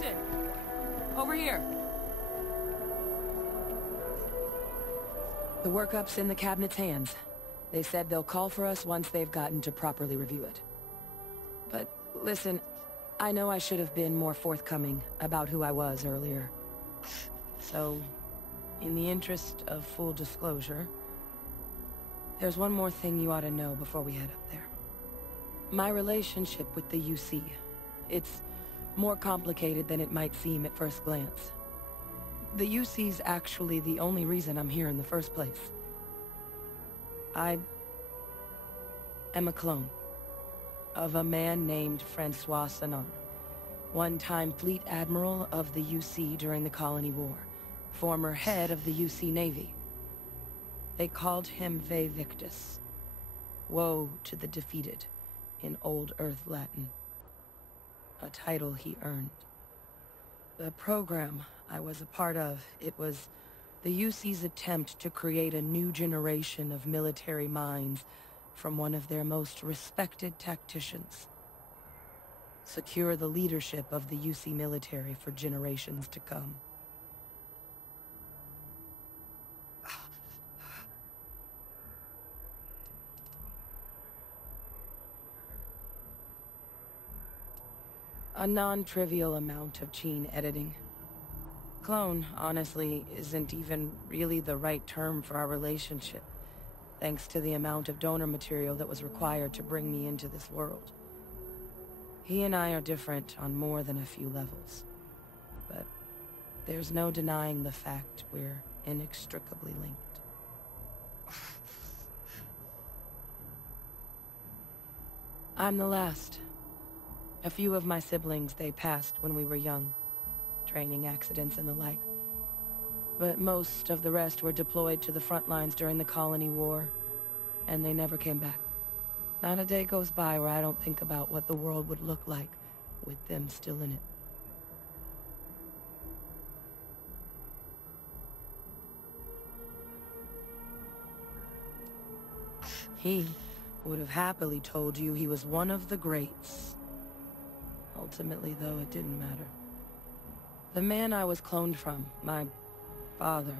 Captain! Over here! The workup's in the cabinet's hands. They said they'll call for us once they've gotten to properly review it. But listen, I know I should have been more forthcoming about who I was earlier. So, in the interest of full disclosure, there's one more thing you ought to know before we head up there. My relationship with the UC, it's more complicated than it might seem at first glance. The UC's actually the only reason I'm here in the first place. I am a clone of a man named Francois Sanon, one-time fleet admiral of the UC during the Colony War, former head of the UC Navy. They called him Ve Victus, woe to the defeated, in Old Earth Latin, a title he earned. The program I was a part of, it was the UC's attempt to create a new generation of military minds from one of their most respected tacticians. Secure the leadership of the UC military for generations to come. A non-trivial amount of gene editing. Clone, honestly, isn't even really the right term for our relationship, thanks to the amount of donor material that was required to bring me into this world. He and I are different on more than a few levels, but there's no denying the fact we're inextricably linked. I'm the last. A few of my siblings, they passed when we were young. Training accidents and the like. But most of the rest were deployed to the front lines during the Colony War, and they never came back. Not a day goes by where I don't think about what the world would look like with them still in it. He would have happily told you he was one of the greats. Ultimately, though, it didn't matter. The man I was cloned from, my father,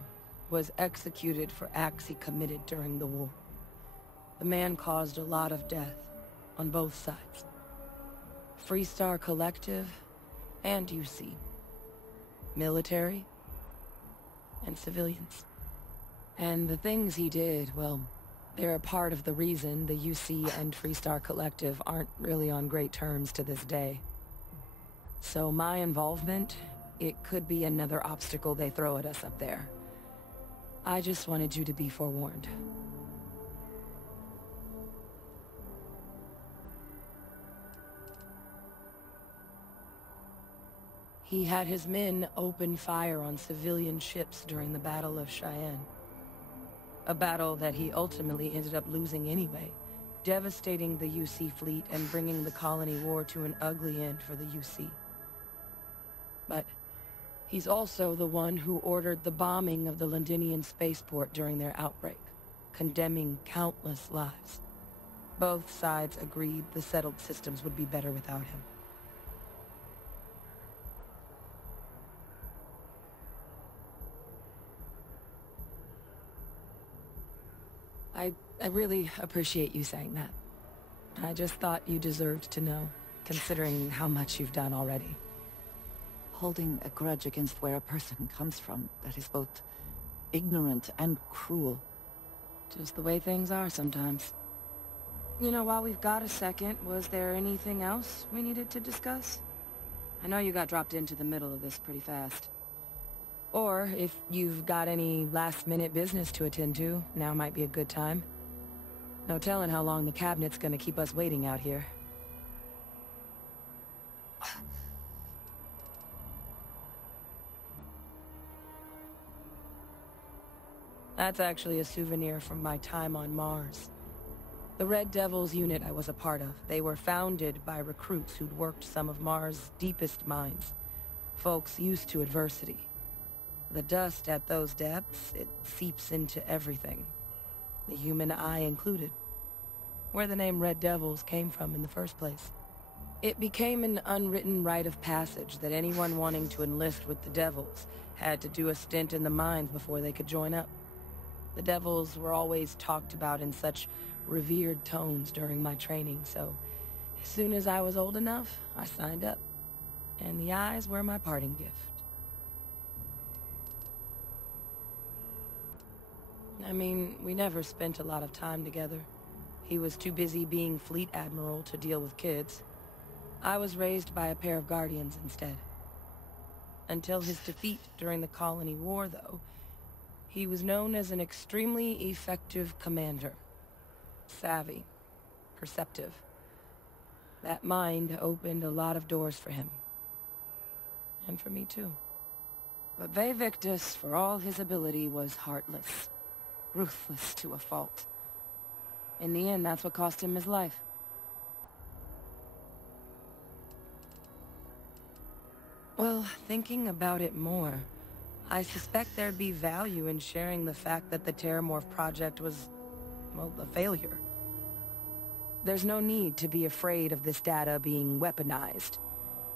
was executed for acts he committed during the war. The man caused a lot of death, on both sides. Freestar Collective, and UC. Military, and civilians. And the things he did, well, they're a part of the reason the UC and Freestar Collective aren't really on great terms to this day. So my involvement, it could be another obstacle they throw at us up there. I just wanted you to be forewarned. He had his men open fire on civilian ships during the Battle of Cheyenne. A battle that he ultimately ended up losing anyway, devastating the UC fleet and bringing the Colony War to an ugly end for the UC. But he's also the one who ordered the bombing of the Londinian spaceport during their outbreak, condemning countless lives. Both sides agreed the settled systems would be better without him. I really appreciate you saying that. I just thought you deserved to know, considering how much you've done already. Holding a grudge against where a person comes from, that is both ignorant and cruel. Just the way things are sometimes. You know, while we've got a second, was there anything else we needed to discuss? I know you got dropped into the middle of this pretty fast. Or, if you've got any last-minute business to attend to, now might be a good time. No telling how long the cabinet's gonna keep us waiting out here. That's actually a souvenir from my time on Mars. The Red Devils unit I was a part of, they were founded by recruits who'd worked some of Mars' deepest mines. Folks used to adversity. The dust at those depths, it seeps into everything. The human eye included. Where the name Red Devils came from in the first place. It became an unwritten rite of passage that anyone wanting to enlist with the Devils had to do a stint in the mines before they could join up. The Devils were always talked about in such revered tones during my training, so as soon as I was old enough, I signed up. And the eyes were my parting gift. I mean, we never spent a lot of time together. He was too busy being Fleet Admiral to deal with kids. I was raised by a pair of guardians instead. Until his defeat during the Colony War, though, he was known as an extremely effective commander. Savvy. Perceptive. That mind opened a lot of doors for him. And for me, too. But Victus, for all his ability, was heartless. Ruthless to a fault. In the end, that's what cost him his life. Well, thinking about it more, I suspect there'd be value in sharing the fact that the Terramorph project was, well, a failure. There's no need to be afraid of this data being weaponized.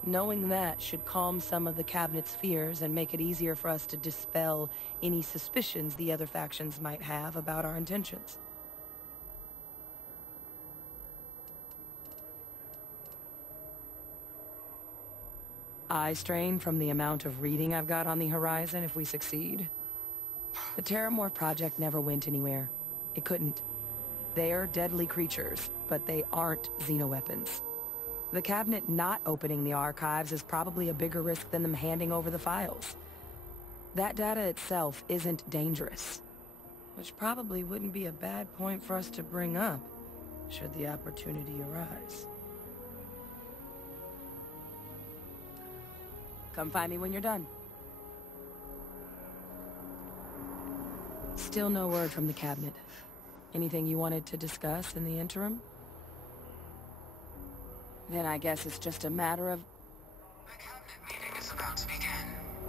Knowing that should calm some of the Cabinet's fears and make it easier for us to dispel any suspicions the other factions might have about our intentions. Eye strain from the amount of reading I've got on the horizon if we succeed. The Terramorph project never went anywhere. It couldn't. They're deadly creatures, but they aren't xenoweapons. The Cabinet not opening the archives is probably a bigger risk than them handing over the files. That data itself isn't dangerous, which probably wouldn't be a bad point for us to bring up, should the opportunity arise. Come find me when you're done. Still no word from the Cabinet. Anything you wanted to discuss in the interim? Then I guess it's just a matter of... The Cabinet meeting is about to begin.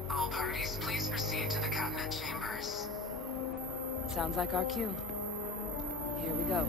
All parties, please proceed to the Cabinet chambers. Sounds like our cue. Here we go.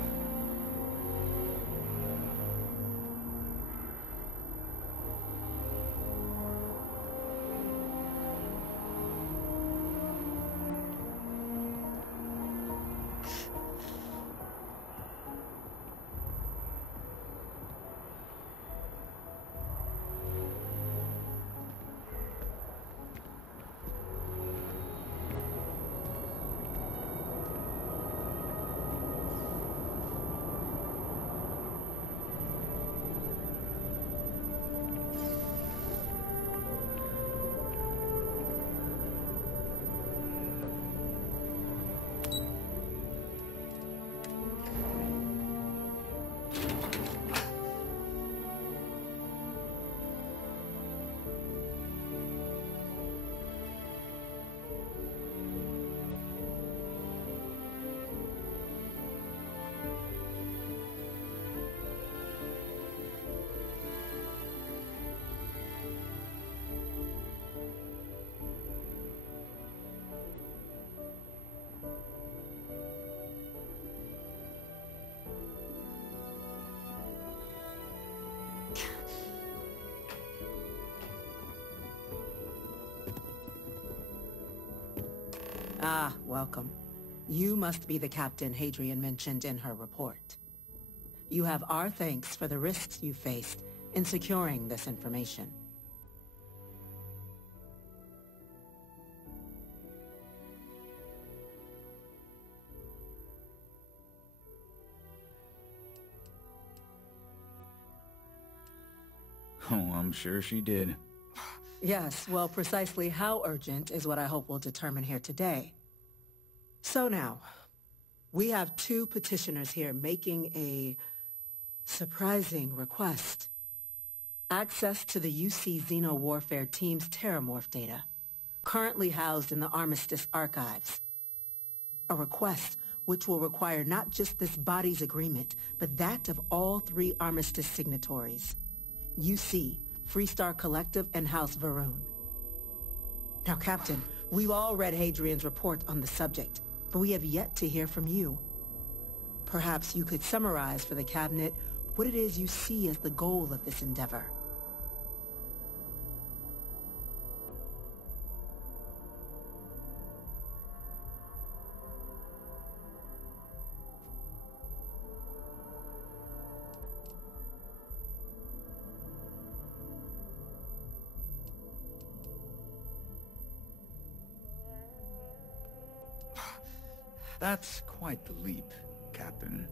Ah, welcome. You must be the captain Hadrian mentioned in her report. You have our thanks for the risks you faced in securing this information. Oh, I'm sure she did. Yes, well, precisely how urgent is what I hope we'll determine here today. So now, we have two petitioners here making a surprising request. Access to the UC Xeno Warfare Team's Terramorph data, currently housed in the Armistice archives. A request which will require not just this body's agreement, but that of all three Armistice signatories. UC, Freestar Collective, and House Varun. Now, Captain, we've all read Hadrian's report on the subject, but we have yet to hear from you. Perhaps you could summarize for the Cabinet what it is you see as the goal of this endeavor. That's quite the leap, Captain.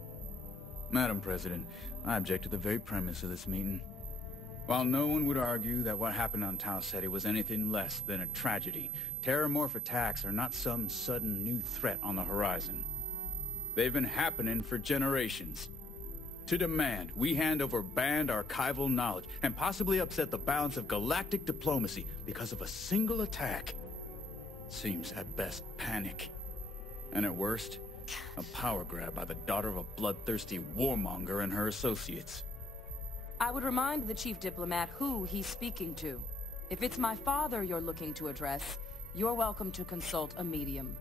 Madam President, I object to the very premise of this meeting. While no one would argue that what happened on Tau Ceti was anything less than a tragedy, terrormorph attacks are not some sudden new threat on the horizon. They've been happening for generations. To demand we hand over banned archival knowledge and possibly upset the balance of galactic diplomacy because of a single attack seems at best panic. And at worst, a power grab by the daughter of a bloodthirsty warmonger and her associates. I would remind the chief diplomat who he's speaking to. If it's my father you're looking to address, you're welcome to consult a medium.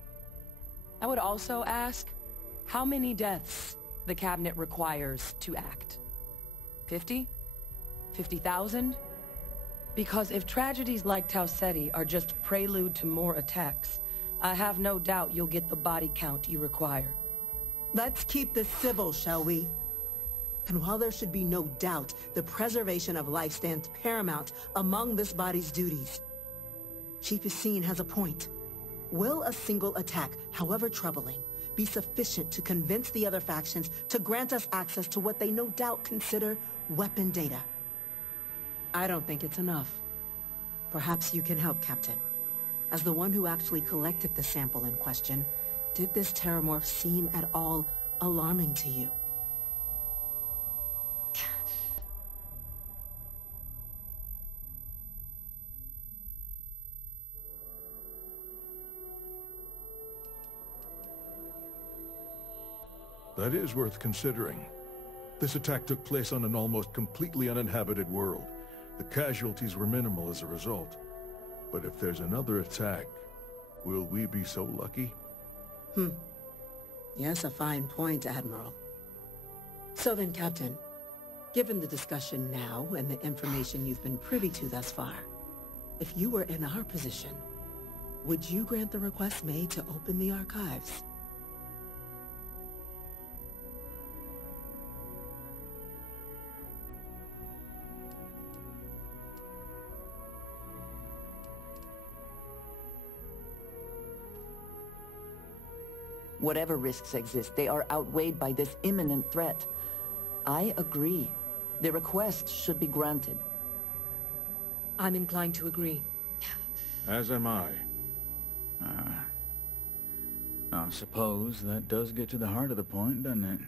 I would also ask how many deaths the cabinet requires to act. 50? 50,000? Because if tragedies like Tau Ceti are just prelude to more attacks, I have no doubt you'll get the body count you require. Let's keep this civil, shall we? And while there should be no doubt, the preservation of life stands paramount among this body's duties. Chief Yassine has a point. Will a single attack, however troubling, be sufficient to convince the other factions to grant us access to what they no doubt consider weapon data? I don't think it's enough. Perhaps you can help, Captain. As the one who actually collected the sample in question, did this terramorph seem at all alarming to you? That is worth considering. This attack took place on an almost completely uninhabited world. The casualties were minimal as a result. But if there's another attack, will we be so lucky? Yes, a fine point, Admiral. So then, Captain, given the discussion now and the information you've been privy to thus far, if you were in our position, would you grant the request made to open the archives? Whatever risks exist, they are outweighed by this imminent threat. I agree. The request should be granted. I'm inclined to agree. As am I. I suppose that does get to the heart of the point, doesn't it?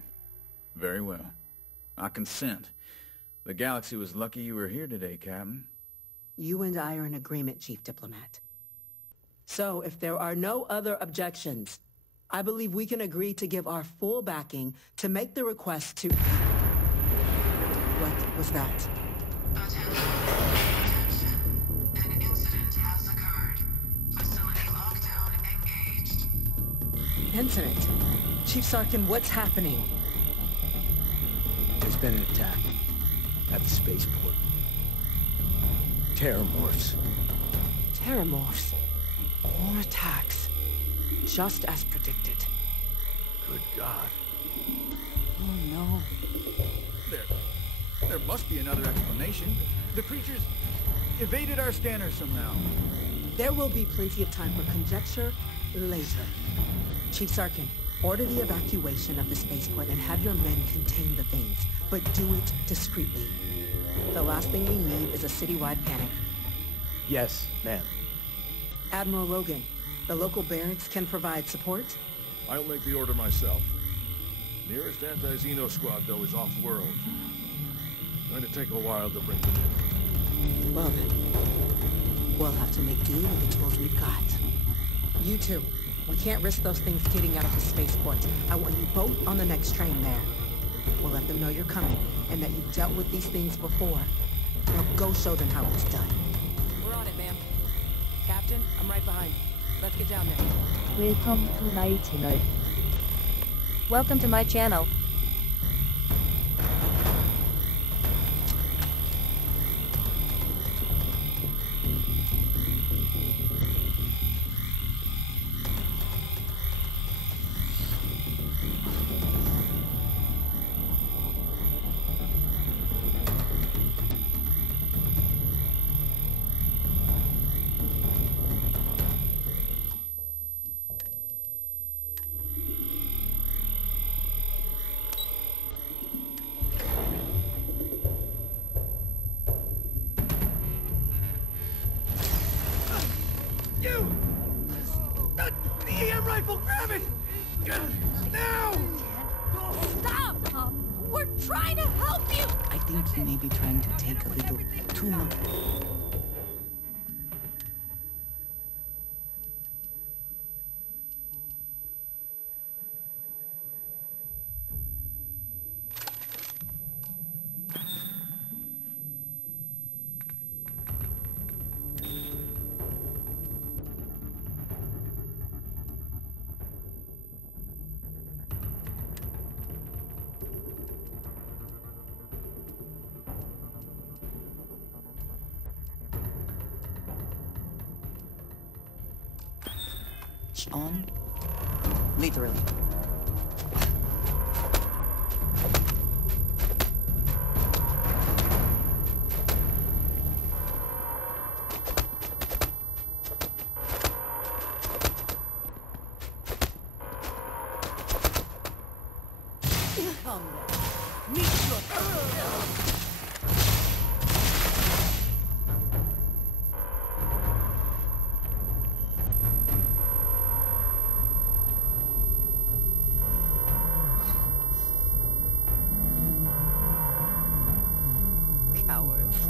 Very well. I consent. The galaxy was lucky you were here today, Captain. You and I are in agreement, Chief Diplomat. So, if there are no other objections, I believe we can agree to give our full backing to make the request to... What was that? Attention. An incident has occurred. Facility lockdown engaged. Incident? Chief Sarkin, what's happening? There's been an attack at the spaceport. Terramorphs. Terramorphs. More attacks. Just as predicted. Good God. Oh no. There must be another explanation. The creatures evaded our scanner somehow. There will be plenty of time for conjecture later. Chief Sarkin, order the evacuation of the spaceport and have your men contain the things, but do it discreetly. The last thing we need is a citywide panic. Yes, ma'am. Admiral Logan, the local barracks can provide support? I'll make the order myself. Nearest anti-Xeno squad, though, is off-world. Going to take a while to bring them in. Well then, we'll have to make do with the tools we've got. You two, we can't risk those things getting out of the spaceport. I want you both on the next train there. We'll let them know you're coming, and that you've dealt with these things before. Now go show them how it's done. We're on it, ma'am. Captain, I'm right behind. Let's get down there. Welcome to my channel. Welcome to my channel. You! The EM rifle, grab it! Now! Stop! We're trying to help you! I think he may be trying to take a little too much. On? Literally. Cowards.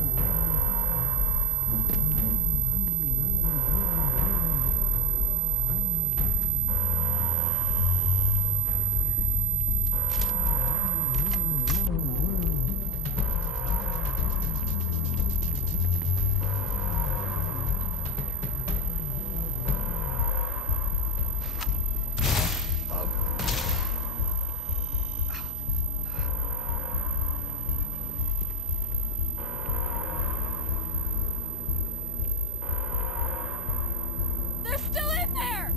They're still in there!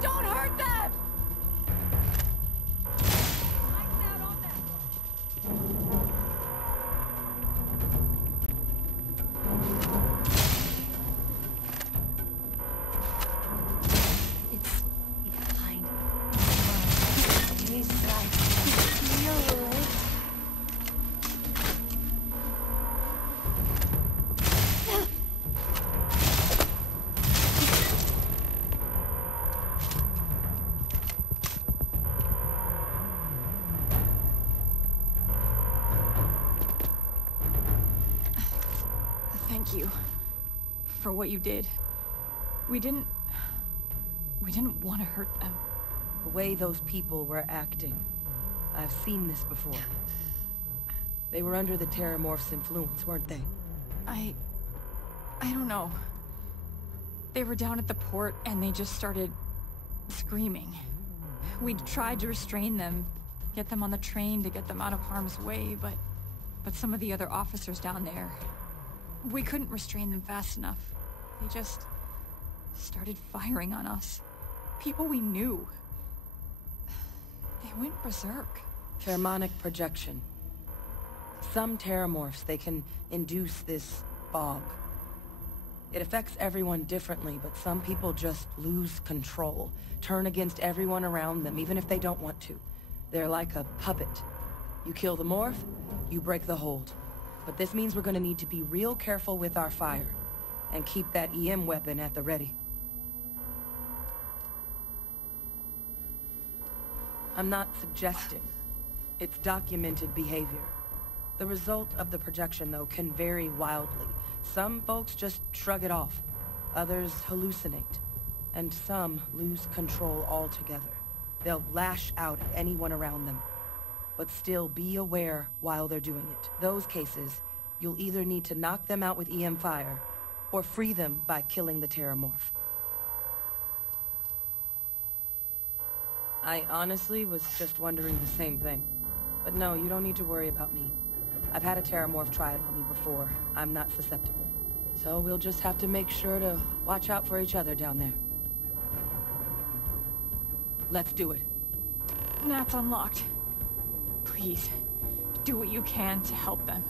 Don't hurt them! Lights out on them. It's behind. He's right. You're right. Thank you for what you did. We didn't want to hurt them. The way those people were acting. I've seen this before. They were under the Terramorph's influence, weren't they? I don't know. They were down at the port and they just started screaming. We tried to restrain them, get them on the train to get them out of harm's way, but some of the other officers down there, we couldn't restrain them fast enough. They just started firing on us. People we knew. They went berserk. Pheromonic projection. Some Terramorphs, they can induce this fog. It affects everyone differently, but some people just lose control, turn against everyone around them, even if they don't want to. They're like a puppet. You kill the morph, you break the hold. But this means we're gonna need to be real careful with our fire, and keep that EM weapon at the ready. I'm not suggesting. It's documented behavior. The result of the projection, though, can vary wildly. Some folks just shrug it off. Others hallucinate. And some lose control altogether. They'll lash out at anyone around them. But still be aware while they're doing it. Those cases, you'll either need to knock them out with EM fire, or free them by killing the Terramorph. I honestly was just wondering the same thing. But no, you don't need to worry about me. I've had a Terramorph try it on me before. I'm not susceptible. So we'll just have to make sure to watch out for each other down there. Let's do it. Map's unlocked. Please, do what you can to help them.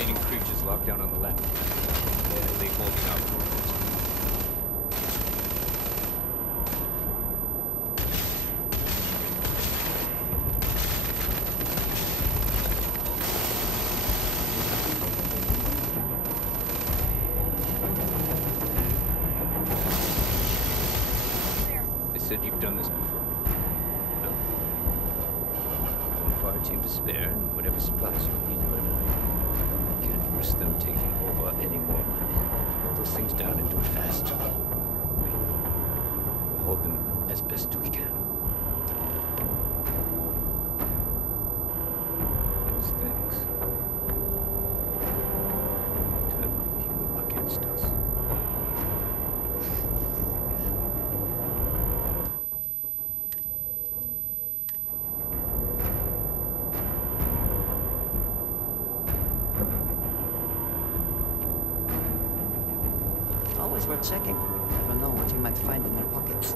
remaining creatures locked down on the left. Barely holding out for it. Said you've done this before. No. One fire team to spare, and whatever supplies you need, but can't risk them taking over any more. Put those things down and do it fast. We'll hold them as best we can. Those things turn people against us. Always worth checking. Never know what you might find in their pockets.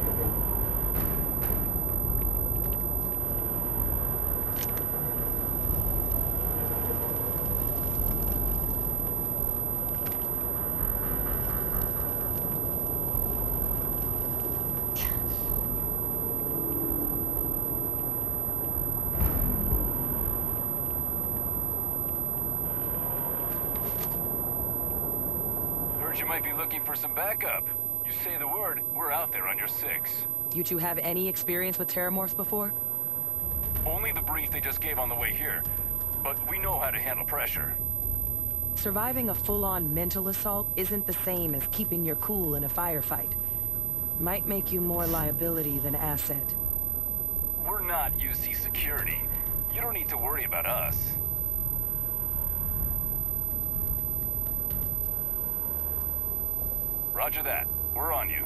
You might be looking for some backup. You say the word, we're out there on your 6. You two have any experience with terramorphs before? Only the brief they just gave on the way here. But we know how to handle pressure. Surviving a full-on mental assault isn't the same as keeping your cool in a firefight. Might make you more liability than asset. We're not UC security. You don't need to worry about us. Roger that. We're on you.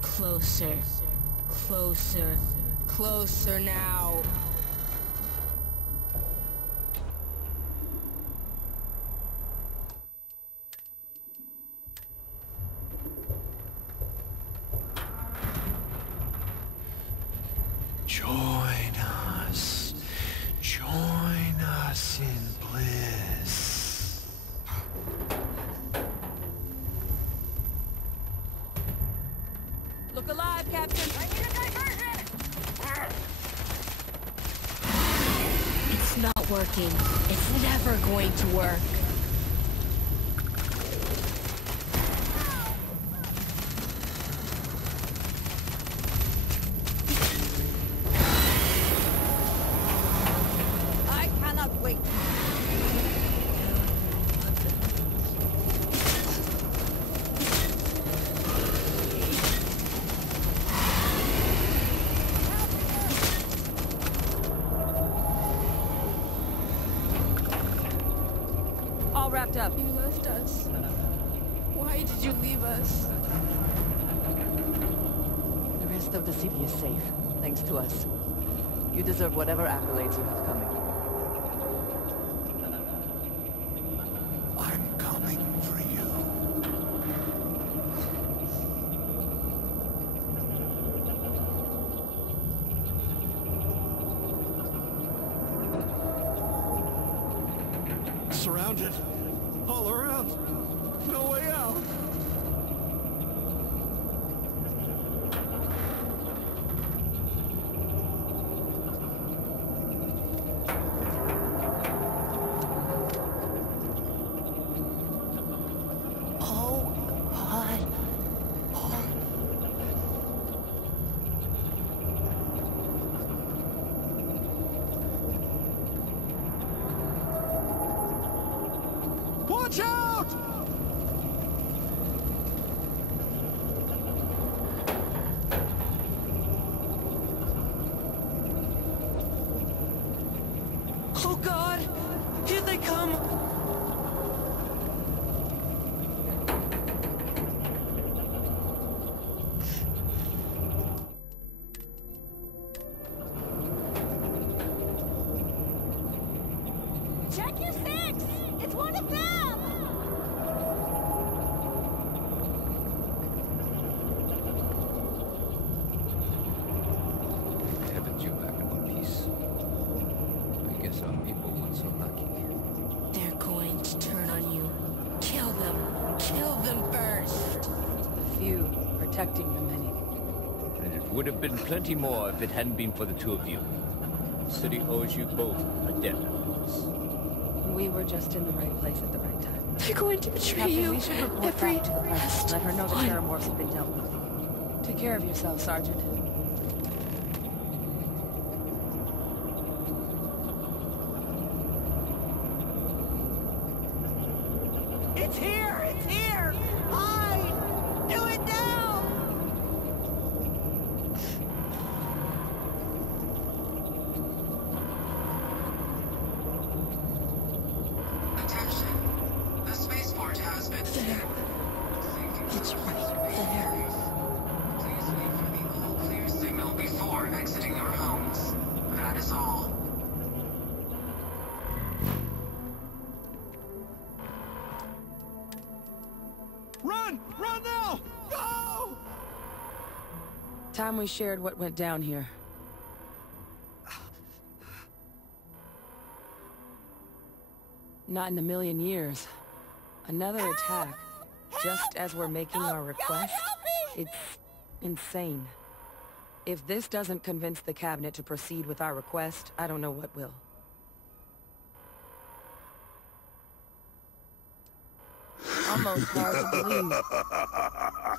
Closer. Closer. Closer now. Join us. Join us in bliss. Look alive, Captain! I need a diversion! It's not working. It's never going to work. I cannot wait. All wrapped up. You left us. Why did you leave us? The rest of the city is safe, thanks to us. You deserve whatever accolades you have coming. I'm coming for you. surrounded. All around. No way out. Watch out! Oh God! Here they come! Check your six! It's one of them! Heavens, you're back in one piece. I guess our people weren't so lucky. They're going to turn on you. Kill them! Kill them first! The few protecting the many. And it would have been plenty more if it hadn't been for the two of you. The city owes you both a debt. We were just in the right place at the right time. They're going to betray Captain, you. we should report Every back to the president. last Let her know the one. Terramorphs have been dealt with. Take care of yourself, Sergeant. It's here! It's here! Hide! Do it now! Attention. The spaceport has been There. It's right there. Please wait for the all-clear signal before exiting your homes. That is all. Run! Run now! Go! Time we shared what went down here. Not in a million years. Another attack. Just as we're making our request? It's insane. If this doesn't convince the cabinet to proceed with our request, I don't know what will. Almost hard to believe.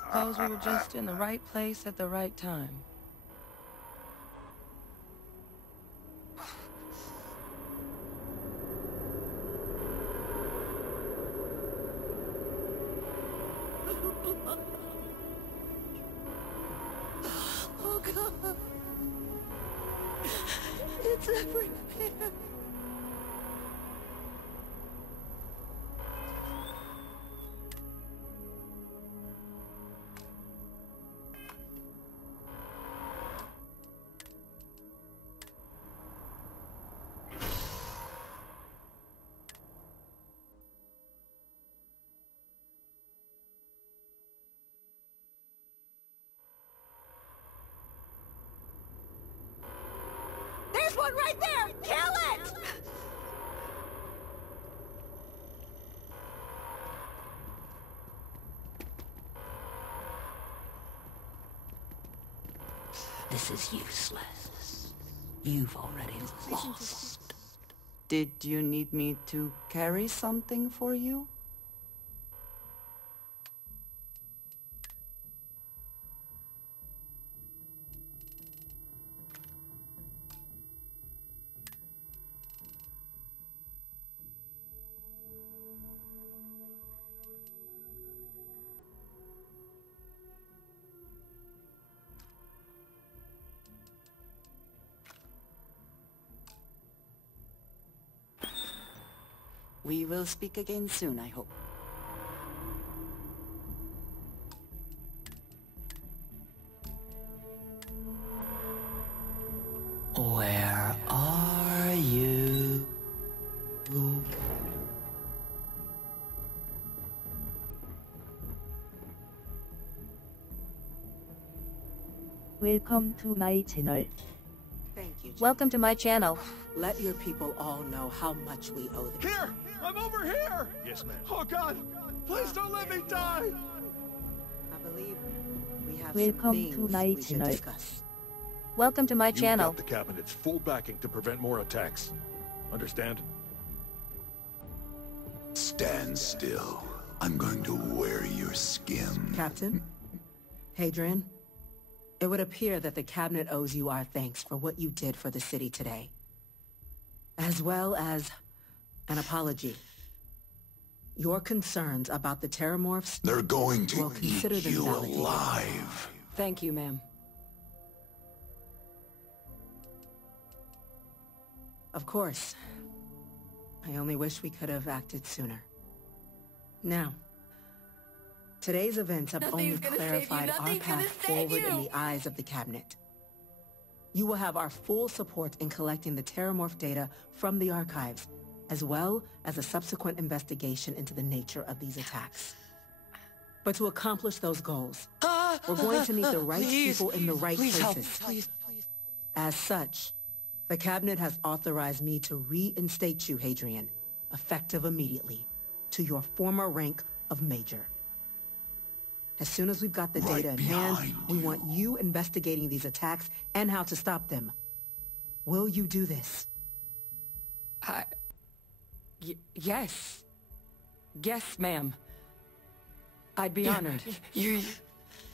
Suppose we were just in the right place at the right time. Oh God! It's everywhere! There's one right there! Kill it! This is useless. You've already lost. Did you need me to carry something for you? We will speak again soon, I hope. Where are you? Welcome to my channel. Thank you. Welcome to my channel. let your people all know how much we owe them. Here! I'm over here! Yes, ma'am. Oh, God! Please don't let me die! I believe we have Welcome some to things my we should channel. discuss. Welcome to my You've channel. got the cabinet's full backing to prevent more attacks. Understand? Stand still. I'm going to wear your skin. Captain? Hadrian? It would appear that the cabinet owes you our thanks for what you did for the city today. As well as an apology. Your concerns about the Terramorphs... They're going to will consider eat them you validated. alive. Thank you, ma'am. Of course. I only wish we could have acted sooner. Now, today's events have only clarified our path forward in the eyes of the cabinet. You will have our full support in collecting the Terramorph data from the archives, as well as a subsequent investigation into the nature of these attacks. But to accomplish those goals, we're going to need the right people in the right places. As such, the cabinet has authorized me to reinstate you, Hadrian, effective immediately, to your former rank of Major. As soon as we've got the data in hand, we want you investigating these attacks and how to stop them. Will you do this? Yes. Yes, ma'am. I'd be honored.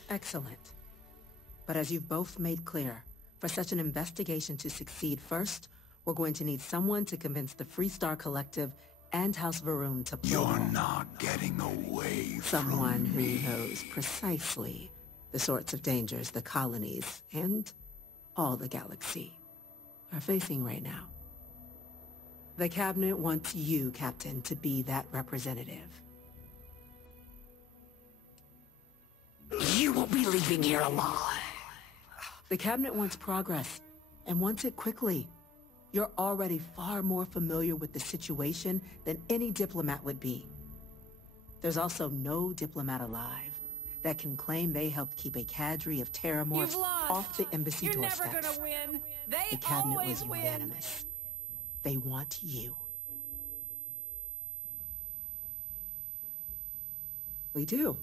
Excellent. But as you've both made clear, for such an investigation to succeed first, we're going to need someone to convince the Freestar Collective and House Varun to play You're ball. not getting away Someone from who me. knows precisely the sorts of dangers the colonies and all the galaxy are facing right now. The cabinet wants you, Captain, to be that representative. You won't be leaving here alive. The cabinet wants progress, and wants it quickly. You're already far more familiar with the situation than any diplomat would be. There's also no diplomat alive that can claim they helped keep a cadre of Terramorphs off the embassy doorsteps. The cabinet was unanimous. They want you. We do.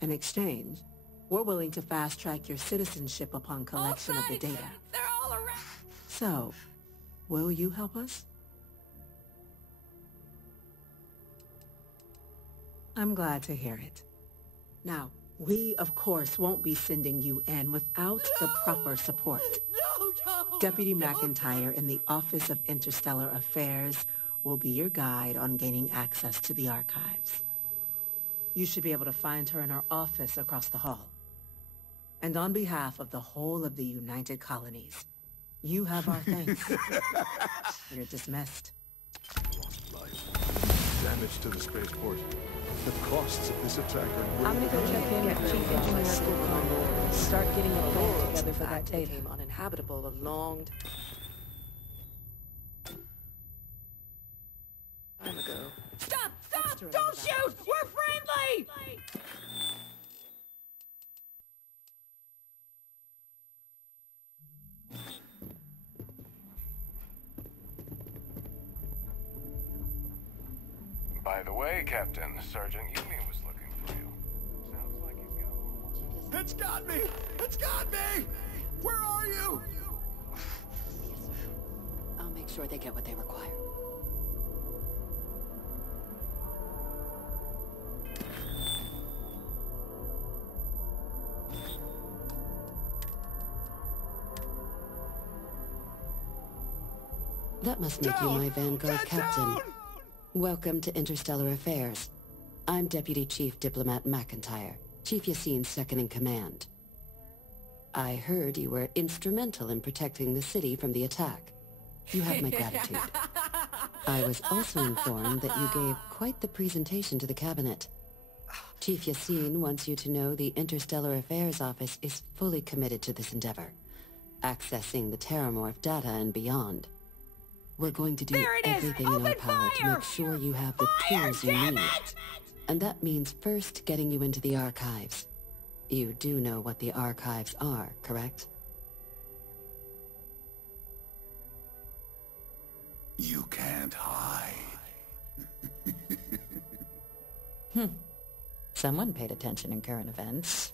In exchange, we're willing to fast-track your citizenship upon collection of the data. They're all around. So, will you help us? I'm glad to hear it. Now, we, of course, won't be sending you in without the proper support. Deputy McIntyre in the Office of Interstellar Affairs will be your guide on gaining access to the archives. You should be able to find her in her office across the hall. And on behalf of the whole of the United Colonies, you have our thanks. You're dismissed. Damage to the spaceport. The costs of this attack are... I'm gonna go check in with Chief Engineer School. Start getting a plan together for that data. Became uninhabitable a long time ago. Stop! Stop! Don't shoot! We're friendly! By the way, Captain, Sergeant Yumi was looking for you. Sounds like he's got more. It's got me! It's got me! Where are you? I'll make sure they get what they require. That must make you my Vanguard captain. Welcome to Interstellar Affairs. I'm Deputy Chief Diplomat McIntyre, Chief Yassine's second-in-command. I heard you were instrumental in protecting the city from the attack. You have my gratitude. I was also informed that you gave quite the presentation to the cabinet. Chief Yassine wants you to know the Interstellar Affairs Office is fully committed to this endeavor, accessing the Terramorph data and beyond. We're going to do everything in our power to make sure you have the tools you need. And that means first getting you into the archives. You do know what the archives are, correct? You can't hide. Someone paid attention in current events.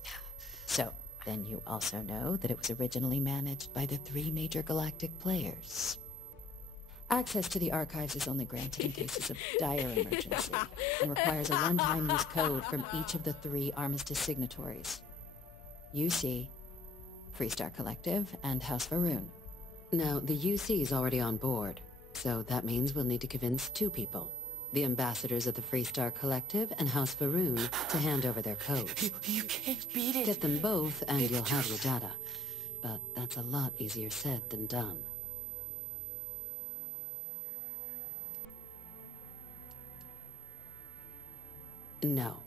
So, then you also know that it was originally managed by the 3 major galactic players. Access to the archives is only granted in cases of dire emergency and requires a one-time use code from each of the 3 armistice signatories. UC, Freestar Collective, and House Varun. Now, the UC is already on board, so that means we'll need to convince 2 people. The ambassadors of the Freestar Collective and House Varun to hand over their codes. You can't beat it. Get them both and you'll have your data. But that's a lot easier said than done. No.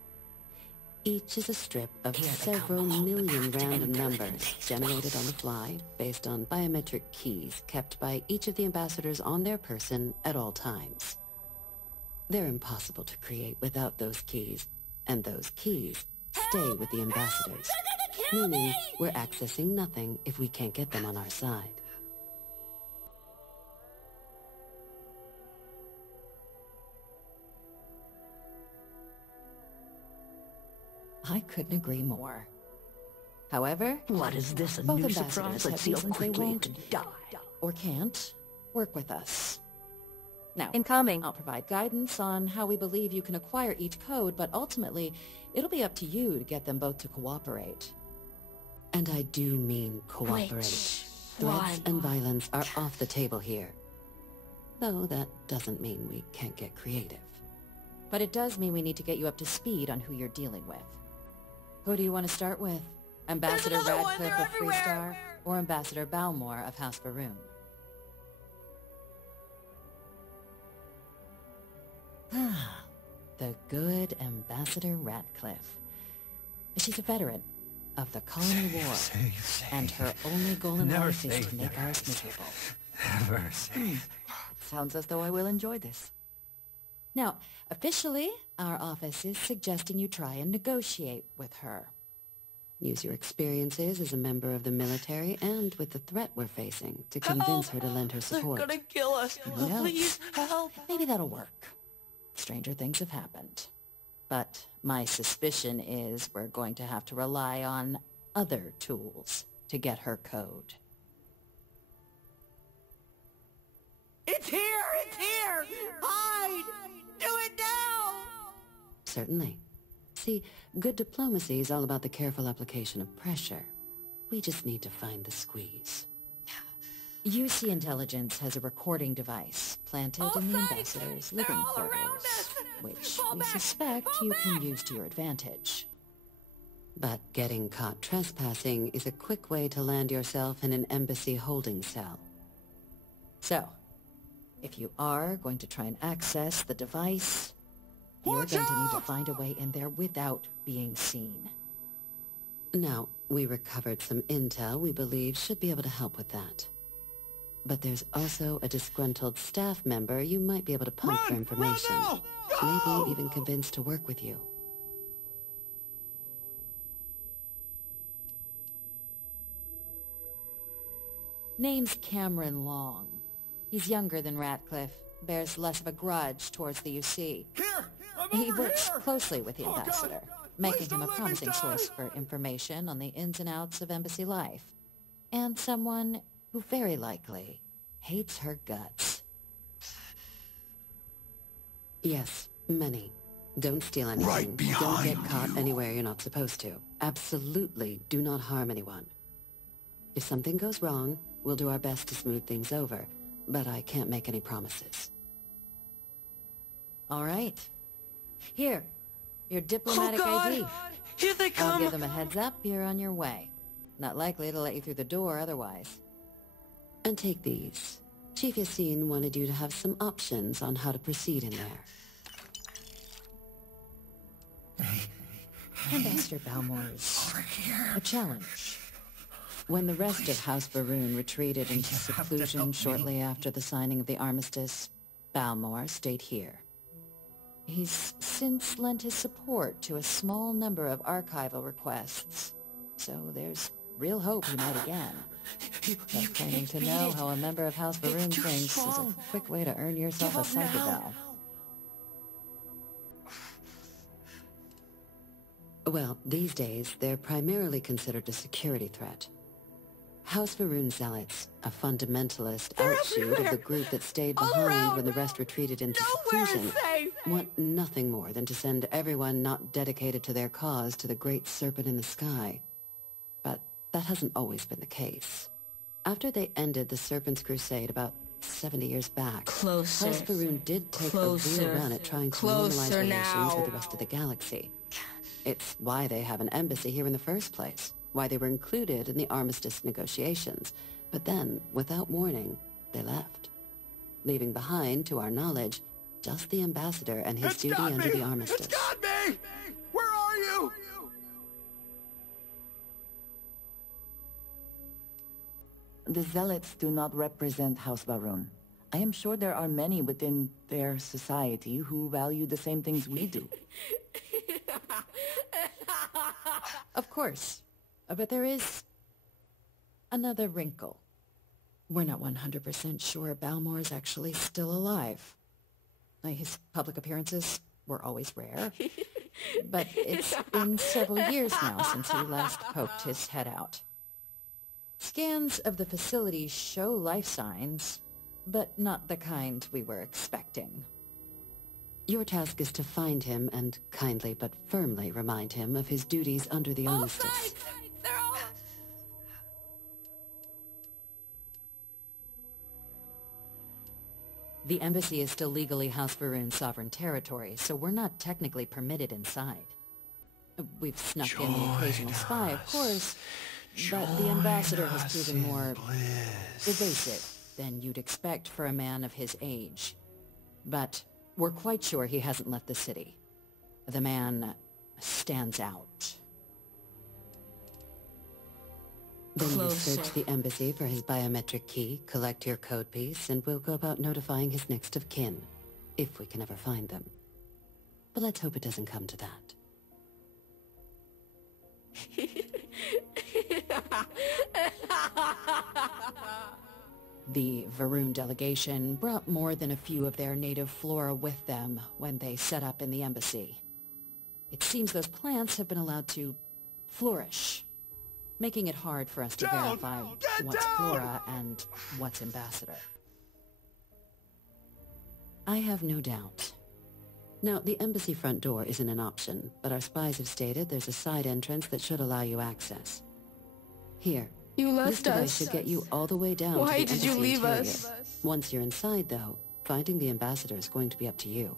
Each is a strip of several million random numbers generated on the fly based on biometric keys kept by each of the ambassadors on their person at all times. They're impossible to create without those keys, and those keys stay with the ambassadors, meaning we're accessing nothing if we can't get them on our side. I couldn't agree more. However, What is this, a both new ambassadors surprise? have Let's see how reasons they quickly you won't can die. or can't work with us. Now, Incoming. I'll provide guidance on how we believe you can acquire each code, but ultimately, it'll be up to you to get them both to cooperate. And I do mean cooperate. Threats and violence are off the table here. Though that doesn't mean we can't get creative. But it does mean we need to get you up to speed on who you're dealing with. Who do you want to start with? Ambassador Radcliffe of Freestar or Ambassador Balmore of House Varun? The good Ambassador Radcliffe. She's a veteran of the Colony War, and her only goal in life is to make ours miserable. Never safe. Sounds as though I will enjoy this. Now, officially, our office is suggesting you try and negotiate with her. Use your experiences as a member of the military and with the threat we're facing to convince her to lend her support. They're gonna kill us. Who knows? Please, help. Maybe that'll work. Stranger things have happened. But my suspicion is we're going to have to rely on other tools to get her code. It's here! It's here! Hide! Do it now! Certainly. See, good diplomacy is all about the careful application of pressure. We just need to find the squeeze. UC Intelligence has a recording device planted in the ambassador's living quarters, which we suspect you can use to your advantage. But getting caught trespassing is a quick way to land yourself in an embassy holding cell. So, if you are going to try and access the device, you're going to need to find a way in there without being seen. Now, we recovered some intel we believe should be able to help with that. But there's also a disgruntled staff member you might be able to pump for information. Maybe even convince to work with you. Name's Cameron Long. He's younger than Radcliffe, bears less of a grudge towards the UC. He works closely with the ambassador, making him a promising source for information on the ins and outs of embassy life, and someone who very likely hates her guts. Yes, many. Don't steal anything. Right behind Don't get caught anywhere you're not supposed to. Absolutely do not harm anyone. If something goes wrong, we'll do our best to smooth things over, but I can't make any promises. All right. Here, your diplomatic ID. Here they come! I'll give them a heads up, you're on your way. Not likely to let you through the door otherwise. And take these. Chief Yassine wanted you to have some options on how to proceed in there. Ambassador Balmore's a challenge. When the rest of House Varun retreated into seclusion shortly after the signing of the armistice, Balmore stayed here. He's since lent his support to a small number of archival requests, so there's real hope he might again. But claiming to know how a member of House Varun thinks is a quick way to earn yourself a psychobell. Well, these days, they're primarily considered a security threat. House Varun Zealots, a fundamentalist outshoot of the group that stayed behind when the rest retreated into seclusion, want nothing more than to send everyone not dedicated to their cause to the great serpent in the sky. But that hasn't always been the case. After they ended the Serpent's Crusade about 70 years back, House Varun did take a real run at trying to normalize relations with the rest of the galaxy. It's why they have an embassy here in the first place, why they were included in the armistice negotiations. But then, without warning, they left, leaving behind, to our knowledge, just the ambassador and his duty under the armistice. It's got me! Where are you? The Zealots do not represent House Varun. I am sure there are many within their society who value the same things we do. Of course. But there is another wrinkle. We're not 100% sure Balmore's actually still alive. His public appearances were always rare. But it's been several years now since he last poked his head out. Scans of the facility show life signs, but not the kind we were expecting. Your task is to find him and kindly but firmly remind him of his duties under the armistice. The embassy is still legally House Varun sovereign territory, so we're not technically permitted inside. We've snuck in the occasional spy, of course, but the ambassador has proven more evasive than you'd expect for a man of his age. But we're quite sure he hasn't left the city. The man stands out. Then you search the embassy for his biometric key, collect your code piece, and we'll go about notifying his next of kin, if we can ever find them. But let's hope it doesn't come to that. The Varun delegation brought more than a few of their native flora with them when they set up in the embassy. It seems those plants have been allowed to flourish, making it hard for us to verify what's flora and what's ambassador. I have no doubt. Now, the embassy front door isn't an option, but our spies have stated there's a side entrance that should allow you access. Here. You left This device us. should get you all the way down to Why the did you embassy leave interior. us? Once you're inside, though, finding the ambassador is going to be up to you.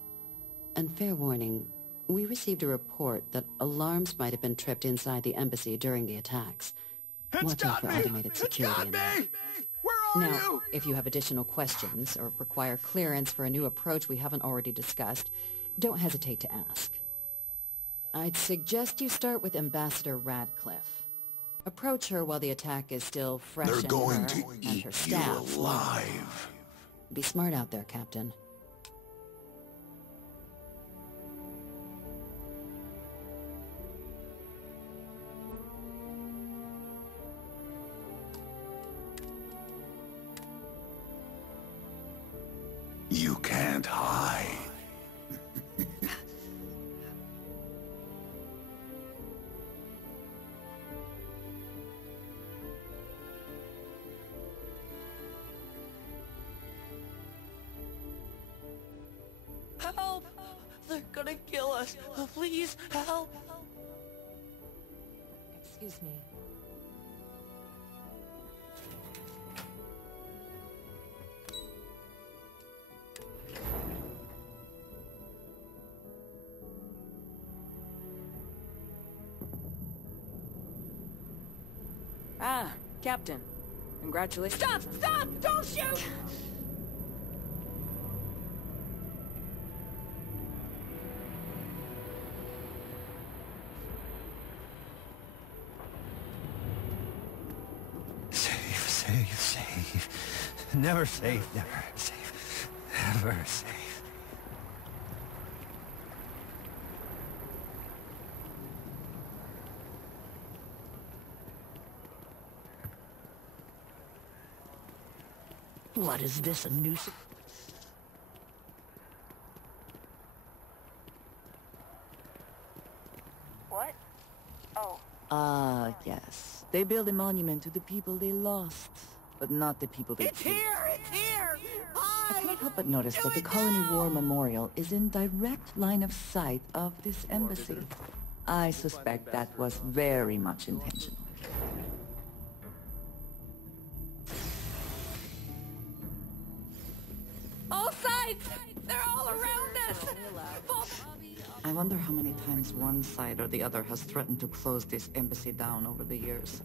And fair warning, we received a report that alarms might have been tripped inside the embassy during the attacks. Watch out for automated security in there. Now, if you have additional questions or require clearance for a new approach we haven't already discussed, don't hesitate to ask. I'd suggest you start with Ambassador Radcliffe. Approach her while the attack is still fresh in her and her staff. alive. Be smart out there, Captain. You can't hide. Help! They're gonna kill us. Please, help! Excuse me. Ah, Captain. Congratulations. Stop! Stop! Don't shoot! Save. Never save, never save. Never save. What is this, a nuisance? What? Oh. Ah, yes. They build a monument to the people they lost, but not the people they killed. It's here! I can't help but notice that the Colony War Memorial is in direct line of sight of this embassy. I suspect that was very much intentional. All sides! They're all around us! I wonder how many times one side or the other has threatened to close this embassy down over the years.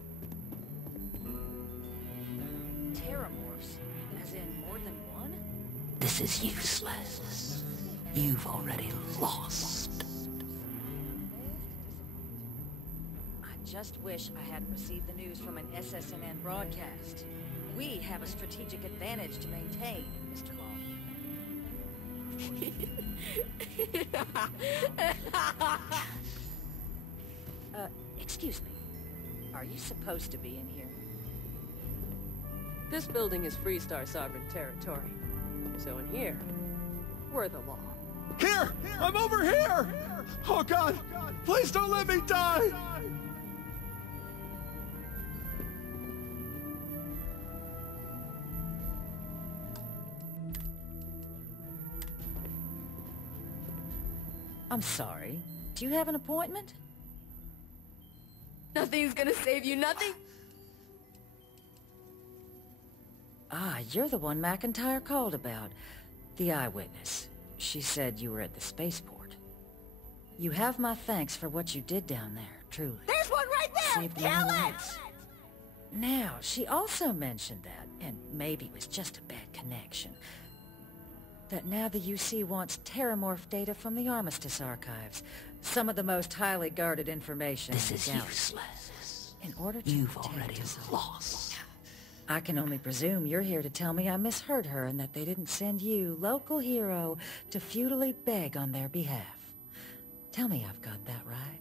Terramorphs? As in more than one? This is useless. You've already lost. I just wish I hadn't received the news from an SSNN broadcast. We have a strategic advantage to maintain, Mr. Long. Excuse me. Are you supposed to be in here? This building is Freestar sovereign territory. So in here, we're the law. Here! I'm over here! Oh God! Please don't let me die! I'm sorry. Do you have an appointment? Nothing's gonna save you, nothing? Ah, you're the one McIntyre called about. The eyewitness. She said you were at the spaceport. You have my thanks for what you did down there, truly. There's one right there! Saved my life. Now, she also mentioned that, and maybe it was just a bad connection, that now the UC wants Terramorph data from the Armistice archives. Some of the most highly guarded information. This in is the galaxy. useless. In order to You've obtain already it. lost. I can only presume you're here to tell me I misheard her and that they didn't send you, local hero, to futilely beg on their behalf. Tell me I've got that right.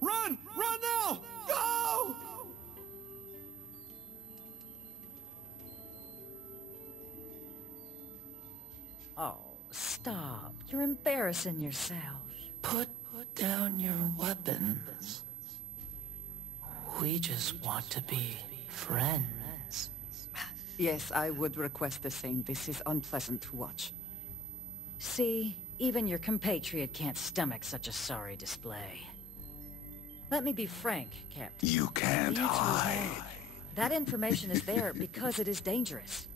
Run! Run now! Go! Oh, stop. You're embarrassing yourself. Put down your weapons. We just want to be friends. Yes, I would request the same. This is unpleasant to watch. See, even your compatriot can't stomach such a sorry display. Let me be frank, Captain. You can't The answer is hide. no. That information is there because it is dangerous.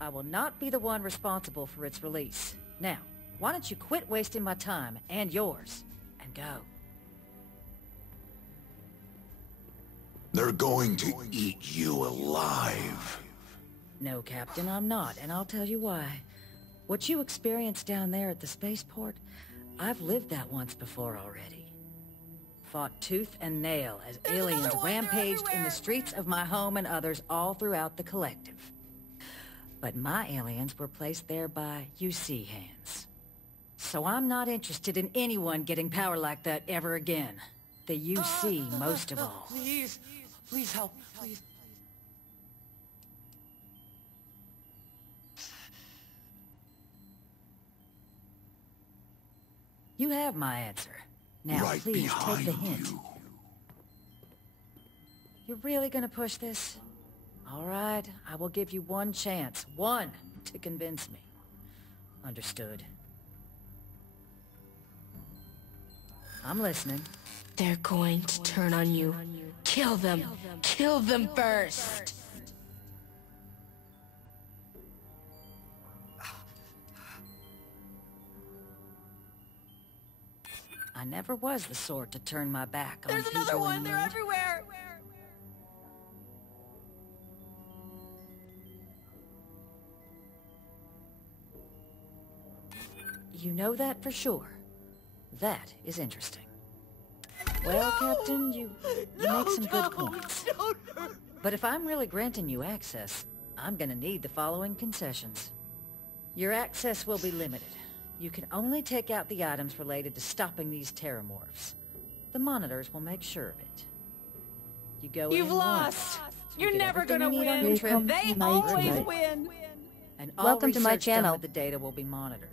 I will not be the one responsible for its release. Now, why don't you quit wasting my time and yours, and go. They're going to eat you alive. No, Captain, I'm not, and I'll tell you why. What you experienced down there at the spaceport, I've lived that once before already. Fought tooth and nail as aliens rampaged in the streets of my home and others all throughout the collective. But my aliens were placed there by UC hands. So I'm not interested in anyone getting power like that ever again. The UC most of all. Please help, please. You have my answer. Now, Right please take behind the hint. you. You're really gonna push this? All right, I will give you one chance. One to convince me. Understood. I'm listening. They're going to turn on you. Kill them. Kill them first. I never was the sort to turn my back on There's people another one. in They're need. everywhere. You know that for sure. That is interesting. Well, Captain, you make some good points. But if I'm really granting you access, I'm gonna need the following concessions. Your access will be limited. You can only take out the items related to stopping these terramorphs. The monitors will make sure of it. You go You've in lost. once, You You're get never everything gonna you need on win. your trip. They always win. And all Welcome to my research done channel. with the data will be monitored.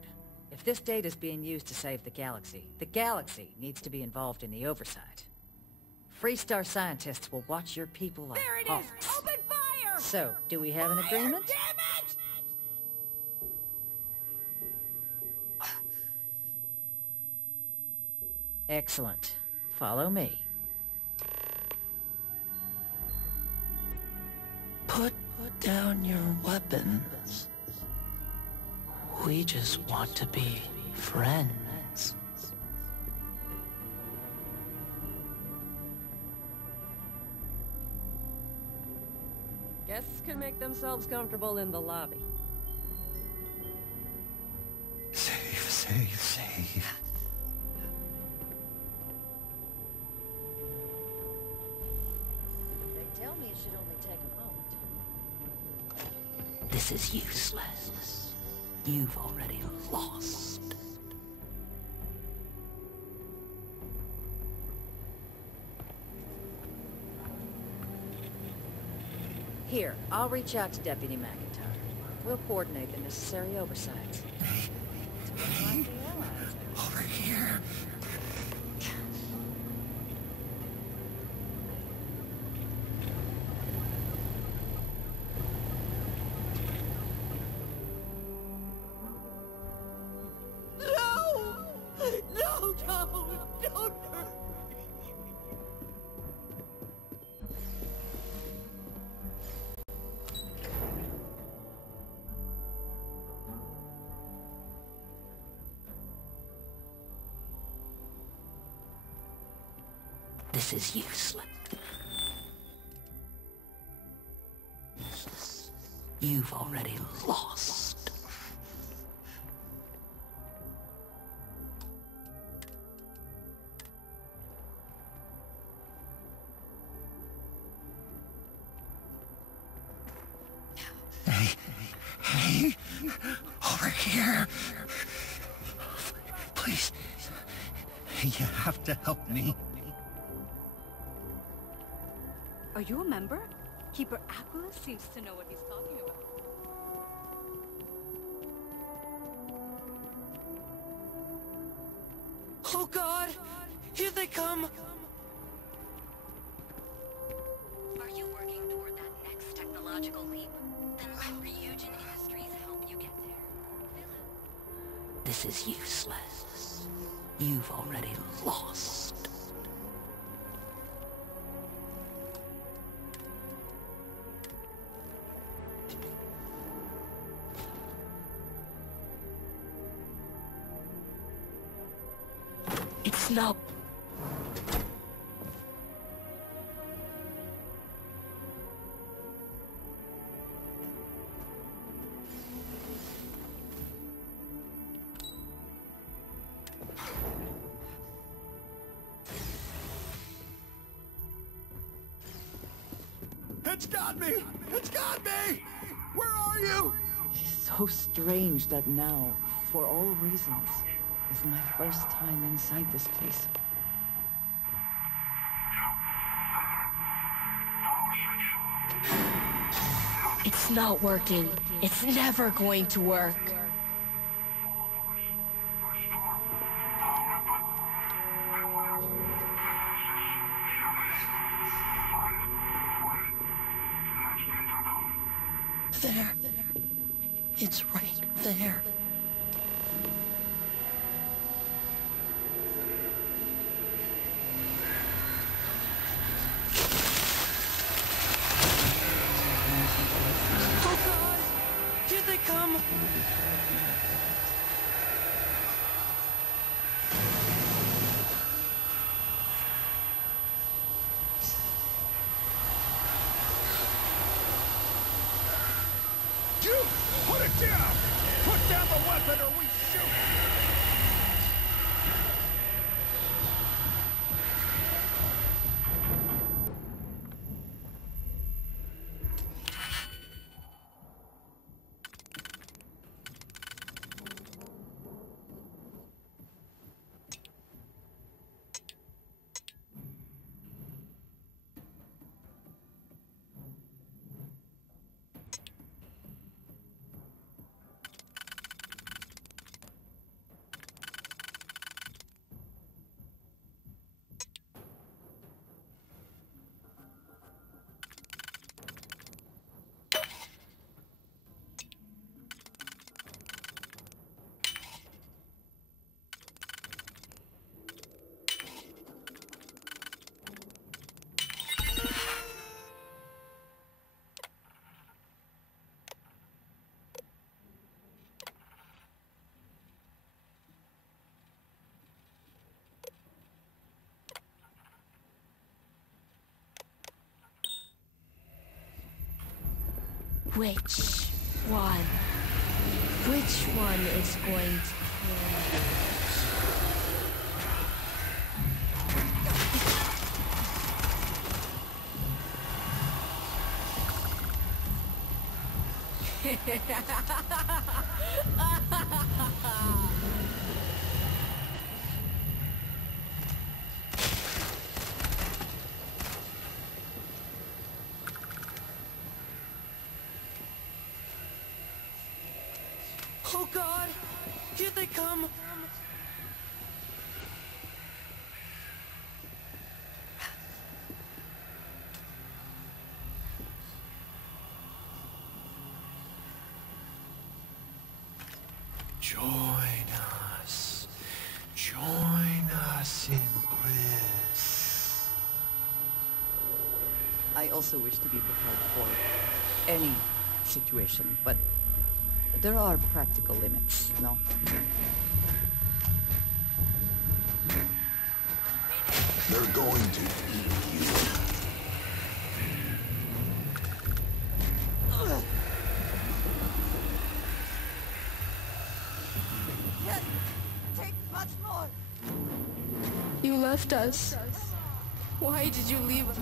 If this data is being used to save the galaxy needs to be involved in the oversight. Freestar scientists will watch your people like hawks. Open fire! So, do we have an agreement? Damn it! Excellent. Follow me. Put down your weapons. We just want to be friends. Guests can make themselves comfortable in the lobby. Safe, safe, safe. They tell me it should only take a moment. This is useless. You've already lost. Here, I'll reach out to Deputy McIntyre. We'll coordinate the necessary oversights. Over here. No! No, don't hurt me. This is useless. You've already lost. Hey, over here. Please, you have to help me. Are you a member? Keeper Aquila seems to know what he's talking about. Oh God! Here they come! Are you working toward that next technological leap? Then let Ryujin Industries help you get there. This is useless. You've already lost. It's not. It's got me! It's got me! Where are you? It's so strange that now, for all reasons, is my first time inside this place. It's not working. It's never going to work. There. It's right there. Oh God! Here they come! You! Put it down! Put down Which one? Which one is going to Oh God! Here they come! Join us. Join us in bliss. I also wish to be prepared for any situation, but there are practical limits, no? They're going to eat you. Yes! Take much more! You left us. Why did you leave us?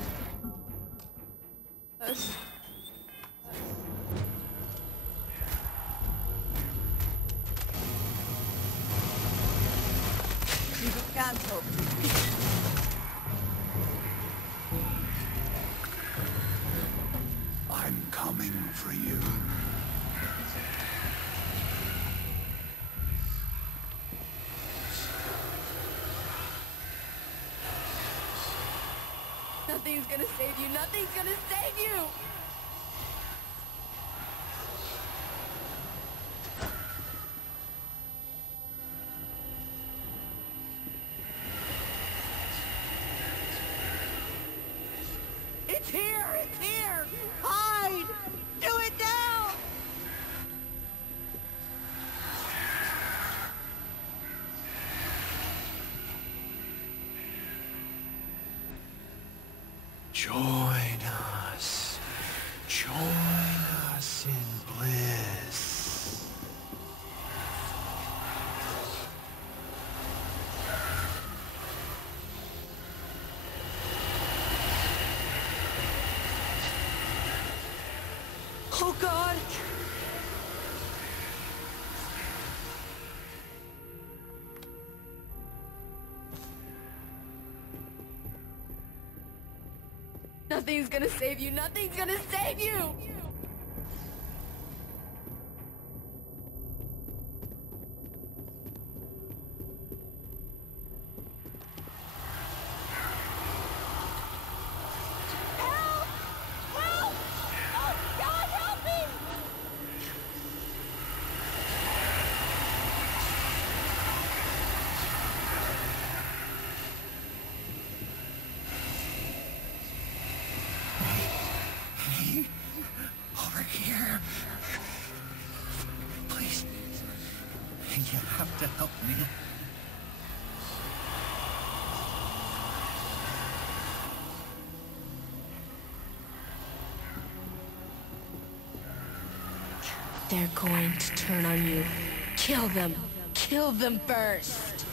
You can't help me. I'm coming for you. Nothing's gonna save you. Nothing's gonna save you. It's here! It's here! Hide! Do it now! Join us. Join us in bliss. Oh God! Nothing's gonna save you. Nothing's gonna save you. Help! Help! Oh God, help me! Over here. Please. You have to help me. They're going to turn on you. Kill them. Kill them first.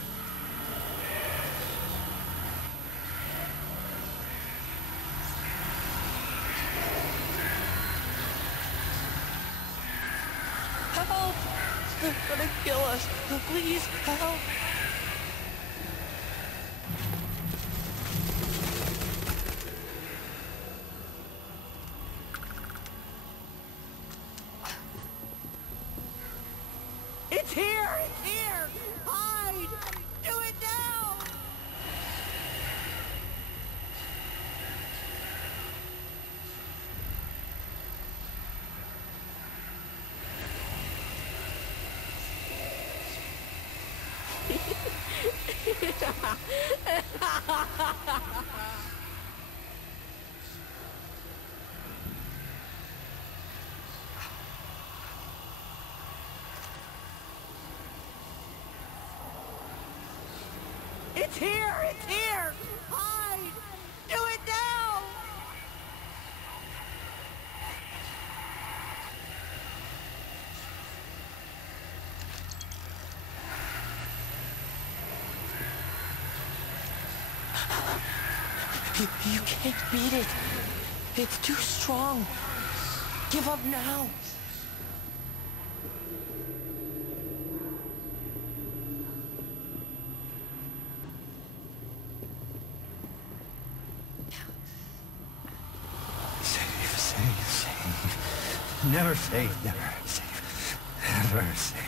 Help! They're gonna kill us. Please, help! It's here! It's here! Hide! Do it now! It's here! It's here! Hide! Do it now! You can't beat it. It's too strong. Give up now. Save. Never save, never save. Never save.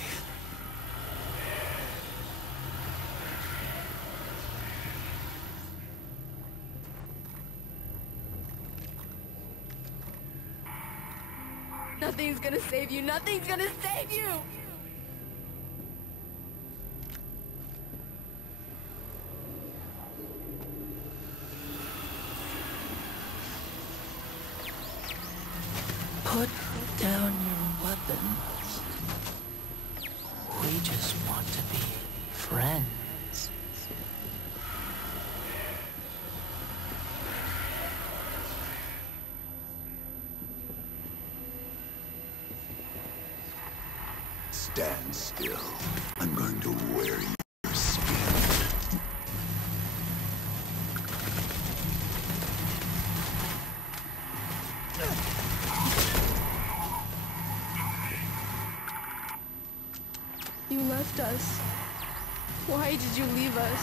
Nothing's gonna save you. Nothing's gonna save you. Put down your weapons. We just want to be friends. Stand still. I'm going to wear your skin. You left us. Why did you leave us?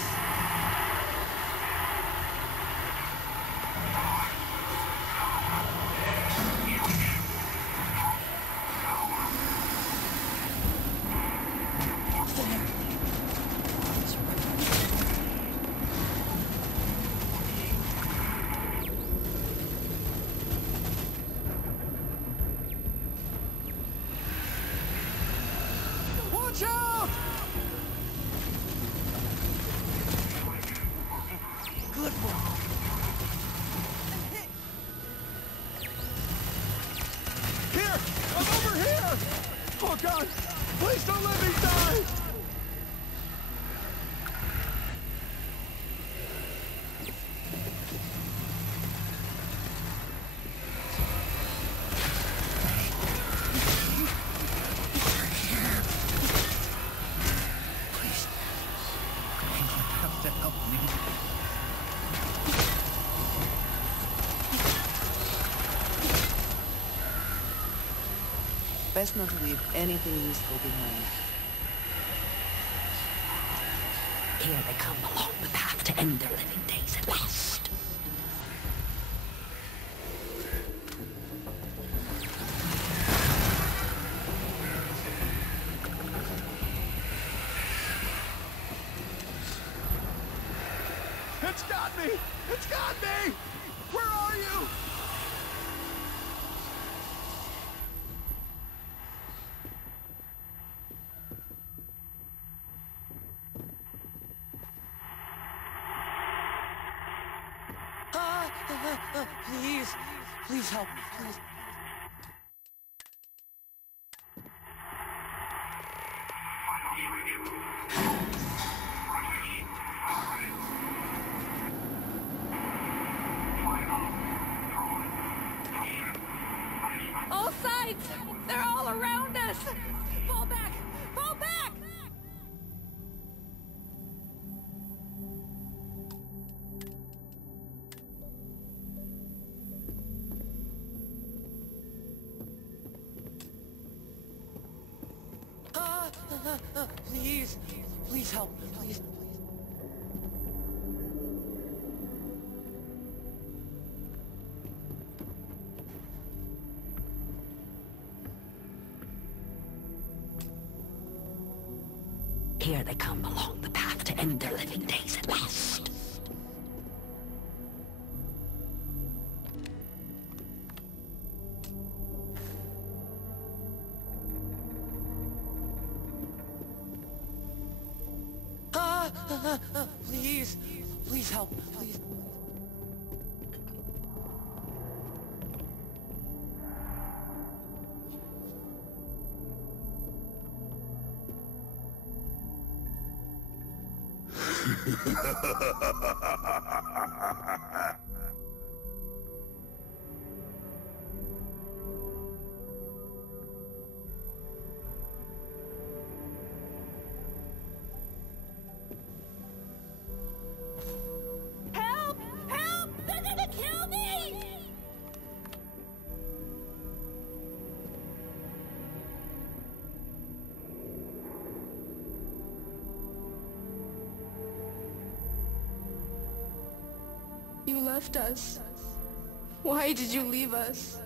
Watch out! Good one. Here! I'm over here! Oh God! Please don't let me die! To help me. Best not to leave anything useful behind. Here they come along the path to end their living days at last. It's got me! It's got me! Where are you? Please. Please help me, please. All sides! They're all around us! Fall back! Fall back! Please. Please help me, please. Here they come along the path to end their living days at last. Please. Please help me, please. Help! Help! They're You left us. Why did you leave us?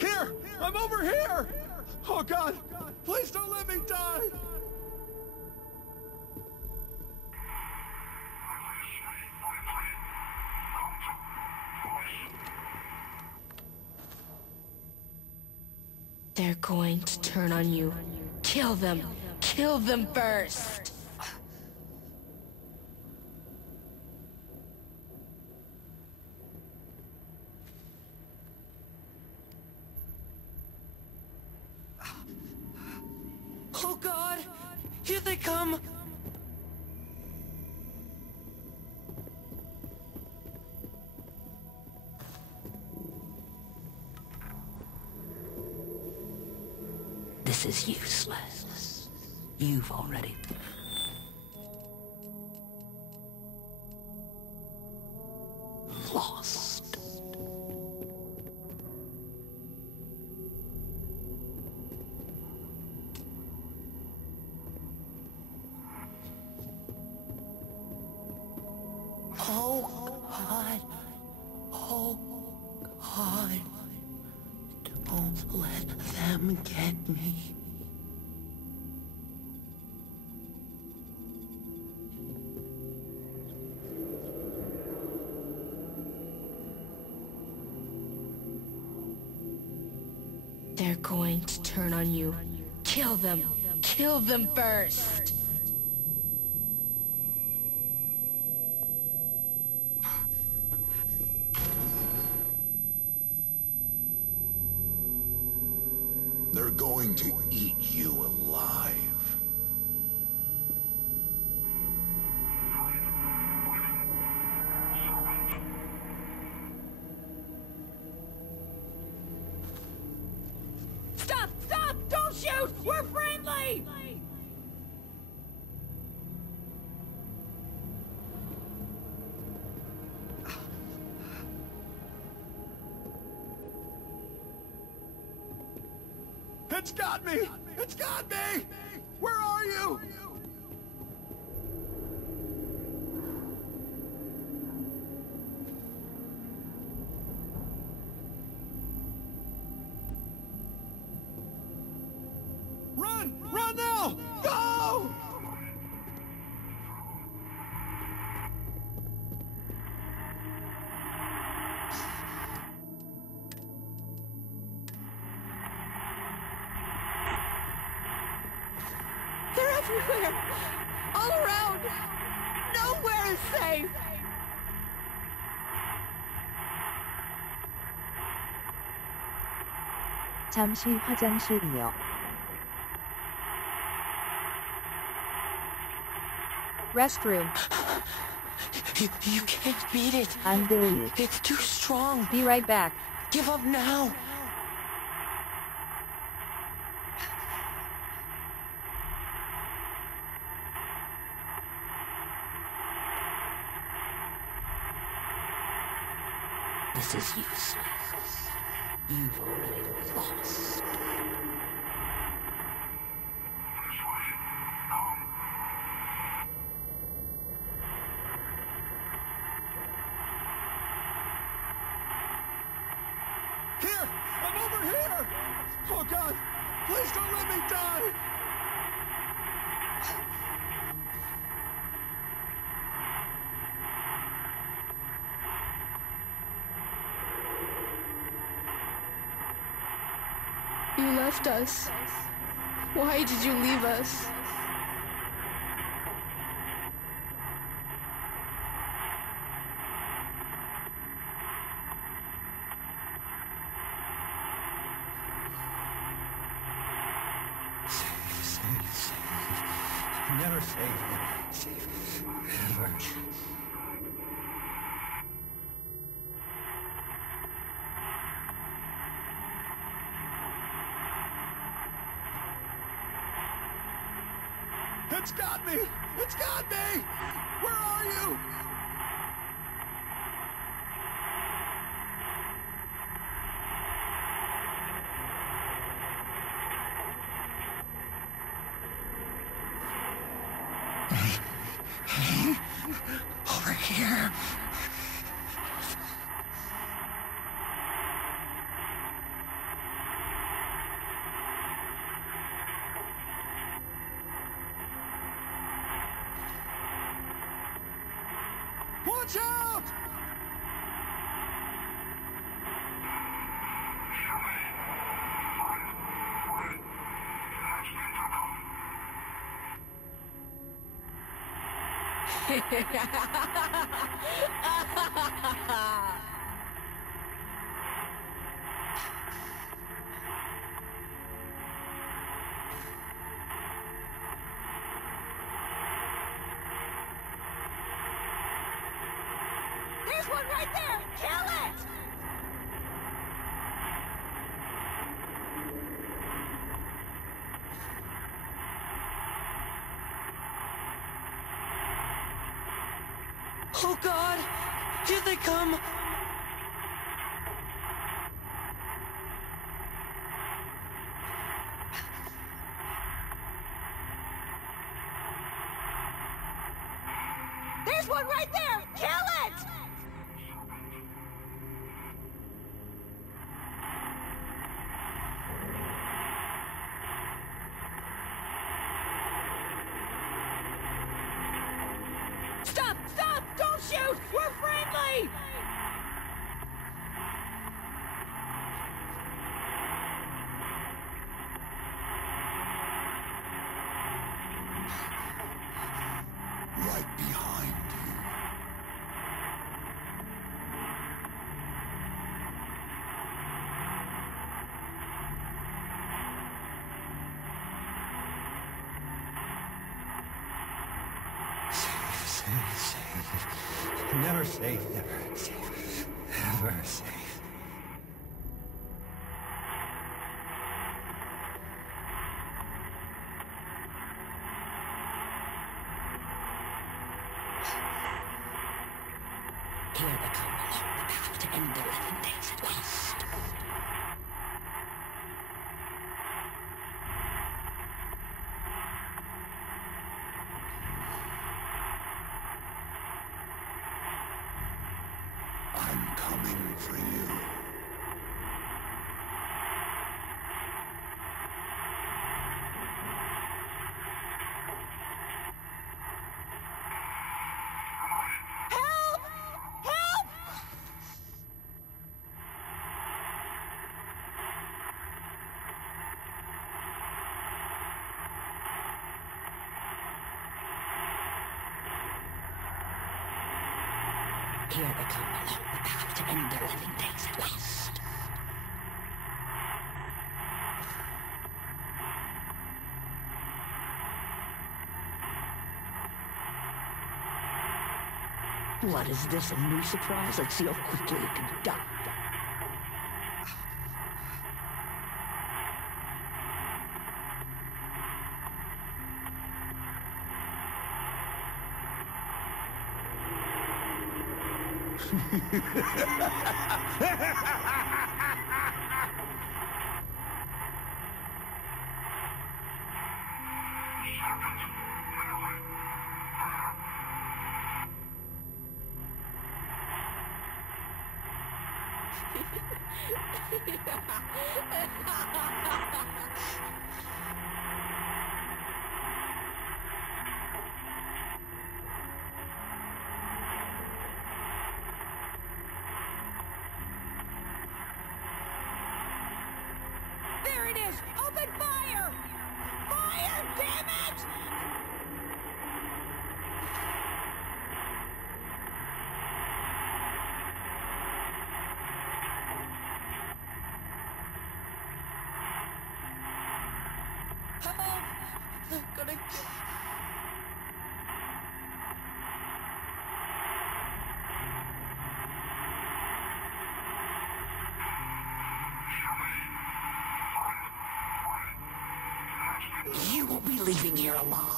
Here! I'm over here! Oh God! Please don't let me die! They're going to turn on you. Kill them! Kill them first! Oh God! Here they come! This is useless. You've already... lost. Oh God. Oh God. Don't let them get me. They're going to turn on you. Kill them! Kill them first! They're going to eat you alive. Stop! Stop! Don't shoot! We're friendly! It's got me! It's got me! Where are you? Run! Run now! Go! They're everywhere! All around! Nowhere is safe! 잠시 화장실이요. Restroom. You can't beat it. 안 돼. It's too strong. Be right back. Give up now. This is useless. You've already lost. Here! I'm over here! Oh God! Please don't let me die! You left us. Why did you leave us? Safe. Never safe. Safe. Never. It's got me! It's got me! Where are you? Over here. Watch out! There's one right there! Kill it! Oh God! Here they come! There's one right there! Kill it! Stop! Stop! Don't shoot! We're friendly! Right behind you. Safe. Never safe. Never safe. Never safe. Here they come along the path to end their 11 days at least. I'm coming for you. Help! Help! Here they come along the path to end their 11 days at least. What is this, a new surprise? Let's see how quickly it can die. There it is! Open fire! Fire, damn it! Help! They're gonna get... You won't be leaving here alive.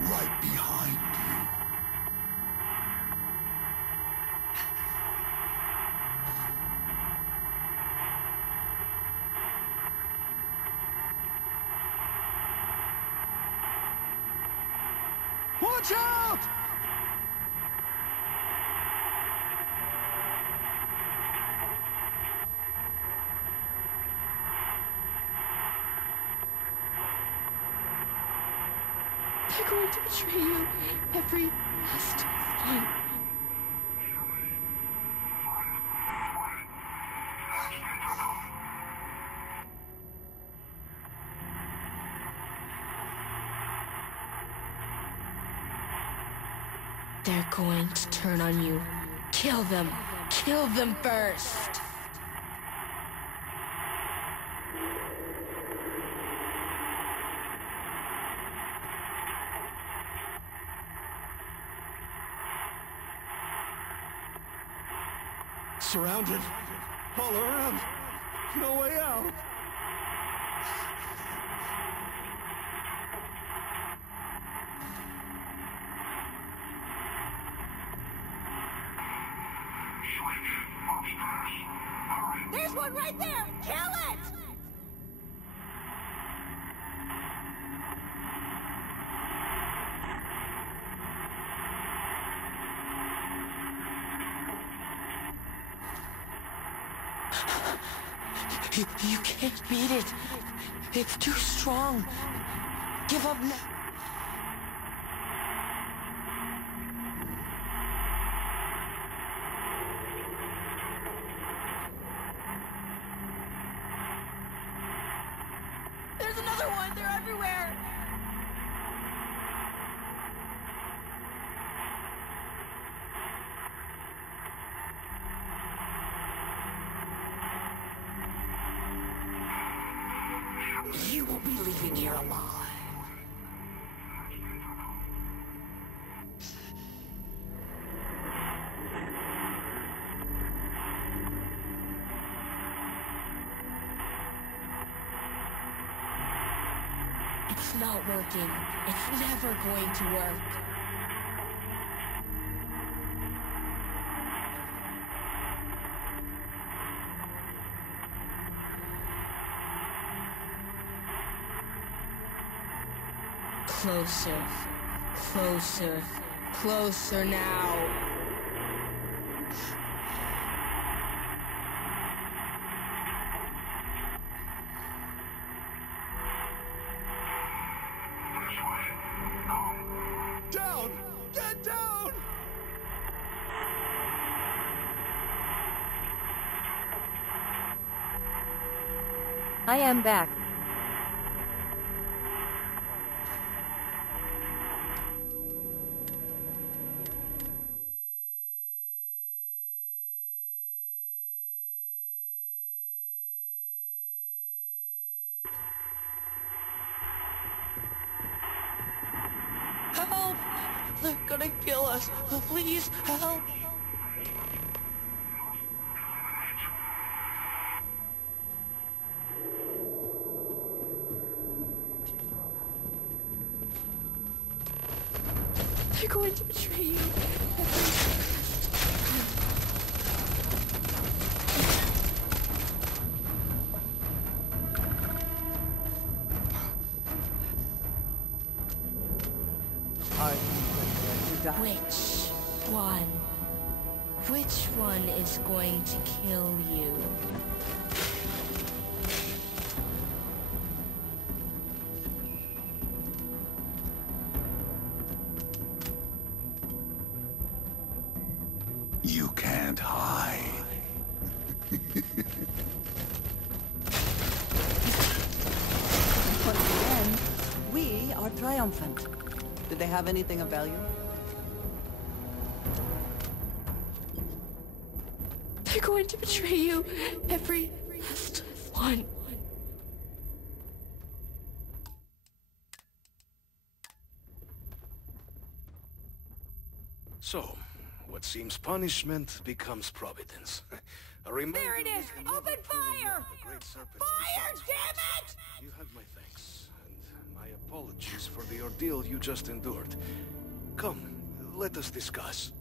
Right behind you. Watch out! They're going to betray you, every last one. They're going to turn on you. Kill them. Kill them first. Surrounded. All around. No way out. There's one right there! Kill it! You can't beat it. It's too strong. Give up now. There's another one! They're everywhere! You won't be leaving here alive. It's not working. It's never going to work. Closer. Closer. Closer now. Down! Get down! I am back. Help! They're gonna kill us. Please, help! They're going to betray you. Which one? Which one is going to kill you? You can't hide. Once again, we are triumphant. Did they have anything of value? They're going to betray you, every last one. So, what seems punishment becomes providence. A reminder. There it is! Open fire! Fire, damn it! You have my thanks, and my apologies for the ordeal you just endured. Come, let us discuss.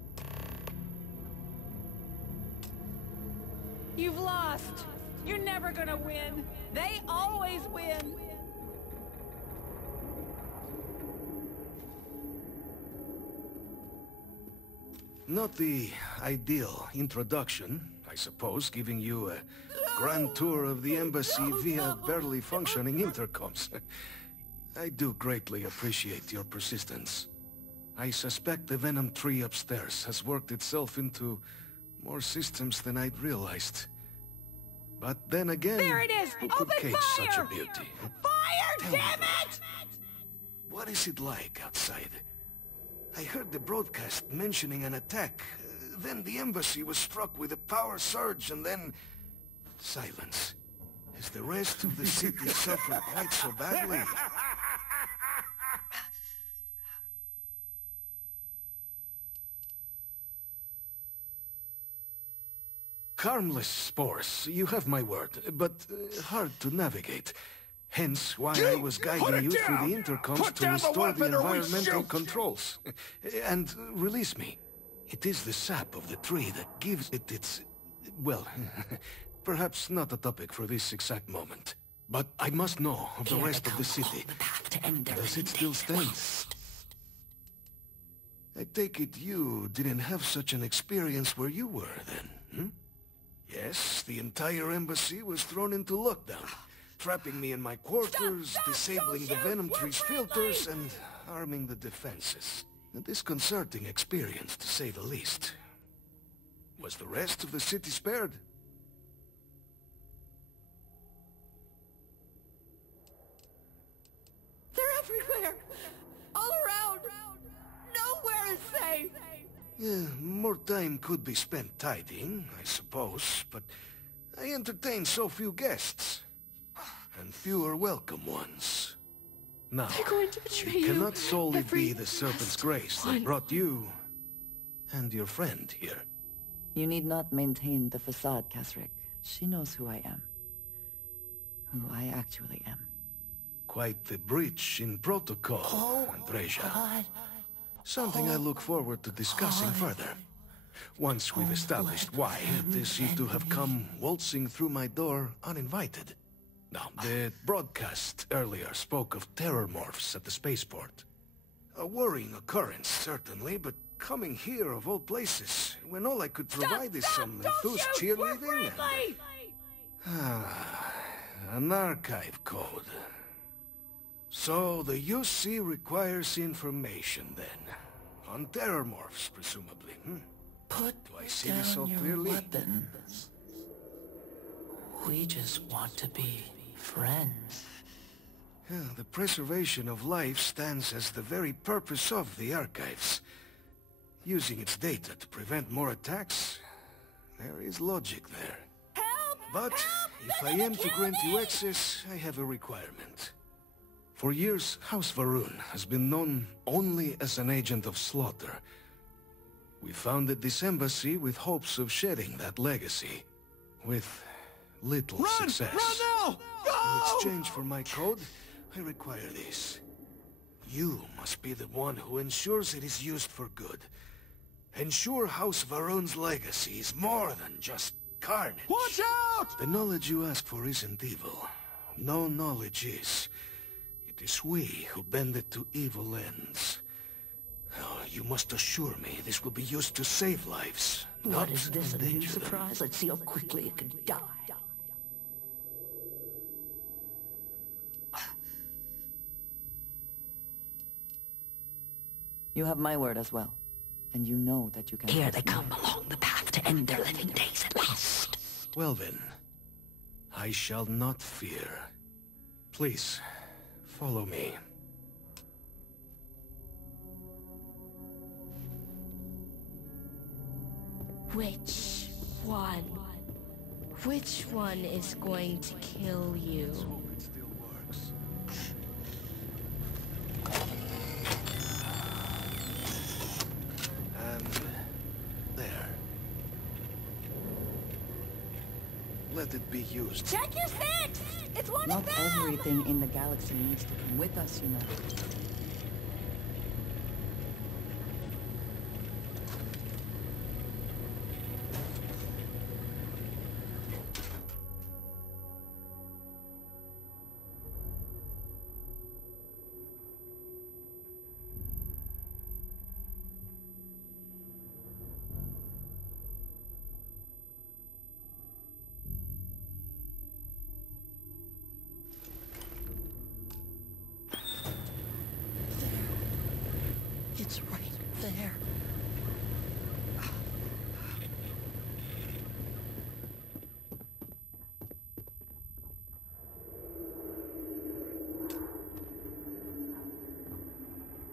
You've lost. You're never gonna win. They always win. Not the ideal introduction, I suppose, giving you a grand tour of the embassy via barely functioning intercoms. I do greatly appreciate your persistence. I suspect the Venom tree upstairs has worked itself into more systems than I'd realized. But then again, There it is! who could Open cage fire! such a beauty? Fire, damn it! What is it like outside? I heard the broadcast mentioning an attack. Then the embassy was struck with a power surge, and then... silence. Has the rest of the city suffered quite so badly? Harmless spores, you have my word, but hard to navigate. Hence why I was guiding you through the intercoms to restore the environmental controls. And release me. It is the sap of the tree that gives it its... well, perhaps not a topic for this exact moment. But I must know of the rest of the city. Does it still stand? I take it you didn't have such an experience where you were then, hmm? Yes, the entire embassy was thrown into lockdown, trapping me in my quarters, disabling the Venom tree's filters, and arming the defenses. A disconcerting experience, to say the least. Was the rest of the city spared? They're everywhere! All around! Nowhere is safe! Yeah, more time could be spent tidying, I suppose, but I entertain so few guests. And fewer welcome ones. Now, They're going to betray it you. cannot solely Every be the Serpent's grace one. that brought you and your friend here. You need not maintain the facade, Kasric. She knows who I am. Who I actually am. Quite the breach in protocol, Andreja. Something I look forward to discussing further. Once we've established why it is you to have come waltzing through my door uninvited. Now, the broadcast earlier spoke of terror morphs at the spaceport. A worrying occurrence, certainly, but coming here of all places, when all I could provide is some enthused cheerleading and... an archive code. So the UC requires information, then. On terror morphs, presumably, hmm? Do I see this all clearly? Weapons. We just want to be friends. Yeah, the preservation of life stands as the very purpose of the archives. Using its data to prevent more attacks, there is logic there. But if I am to grant you access, I have a requirement. For years, House Varun has been known only as an agent of slaughter. We founded this embassy with hopes of shedding that legacy, with little success. Run now! In exchange for my code, I require this. You must be the one who ensures it is used for good. Ensure House Varun's legacy is more than just carnage. Watch out! The knowledge you ask for isn't evil. No knowledge is. It is we who bend it to evil ends. Oh, you must assure me this will be used to save lives. What not is this, a new endanger them. surprise? Let's see how quickly it can die. You have my word as well. And you know that you can... Here they come along the path to end their living days at last. Well then, I shall not fear. Please, follow me. Which one? Which one is going to kill you? And there. Let it be used. Check your six! It's one Not of them! everything in the galaxy needs to come with us, you know. there.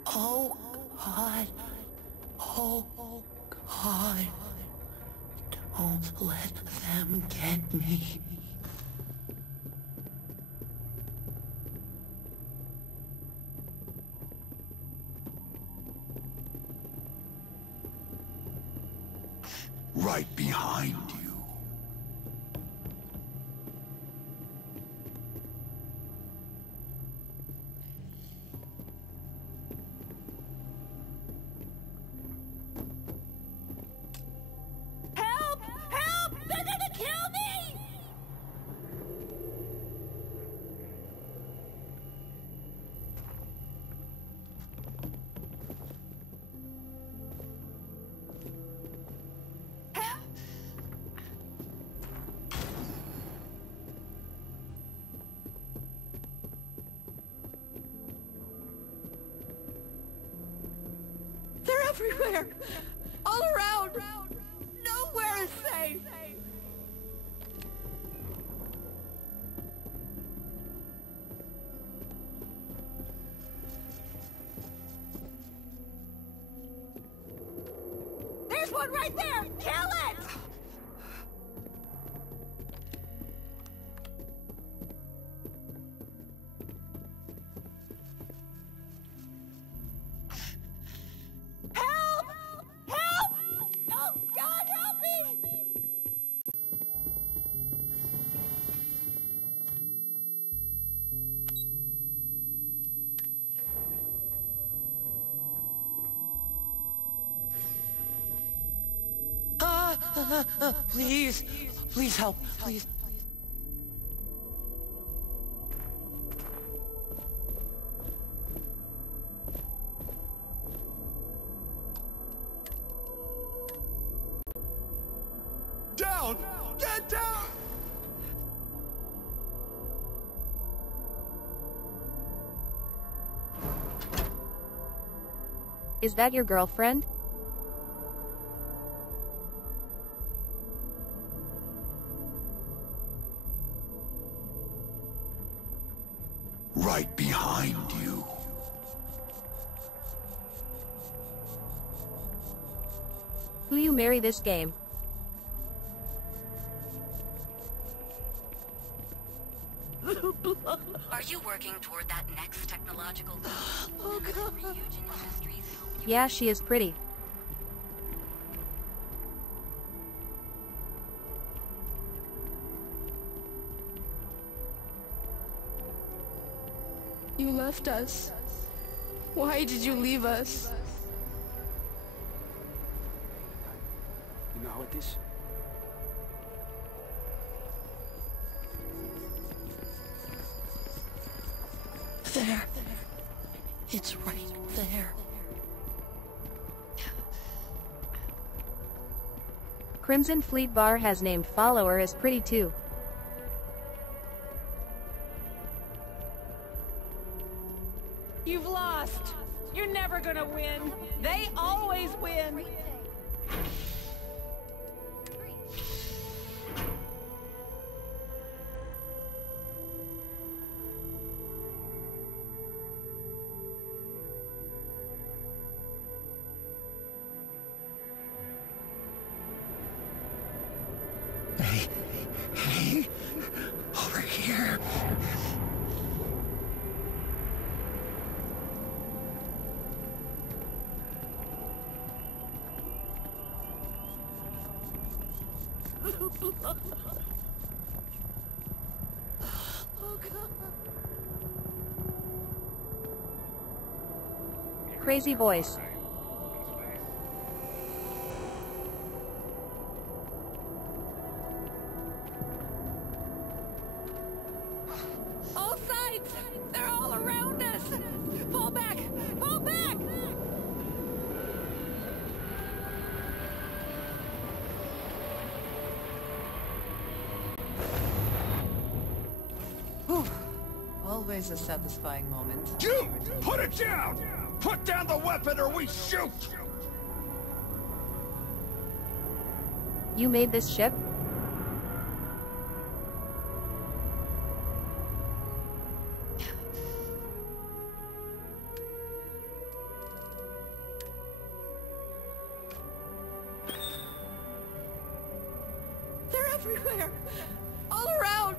Oh, God. Oh, God. Don't let them get me. Right behind you. Help! Help! They're gonna kill me! They're everywhere! All around! Nowhere is safe! There's one right there! Kill it! Help! Help! Oh, God, help me! Please. Please help. Please. Down! Get down! Is that your girlfriend? Right behind you. Will you marry this game? Are you working toward that next technological leap? Oh, God. Yeah, she is pretty. You left us. Why did you leave us? You know how it is? There. It's right there. Crimson Fleet Bar has named follower as pretty too. You've lost. You're never gonna win. They always win. Hey, over here. Oh, God. Crazy voice. All sides! They're all around us! Fall back! Fall back! Whew. Always a satisfying moment. You! Put it down! Put down the weapon or we shoot! You made this ship? They're everywhere! All around!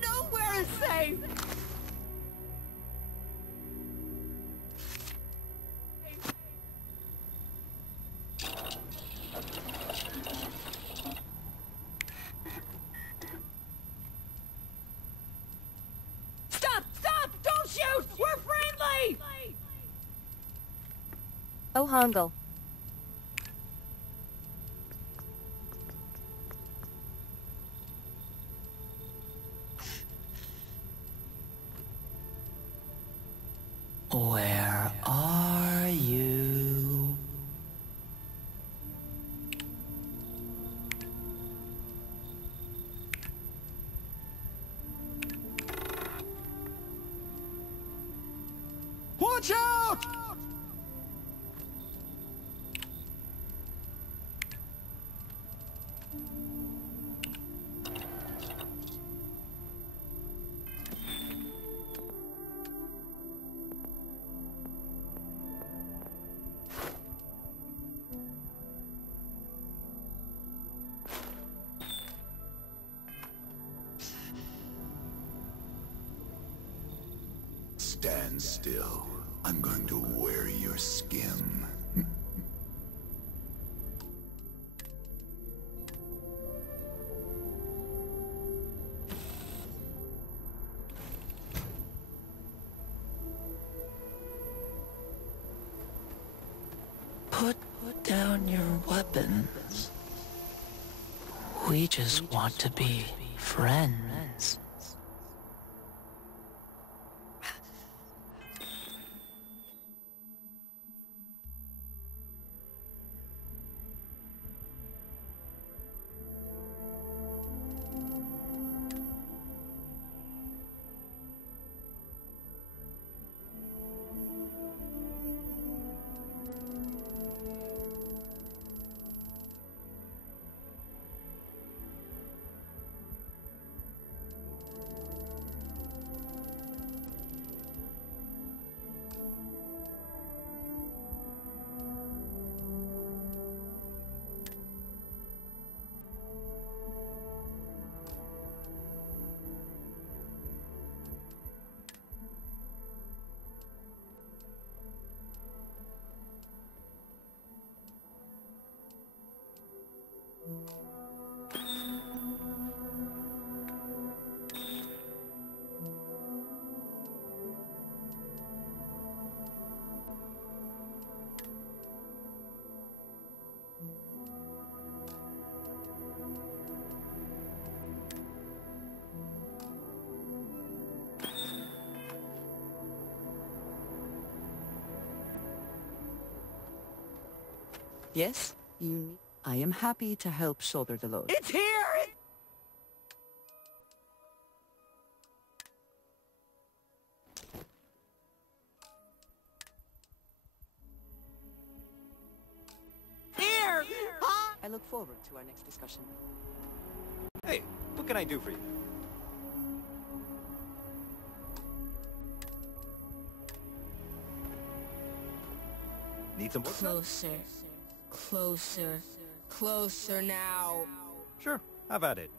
Nowhere is safe! Stop! Stop! Don't shoot! We're friendly! Oh, Hangul. Where are you? Watch out! Stand still. I'm going to wear your skin. Put down your weapons. We just want to be friends. Yes, I am happy to help shoulder the load. It's here! Here! I look forward to our next discussion. Hey, what can I do for you? Need some work? Closer. Closer. Closer now. Sure, have at it.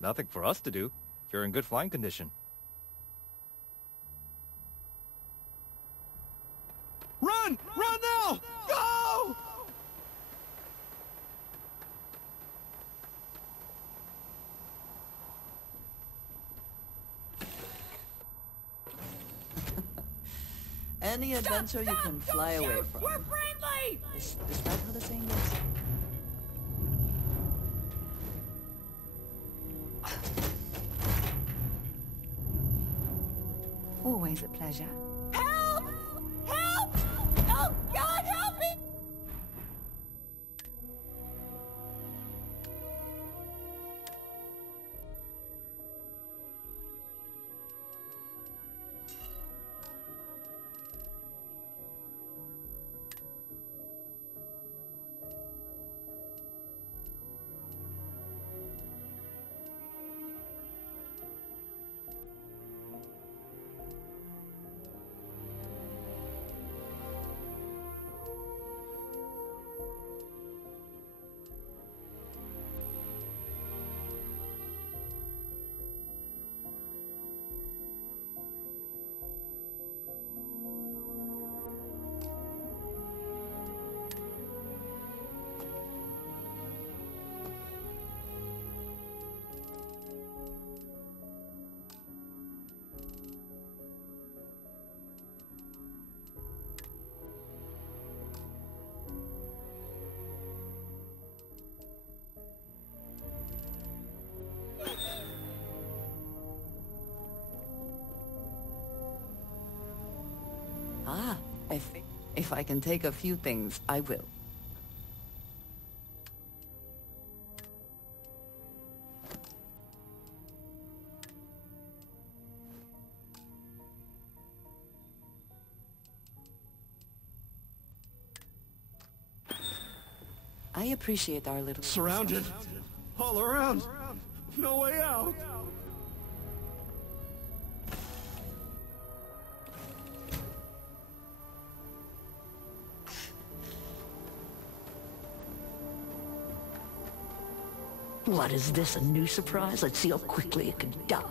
Nothing for us to do. You're in good flying condition. Run! Run now! Go! Any adventure you can fly away from. We're friendly! Is that how the saying goes? Always a pleasure. Help! Help! Oh, God, help me! Ah, if I can take a few things, I will. I appreciate our little... Surrounded. All around. No way out. What is this, a new surprise? Let's see how quickly it can die.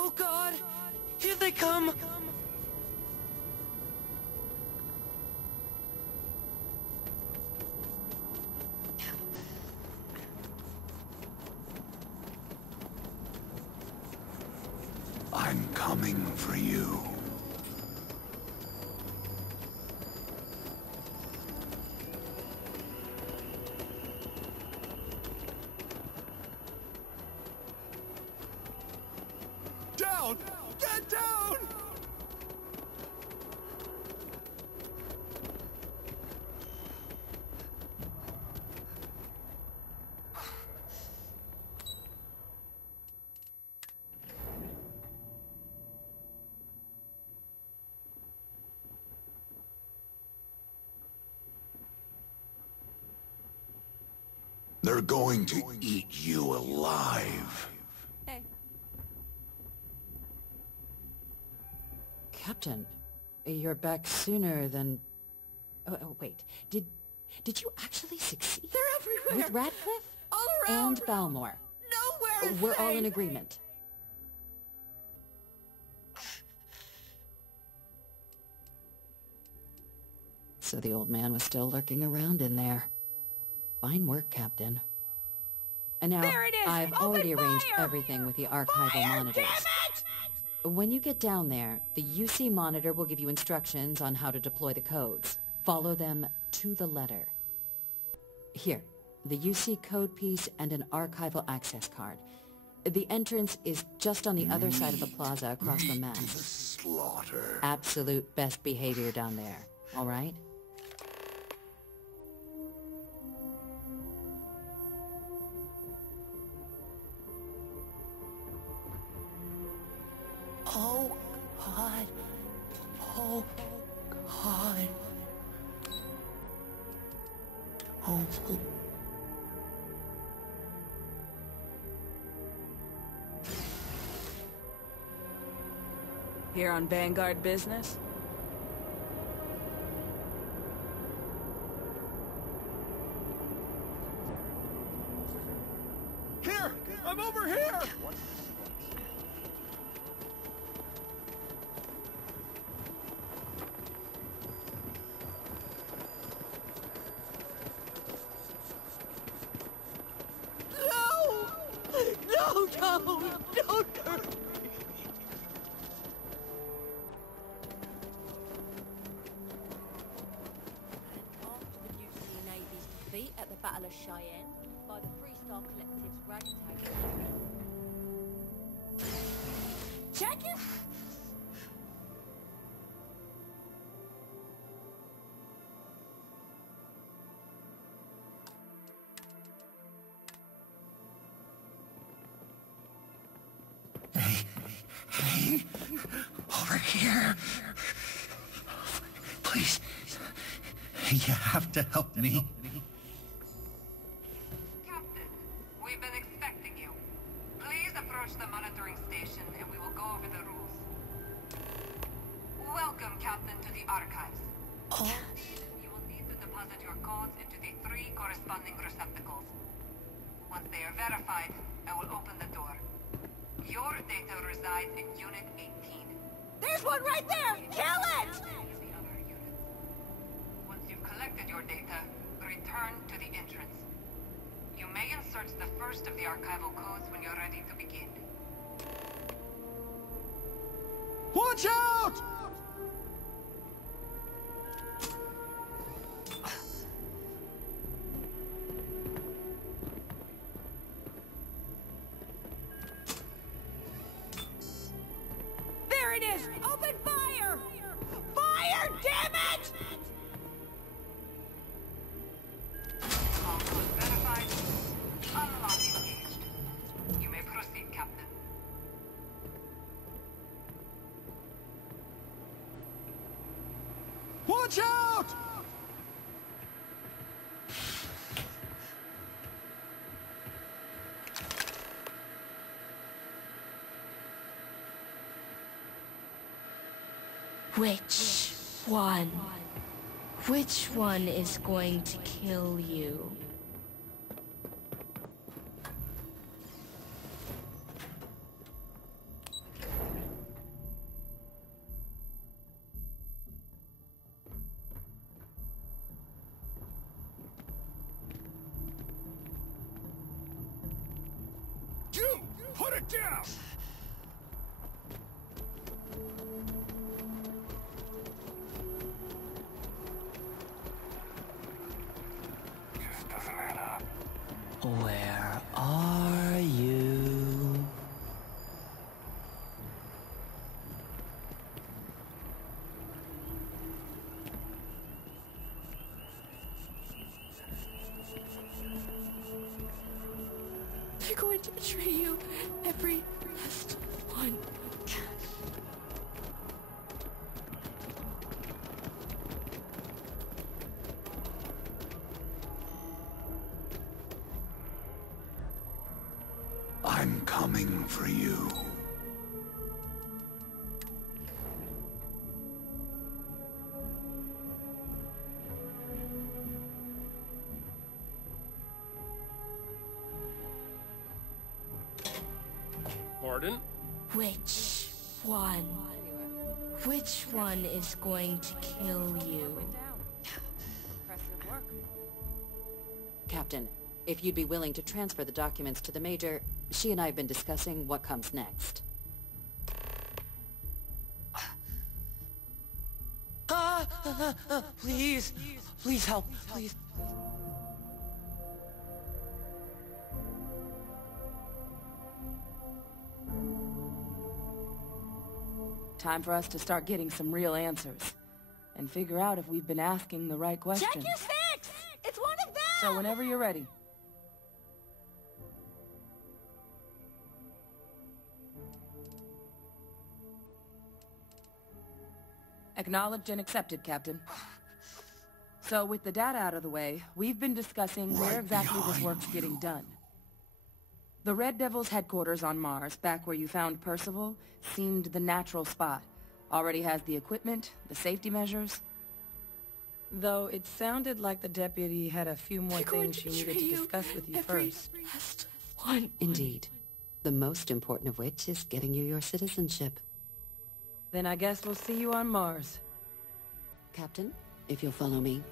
Oh God! Here they come! I'm coming for you. Down! Get down! They're going to eat you alive. Hey. Captain, you're back sooner than... Oh, wait. Did you actually succeed? They're everywhere! With Radcliffe? All around! And Balmore? Nowhere is We're all safe. in agreement. So the old man was still lurking around in there. Fine work, Captain. And now, There it is! I've Open already arranged fire! everything with the archival monitors. Damn it! When you get down there, the UC monitor will give you instructions on how to deploy the codes. Follow them to the letter. Here, the UC code piece and an archival access card. The entrance is just on the other side of the plaza across from Matt's. Slaughter. Absolute best behavior down there, all right? Here on Vanguard business? Here! I'm over here! No! No, don't hurt me! Defeat at the Battle of Cheyenne by the Freestyle Collective's ragtag. Check it! Hey, over here. Please, you have to help me. Captain, we've been expecting you. Please approach the monitoring station and we will go over the rules. Welcome, Captain, to the archives. You will need to deposit your codes into the 3 corresponding receptacles. Once they are verified, I will open the door. Your data resides in Unit 18. There's one right there! Kill it! Once you've collected your data, return to the entrance. You may insert the first of the archival codes when you're ready to begin. Watch out! There it is! Open fire! Fire, damn it! All codes verified. Unlock engaged. You may proceed, Captain. Watch out! Which one? Which one is going to kill you? You put it down! Where are you? They're going to betray you, every last one. I'm coming for you. Pardon? Which one? Which one is going to kill you? Captain, if you'd be willing to transfer the documents to the Major, she and I have been discussing what comes next. Please, please help, please. Time for us to start getting some real answers. And figure out if we've been asking the right questions. Check your six! It's one of them! So whenever you're ready. Acknowledged and accepted, Captain. So with the data out of the way, we've been discussing where exactly this work's getting done. The Red Devil's headquarters on Mars, back where you found Percival, seemed the natural spot. Already has the equipment, the safety measures. Though it sounded like the deputy had a few more things she needed to discuss with you first. Indeed. The most important of which is getting you your citizenship. Then I guess we'll see you on Mars. Captain, if you'll follow me.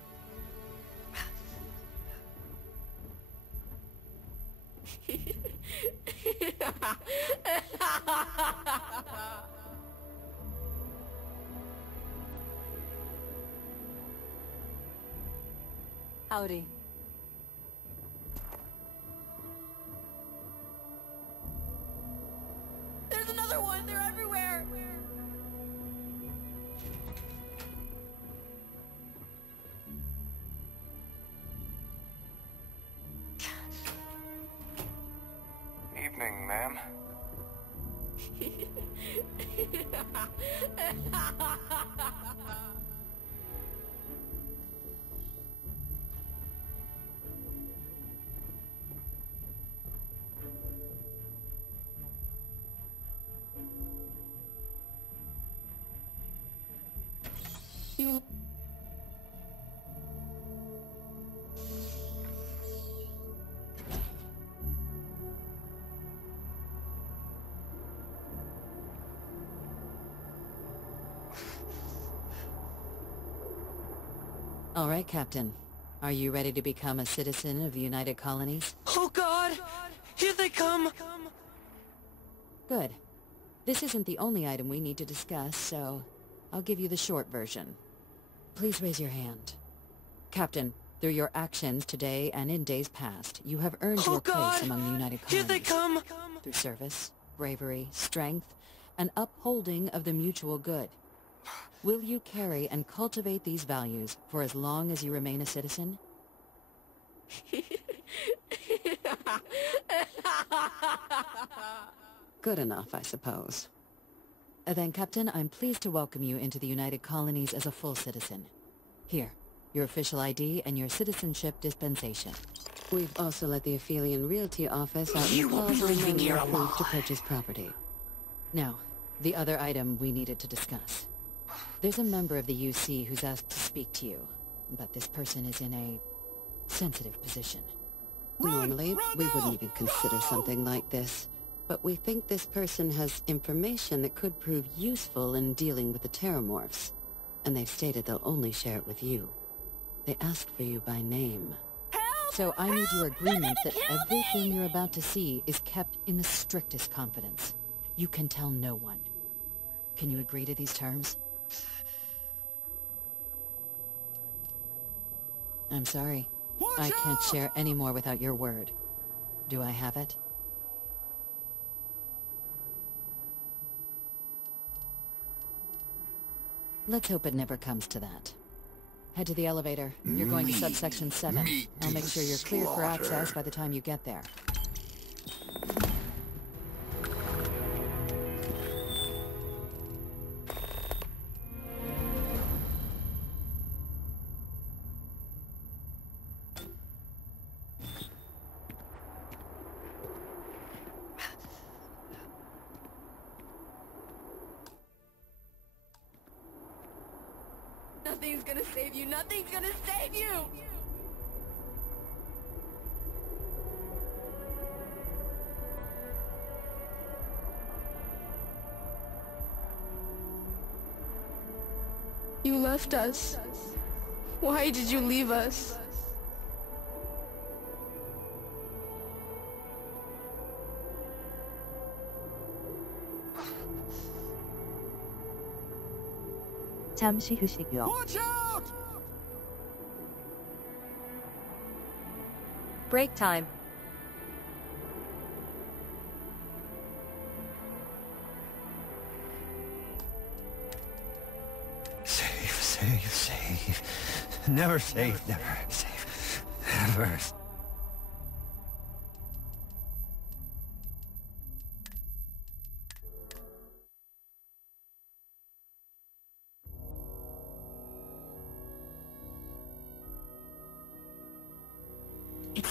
Howdy. There's another one! They're everywhere! Evening, ma'am. You... All right, Captain. Are you ready to become a citizen of the United Colonies? Oh God! Here they come! Good. This isn't the only item we need to discuss, so I'll give you the short version. Please raise your hand. Captain, through your actions today and in days past, you have earned your place among the United Colonies. Here they come! Through service, bravery, strength, and upholding of the mutual good. Will you carry and cultivate these values for as long as you remain a citizen? Good enough, I suppose. Then, Captain, I'm pleased to welcome you into the United Colonies as a full citizen. Here, your official ID and your citizenship dispensation. We've also let the Aphelion Realty Office out in the plaza and you're approved to purchase property. Now, the other item we needed to discuss. There's a member of the UC who's asked to speak to you, but this person is in a sensitive position. Normally, we wouldn't even consider something like this, but we think this person has information that could prove useful in dealing with the Terramorphs, and they've stated they'll only share it with you. They asked for you by name. So I need your agreement that everything you're about to see is kept in the strictest confidence. You can tell no one. Can you agree to these terms? I'm sorry. I can't share any more without your word. Do I have it? Let's hope it never comes to that. Head to the elevator. You're going to subsection 7. I'll make sure you're clear for access by the time you get there. Nothing's gonna save you! Nothing's gonna save you! You left us. Why did you leave us? 잠시 휴식요. Watch out! Break time. Save. Never save, never save. Never.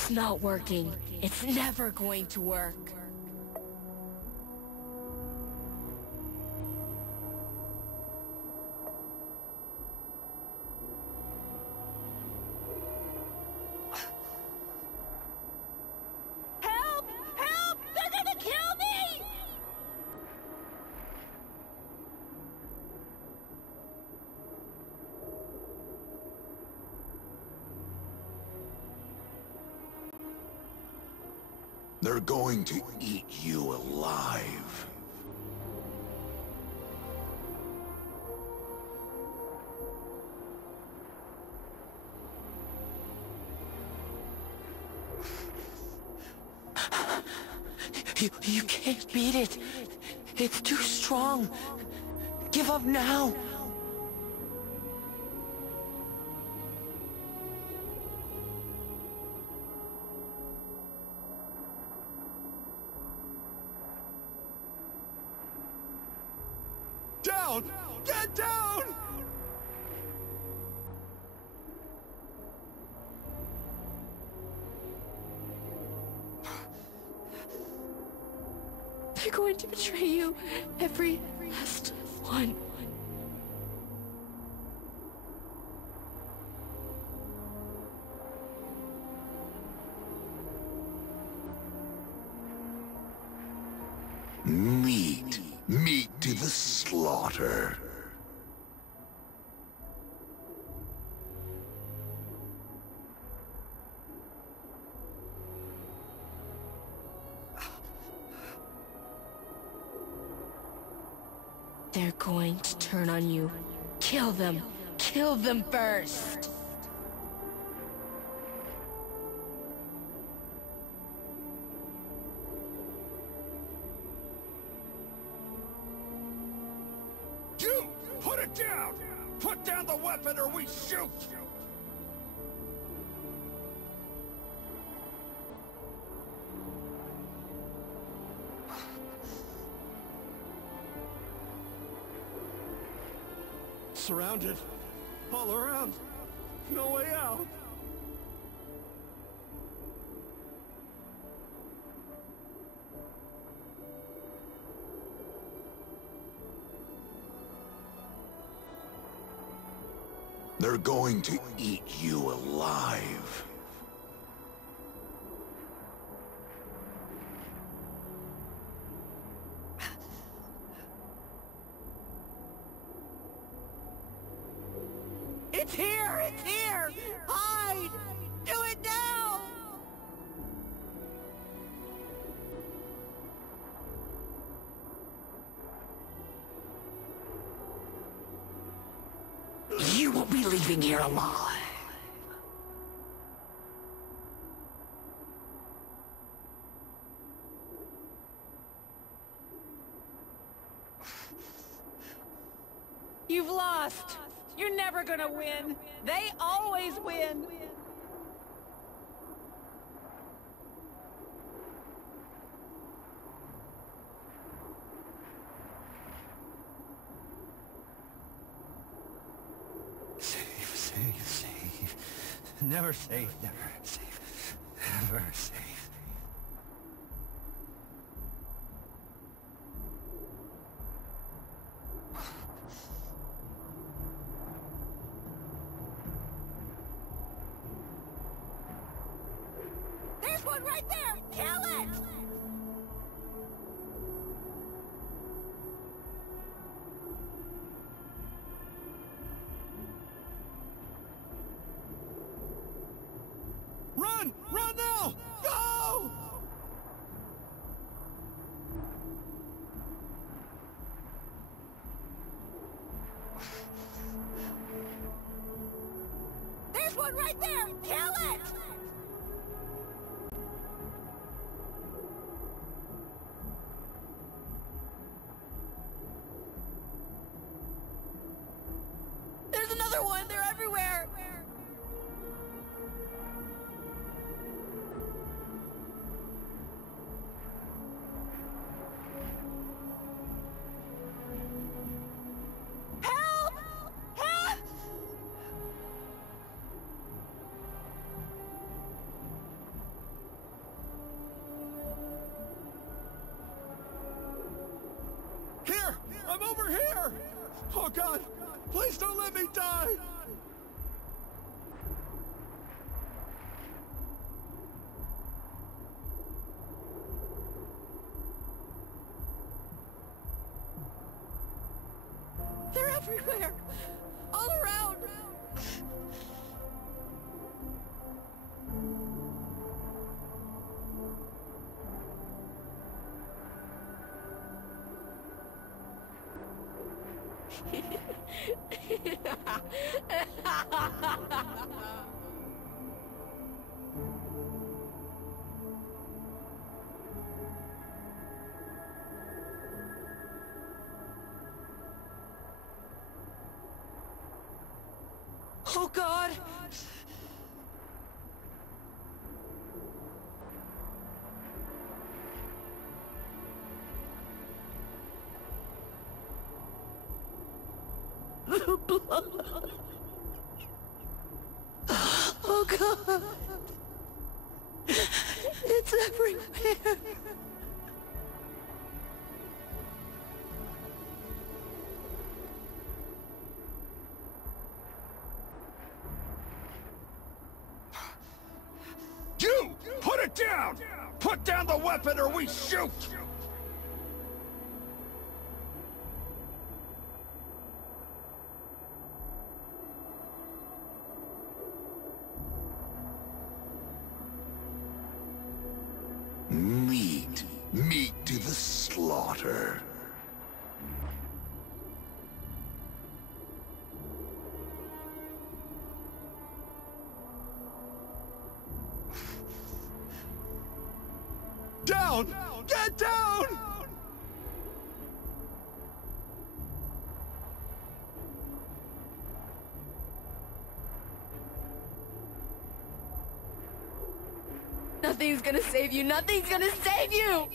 It's not working. It's never going to work. Help! Help! They're gonna kill me! They're going to eat you alive. You can't beat it. It's too strong. Give up now. Down! Get down! They're going to betray you. Every last one. Meat. Meat to the slaughter. They're going to turn on you. Kill them. Kill them first. You! Put it down! Put down the weapon or we shoot! Surrounded. All around. No way out. They're going to eat you alive. It's here! It's here! Hide! Do it now! You won't be leaving here alive. You've lost! You're never gonna win! They always win! Safe. Never safe, never safe. Never safe. There's one right there! Kill it! Run! Run now! Go! There's one right there! Kill it! There's another one! They're everywhere! Help! Help! over here! Oh God, please don't let me die! They're everywhere! All around! Oh God! The blood. Oh God! It's everywhere! You! Put it down! Put down the weapon or we shoot! Meat. Meat to the slaughter. Down! Get down! Nothing's gonna save you! Nothing's gonna save you!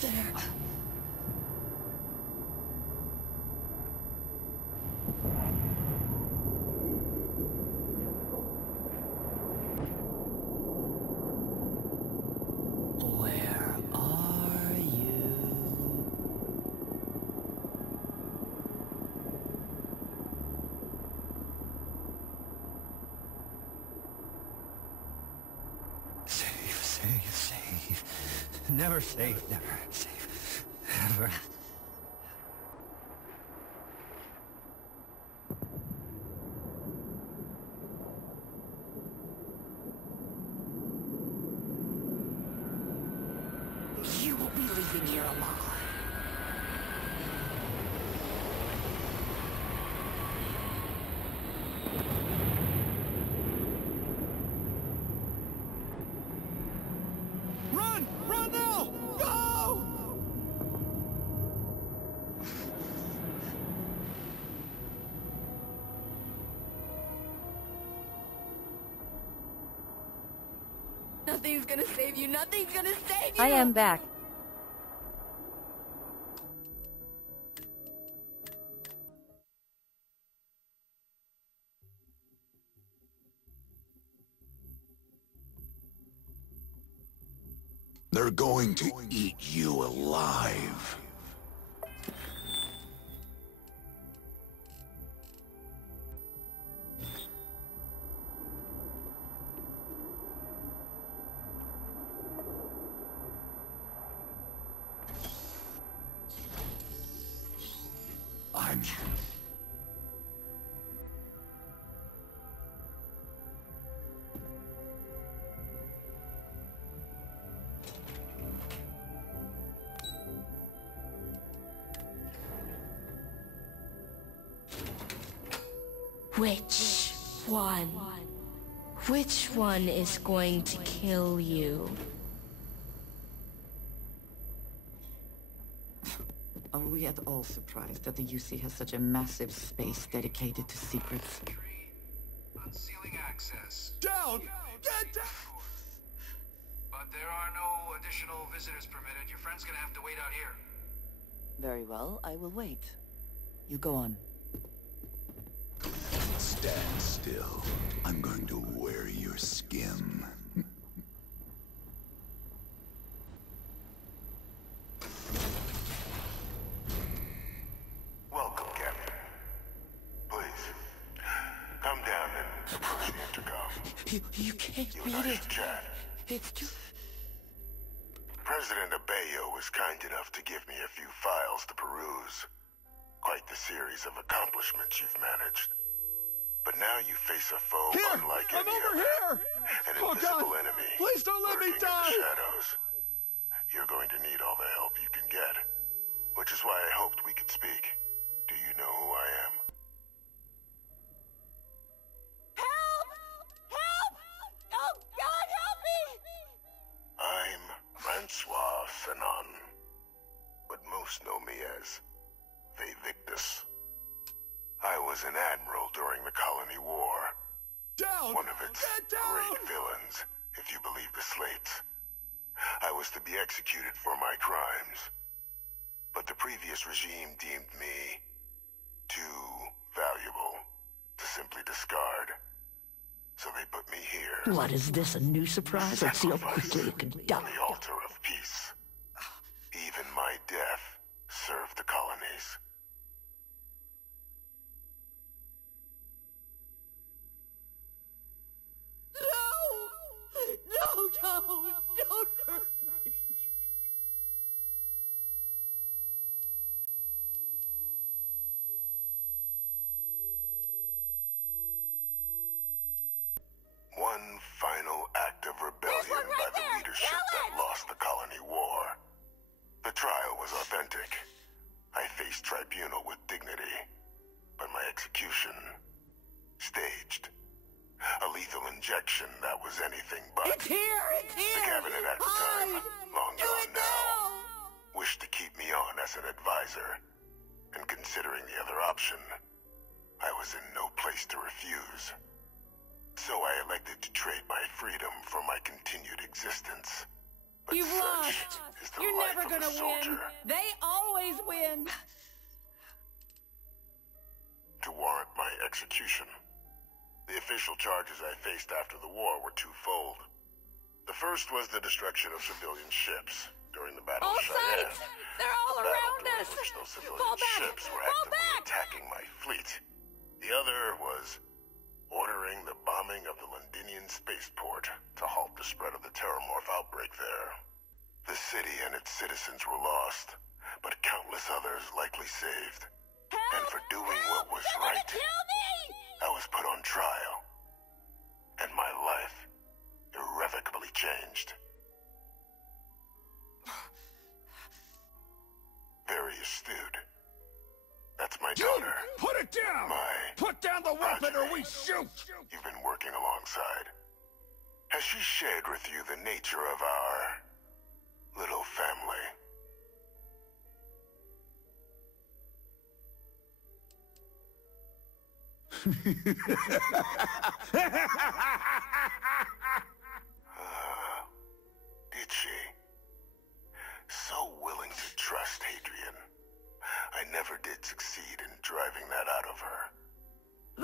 There. Where are you? Safe, safe, safe. Never safe, never safe. Ever. You will be leaving here alive. Run! Run now! Go! Nothing's gonna save you! Nothing's gonna save you! I am back. They're going to eat you alive. I'm... Which one? Which one is going to kill you? Are we at all surprised that the UC has such a massive space dedicated to secrets? Unsealing access. Down! Get down! But there are no additional visitors permitted. Your friend's gonna have to wait out here. Very well, I will wait. You go on. Stand still. I'm going to wear your skin. Welcome, Captain. Please, come down and approach the intercom. You can't You beat and I it. should chat. It's too... President Abeyo was kind enough to give me a few files to peruse. Quite the series of accomplishments you've managed. But now you face a foe unlike any other. An invisible enemy. Please don't let me lurking die! in the shadows. You're going to need all the help you can get. Which is why I hoped we could speak. Do you know who I am? Help! Help! Oh, God, help me! I'm Francois Fanon. But most know me as Victus. I was an admiral during the Colony War. One of its great villains, if you believe the slates. I was to be executed for my crimes. But the previous regime deemed me too valuable to simply discard. So they put me here. What is this, a new surprise? Let's see how quickly you can die. The altar of peace. Even my death served the colonies. No, don't hurt me. One final act of rebellion by the leadership that lost the Colony War. The trial was authentic. I faced tribunal with dignity, but my execution, staged. A lethal injection that was anything but. It's here! It's here! The cabinet at the time, long gone now, wished to keep me on as an advisor. And considering the other option, I was in no place to refuse. So I elected to trade my freedom for my continued existence. But You've such lost. is the You're life never of a gonna soldier. win. They always win. To warrant my execution, the official charges I faced after the war were twofold. The first was the destruction of civilian ships during the Battle All of Cheyenne. sides! They're all around us! Which those civilian Fall back! ships were Fall actively back! attacking my fleet. The other was ordering the bombing of the Londinian spaceport to halt the spread of the Terramorph outbreak there. The city and its citizens were lost, but countless others likely saved. And for doing what was right, I was put on trial. And my life irrevocably changed. Very astute. That's my daughter. Put it down! Put down the weapon or we shoot! You've been working alongside. Has she shared with you the nature of our little family? Did she? So willing to trust Hadrian. I never did succeed in driving that out of her.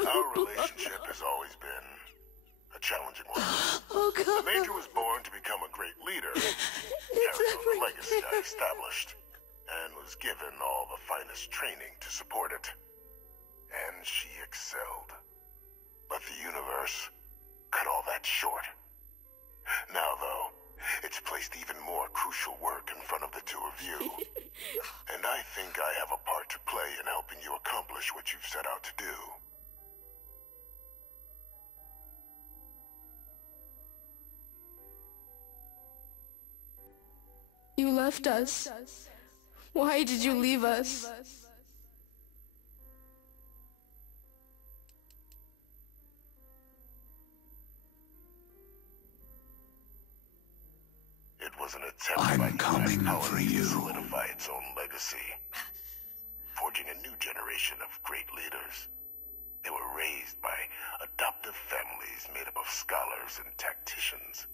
Our relationship has always been a challenging one. The Major was born to become a great leader, carrying on the legacy I established, and was given all the finest training to support it. And she excelled. But the universe cut all that short. Now, though, it's placed even more crucial work in front of the two of you. And I think I have a part to play in helping you accomplish what you've set out to do. You left us. Why did you leave us? It was an attempt by coming for you to solidify its own legacy, forging a new generation of great leaders. They were raised by adoptive families made up of scholars and tacticians,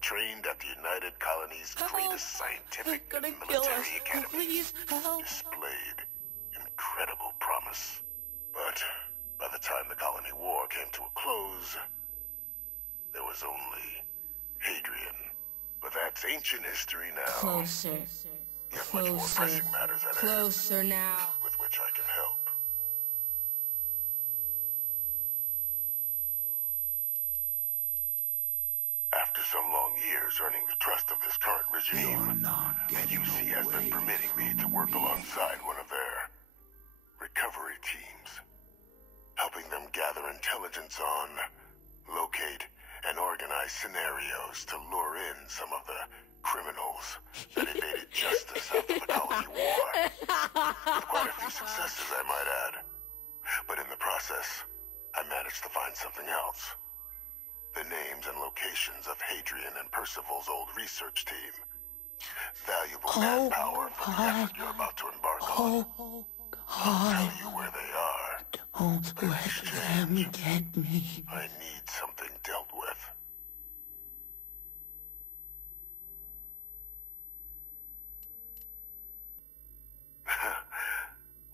trained at the United Colony's greatest scientific and military academy, displayed incredible promise. But by the time the colony war came to a close, there was only Hadrian. But that's ancient history now. Closer. You have much more pressing matters at hand, Closer now. with which I can help. After some long years earning the trust of this current regime, the UC has been permitting me to work alongside one of their recovery teams, helping them gather intelligence on, locate, and organize scenarios to lure in some of the criminals that evaded justice after the colony war. With quite a few successes, I might add. But in the process, I managed to find something else. The names and locations of Hadrian and Percival's old research team. Valuable manpower for the effort you're about to embark on. I'll tell you where they are. Don't let them get me. I need something dealt with.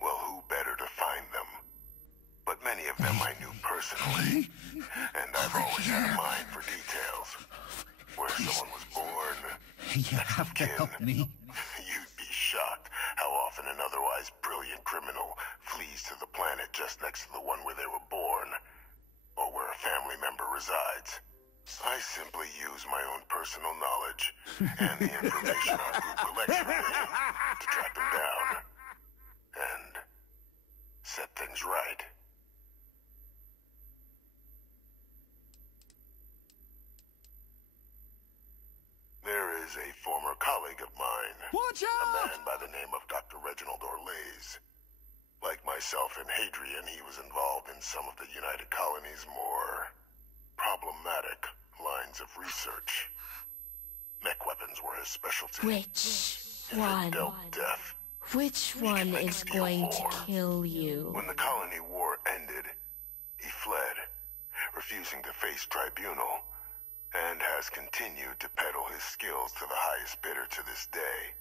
Well, who better to find them? But many of them I knew personally, and I've always had a mind for details. Where someone was born, You have to help me. You'd be shocked how often an otherwise brilliant criminal flees to the planet just next to the one where they were born, or where a family member resides. I simply use my own personal knowledge and the information our group collects from them to track them down and set things right. There is a former colleague of mine, Watch a out! man by the name of Dr. Reginald Orlays. Like myself and Hadrian, he was involved in some of the United Colony's more problematic lines of research. Mech weapons were his specialty. Which If it one? dealt death, Which one is going to kill you? when the colony war ended, he fled, refusing to face tribunal, and has continued to peddle his skills to the highest bidder to this day.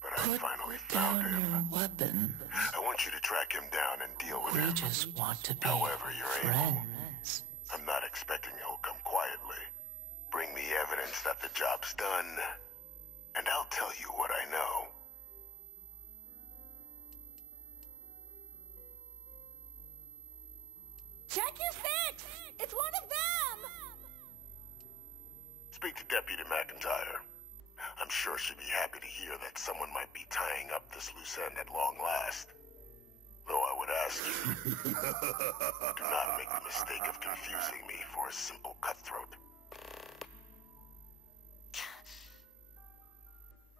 But I finally found him. Your weapon. I want you to track him down and deal with We him. just want to be However you're able. friends. I'm not expecting he'll come quietly. Bring me evidence that the job's done, and I'll tell you what I know. Check your six! It's one of them! Speak to Deputy McIntyre. I'm sure she'd be happy to hear that someone might be tying up this loose end at long last. Though I would ask you, do not make the mistake of confusing me for a simple cutthroat.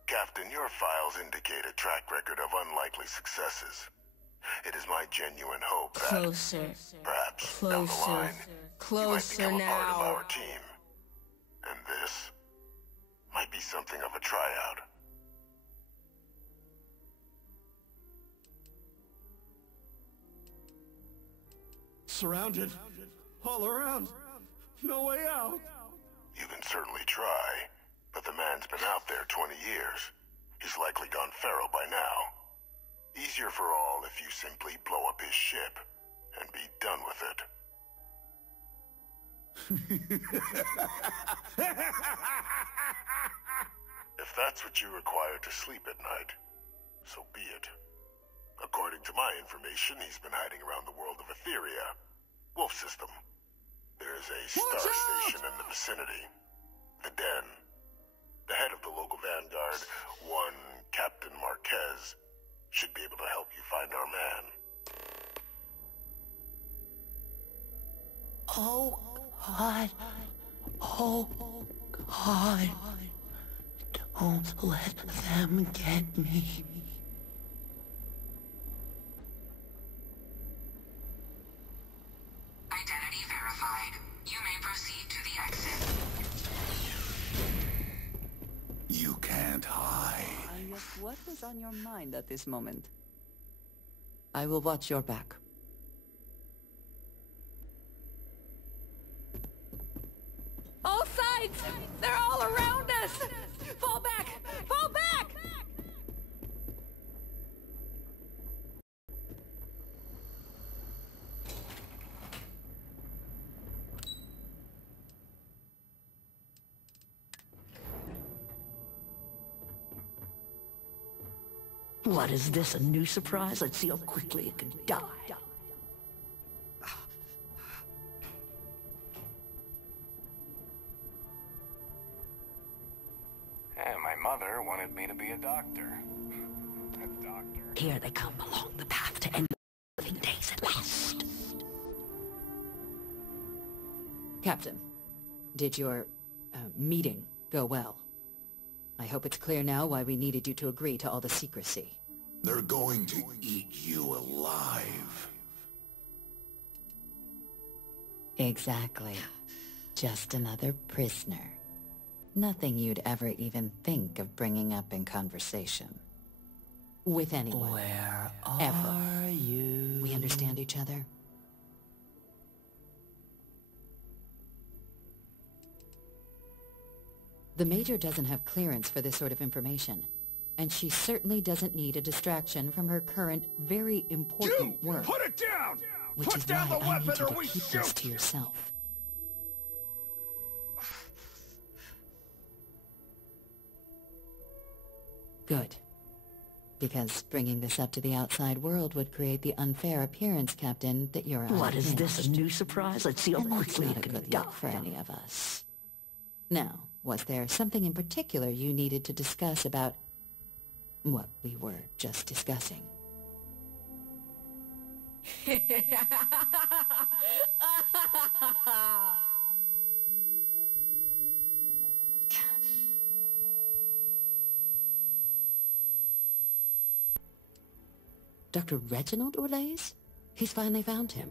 Captain, your files indicate a track record of unlikely successes. It is my genuine hope that, Closer. perhaps, down the Closer. line, you might Closer become a part of now. our team. And this might be something of a tryout. Surrounded. All around. No way out. You can certainly try, but the man's been out there 20 years. He's likely gone feral by now. Easier for all if you simply blow up his ship and be done with it. If that's what you require to sleep at night, so be it. According to my information, he's been hiding around the world of Etheria, Wolf System. There's a star station in the vicinity. The Den. The head of the local vanguard, one Captain Marquez, should be able to help you find our man. Oh, God. Oh, God. Don't let them get me. Identity verified. You may proceed to the exit. You can't hide. What was on your mind at this moment? I will watch your back. All sides! They're all around us! Fall back! Fall back! What is this, a new surprise? Let's see how quickly it can die. And my mother wanted me to be a doctor. A doctor. Here they come along the path to end living days at last. Captain, did your meeting go well? I hope it's clear now why we needed you to agree to all the secrecy. They're going to eat you alive. Exactly. Just another prisoner. Nothing you'd ever even think of bringing up in conversation. With anyone. Where Ever. are you? We understand each other? The Major doesn't have clearance for this sort of information, and she certainly doesn't need a distraction from her current, very important work. Put it down! Which Put is down why the I weapon need you or to we keep shoot this to you! yourself. Good. Because bringing this up to the outside world would create the unfair appearance, Captain, that you're What is this, a new surprise? Let's see how quickly it can die. For any of us. Now, was there something in particular you needed to discuss about what we were just discussing? Dr. Reginald Orlaise? He's finally found him.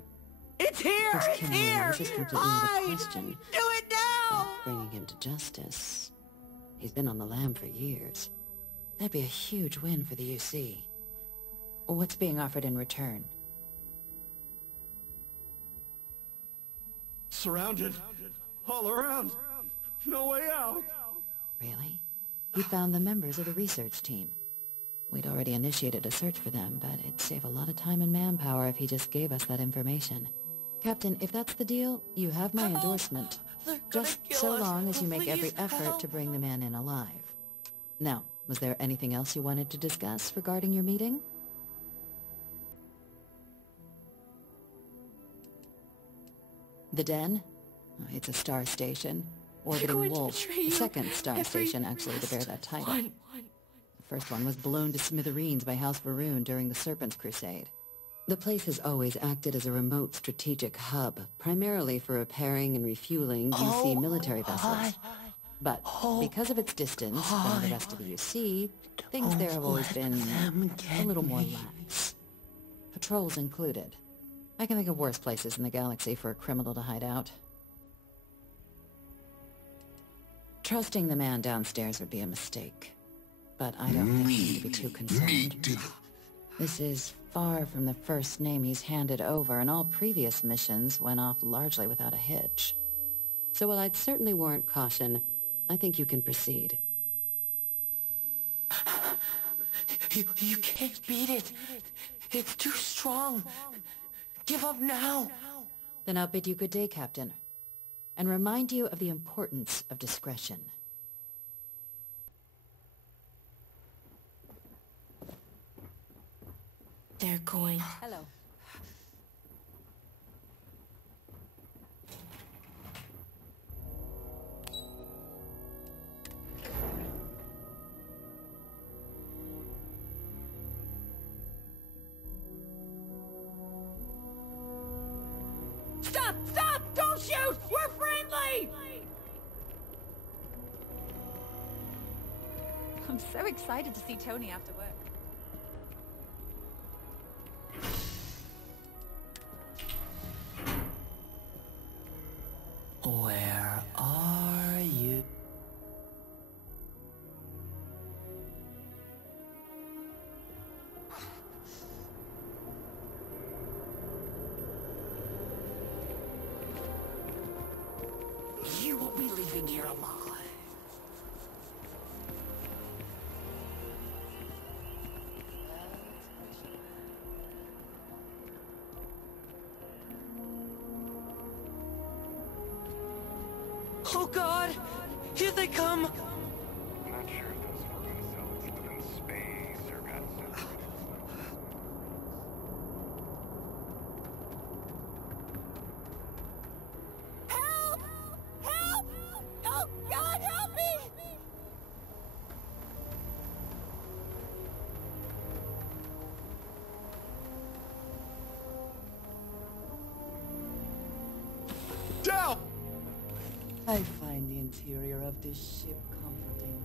It's here! Of course, It's killing him here! is just completely out of Hide! question. Do it now! But bringing him to justice. He's been on the lam for years. That'd be a huge win for the UC. What's being offered in return? Surrounded. All around. No way out. Really? He found the members of the research team. We'd already initiated a search for them, but it'd save a lot of time and manpower if he just gave us that information. Captain, if that's the deal, you have my endorsement. Just so long as you make every effort to bring the man in alive. Now, was there anything else you wanted to discuss regarding your meeting? The Den? It's a star station. Orbiting Wolf, the second star station actually to bear that title. The first one was blown to smithereens by House Varun during the Serpent's Crusade. The place has always acted as a remote strategic hub, primarily for repairing and refueling UC military vessels. But because of its distance from the rest of the UC, things there have always been a little more lax. Patrols included. I can think of worse places in the galaxy for a criminal to hide out. Trusting the man downstairs would be a mistake. But I don't think you should be too concerned. Me too. This is far from the first name he's handed over, and all previous missions went off largely without a hitch. So while I'd certainly warrant caution, I think you can proceed. You can't beat it. It's too strong. Give up now. Then I'll bid you good day, Captain, and remind you of the importance of discretion. They're going... Hello. Stop! Stop! Don't shoot! We're friendly! I'm so excited to see Tony after work. Where are you? You won't be leaving here alive. Oh God! Here they come! I'm not sure if those Varun cells live in space or got I find the interior of this ship comforting.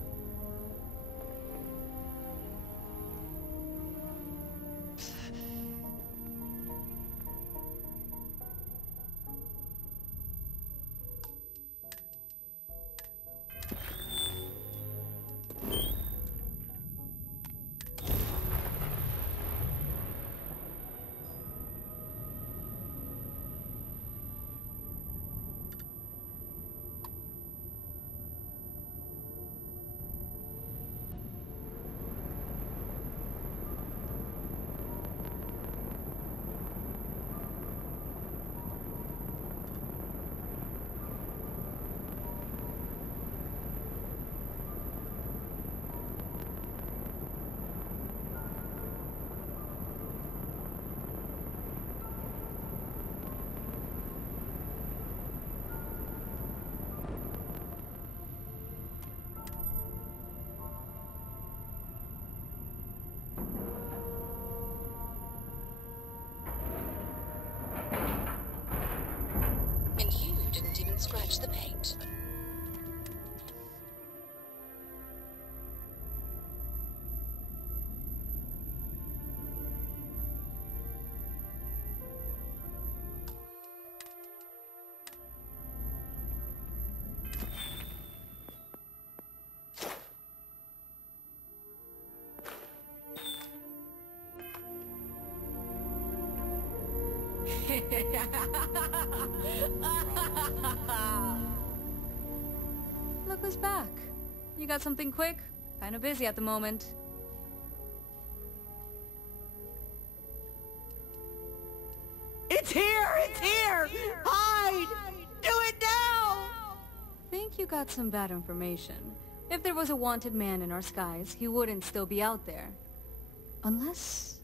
And you didn't even scratch the paint. Look who's back. You got something quick? Kinda busy at the moment. It's here! It's here! Hide! Do it now! Think you got some bad information. If there was a wanted man in our skies, he wouldn't still be out there. Unless...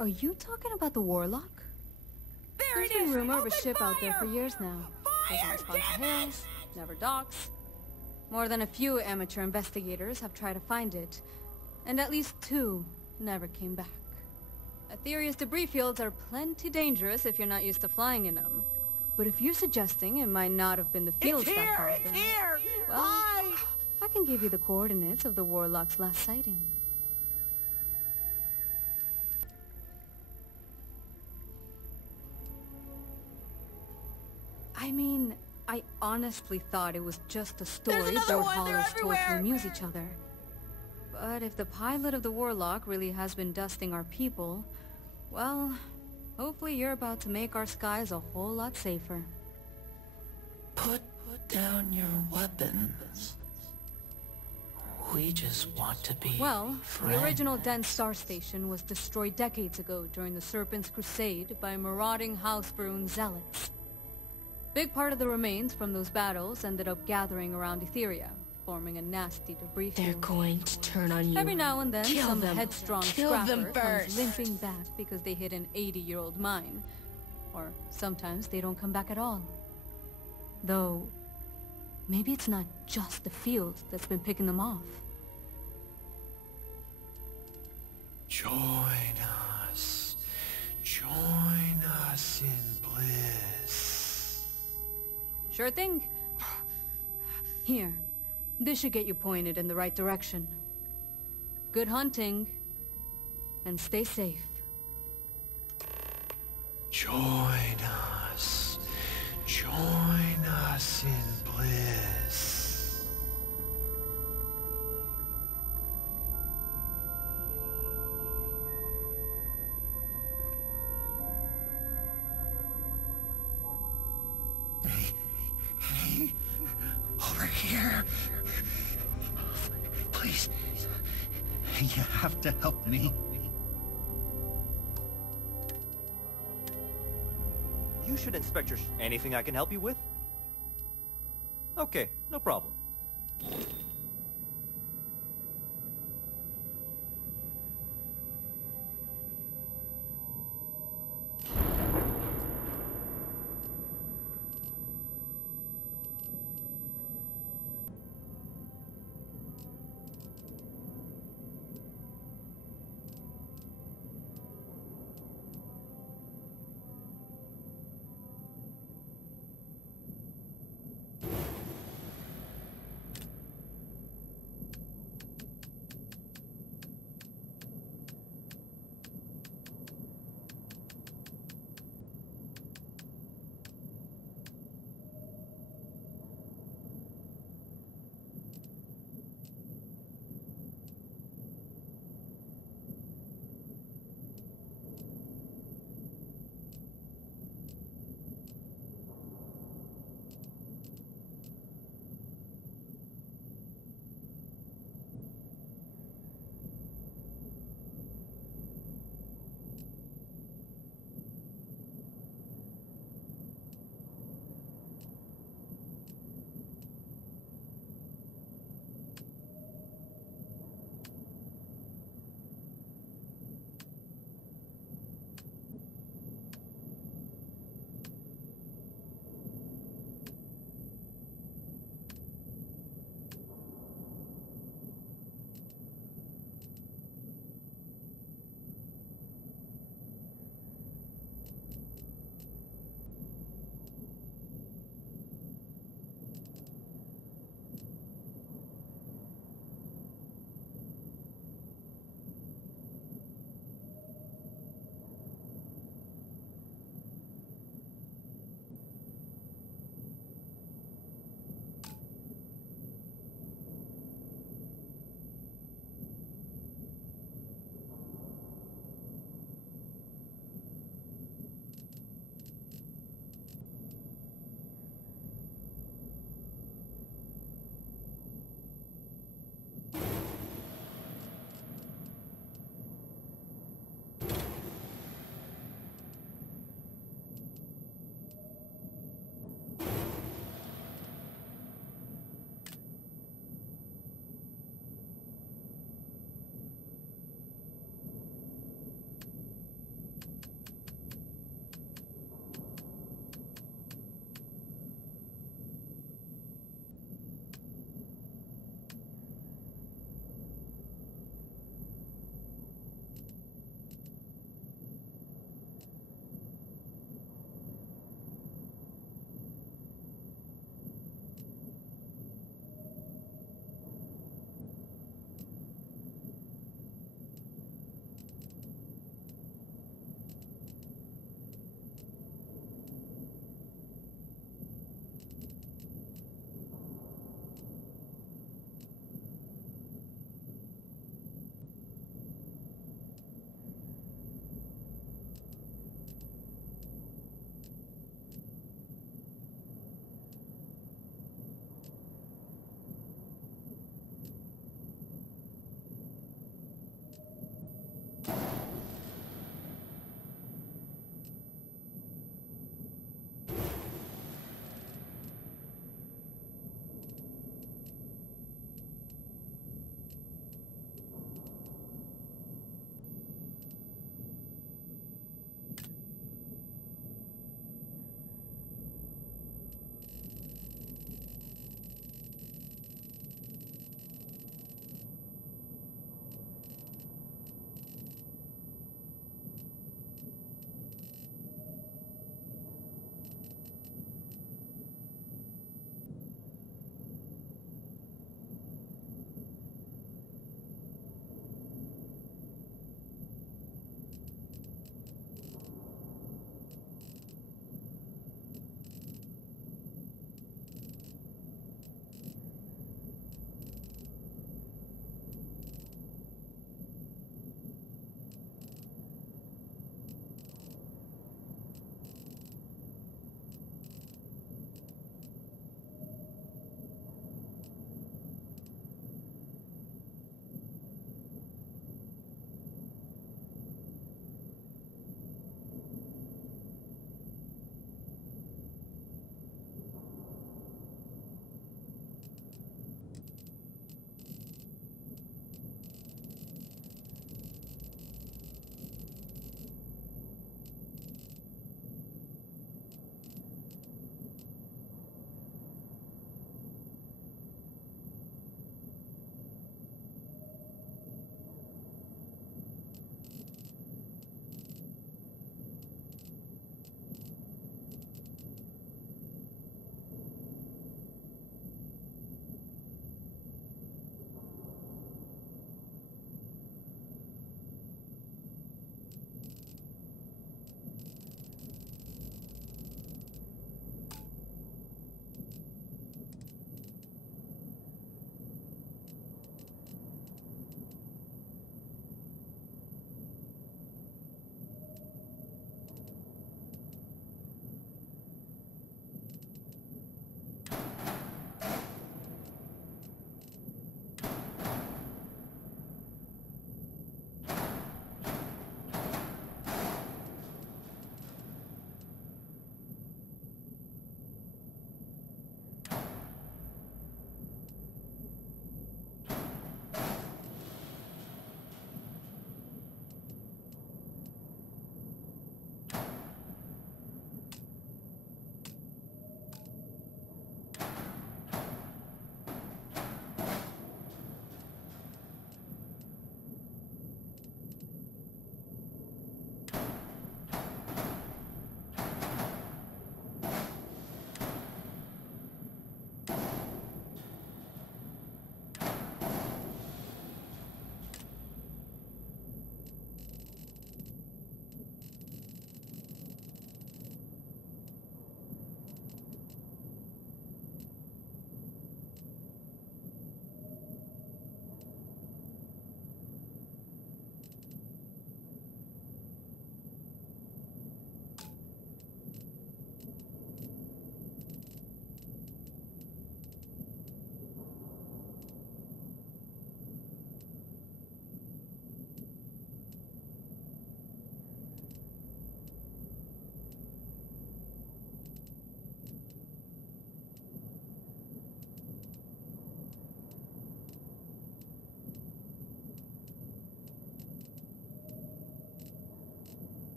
Are you talking about the Warlock? There's been rumor of a ship out there for years now. Doesn't respond to hails, never docks. More than a few amateur investigators have tried to find it, and at least 2 never came back. Aetherius debris fields are plenty dangerous if you're not used to flying in them. But if you're suggesting it might not have been the fields that caused them, well, I can give you the coordinates of the Warlock's last sighting. I mean, I honestly thought it was just a story both haulers told to amuse each other. But if the pilot of the Warlock really has been dusting our people, well, hopefully you're about to make our skies a whole lot safer. Put down your weapons. We just want to be friends. The original dense star station was destroyed decades ago during the Serpent's Crusade by marauding Housebrune zealots. Big part of the remains from those battles ended up gathering around Etheria, forming a nasty debris field. They're going to turn on you. Every now and then, some headstrong scrapper comes first. limping back because they hit an 80-year-old mine. Or sometimes they don't come back at all. Though, maybe it's not just the field that's been picking them off. Join us. Join us in bliss. Sure thing. Here, this should get you pointed in the right direction. Good hunting, and stay safe. Join us. Join us in bliss. Over here. Please. You have to help me. You should inspect your anything I can help you with? Okay, no problem.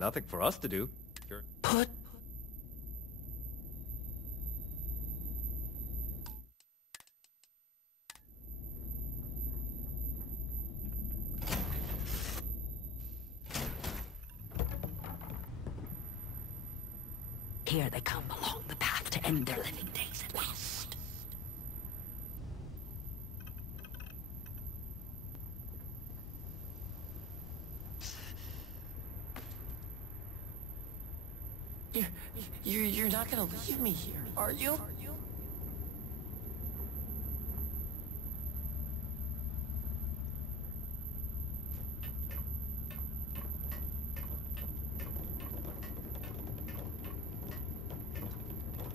Nothing for us to do. Put... Here they come along the path to end their living days at last. You're not gonna leave me here, are you?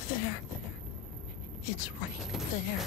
There. It's right there.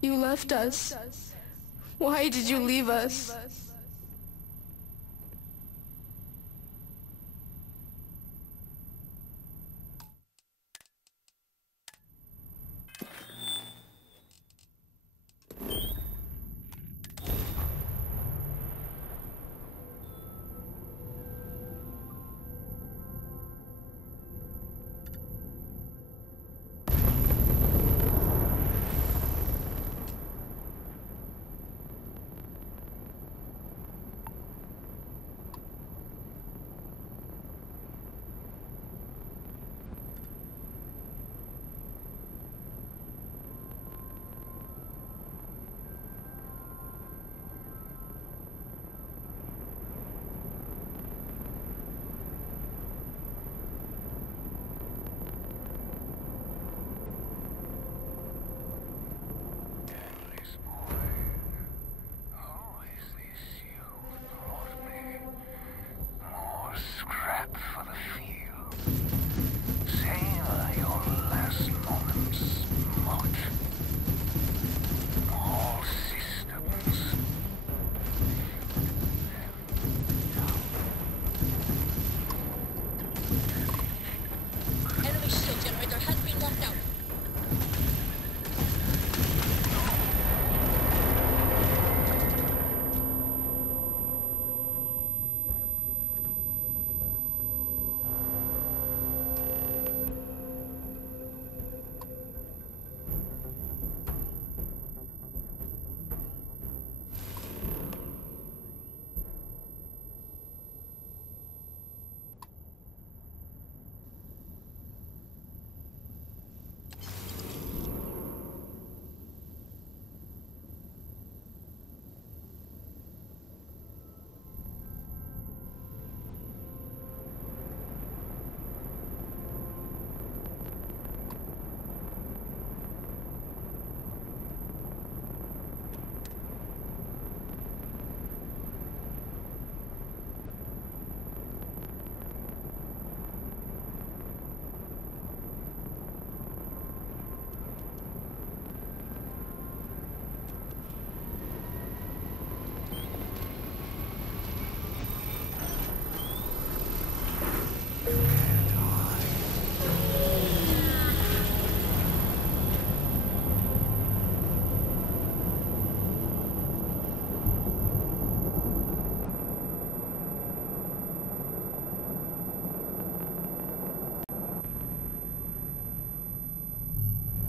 You left us. Why did you leave us?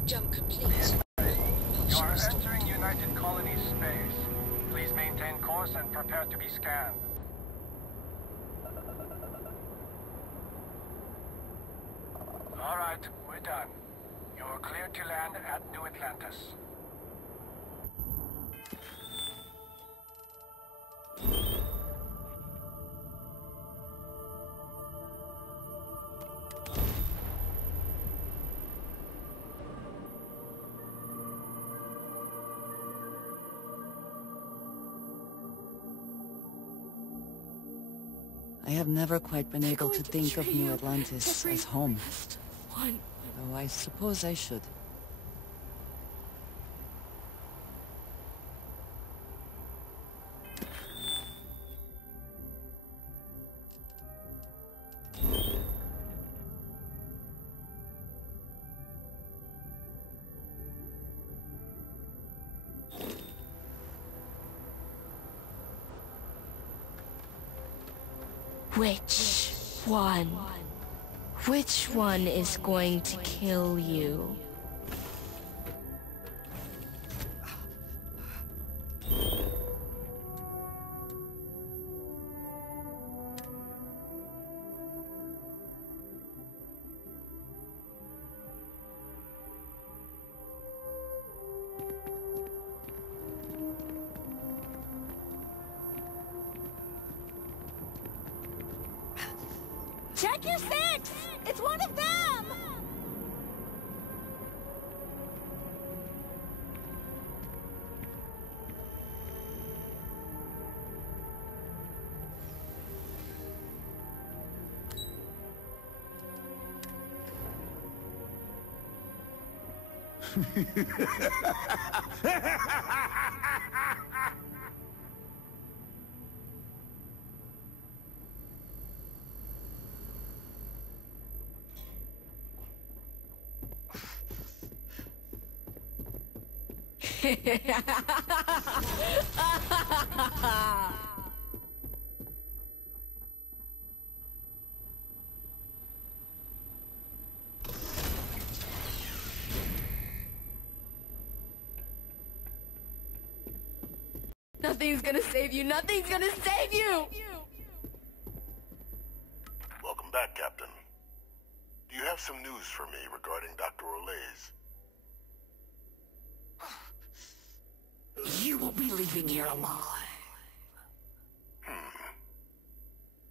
Jump complete. You are entering United Colonies space. Please maintain course and prepare to be scanned. All right, we're done. You're cleared to land at New Atlantis. I have never quite been able to think of New Atlantis as home. Though I suppose I should. Which one? Which one is going to kill you? Check your six! It's one of them! Nothing's gonna save you! Nothing's gonna save you! Welcome back, Captain. Do you have some news for me regarding Dr. Olays? You won't be leaving here alive.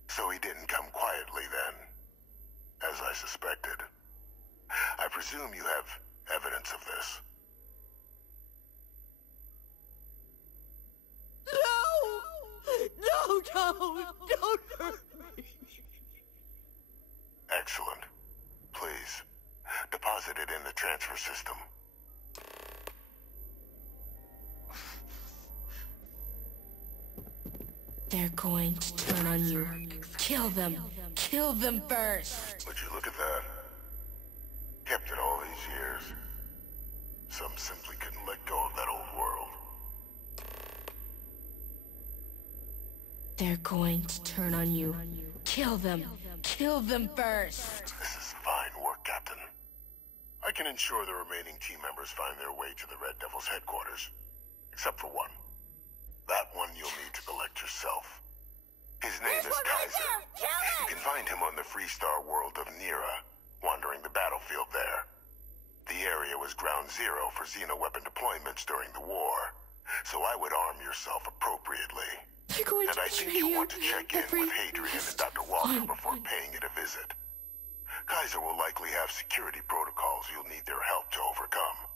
So he didn't come quietly then, as I suspected. I presume you have evidence of this. No! Don't hurt me! Excellent. Please, deposit it in the transfer system. They're going to turn on you. Kill them. Kill them first. Would you look at that? Kept it all these years. Some simply couldn't let go of that old world. They're going to turn on you. Kill them. Kill them first. This is fine work, Captain. I can ensure the remaining team members find their way to the Red Devil's headquarters. Except for one. That one you'll need to collect yourself. His name is Kaiser. You can find him on the Freestar world of Nira, wandering the battlefield there. The area was ground zero for xeno-weapon deployments during the war, so I would arm yourself appropriately. And I think you'll want to check in with Hadrian and Dr. Walker before paying it a visit. Kaiser will likely have security protocols you'll need their help to overcome.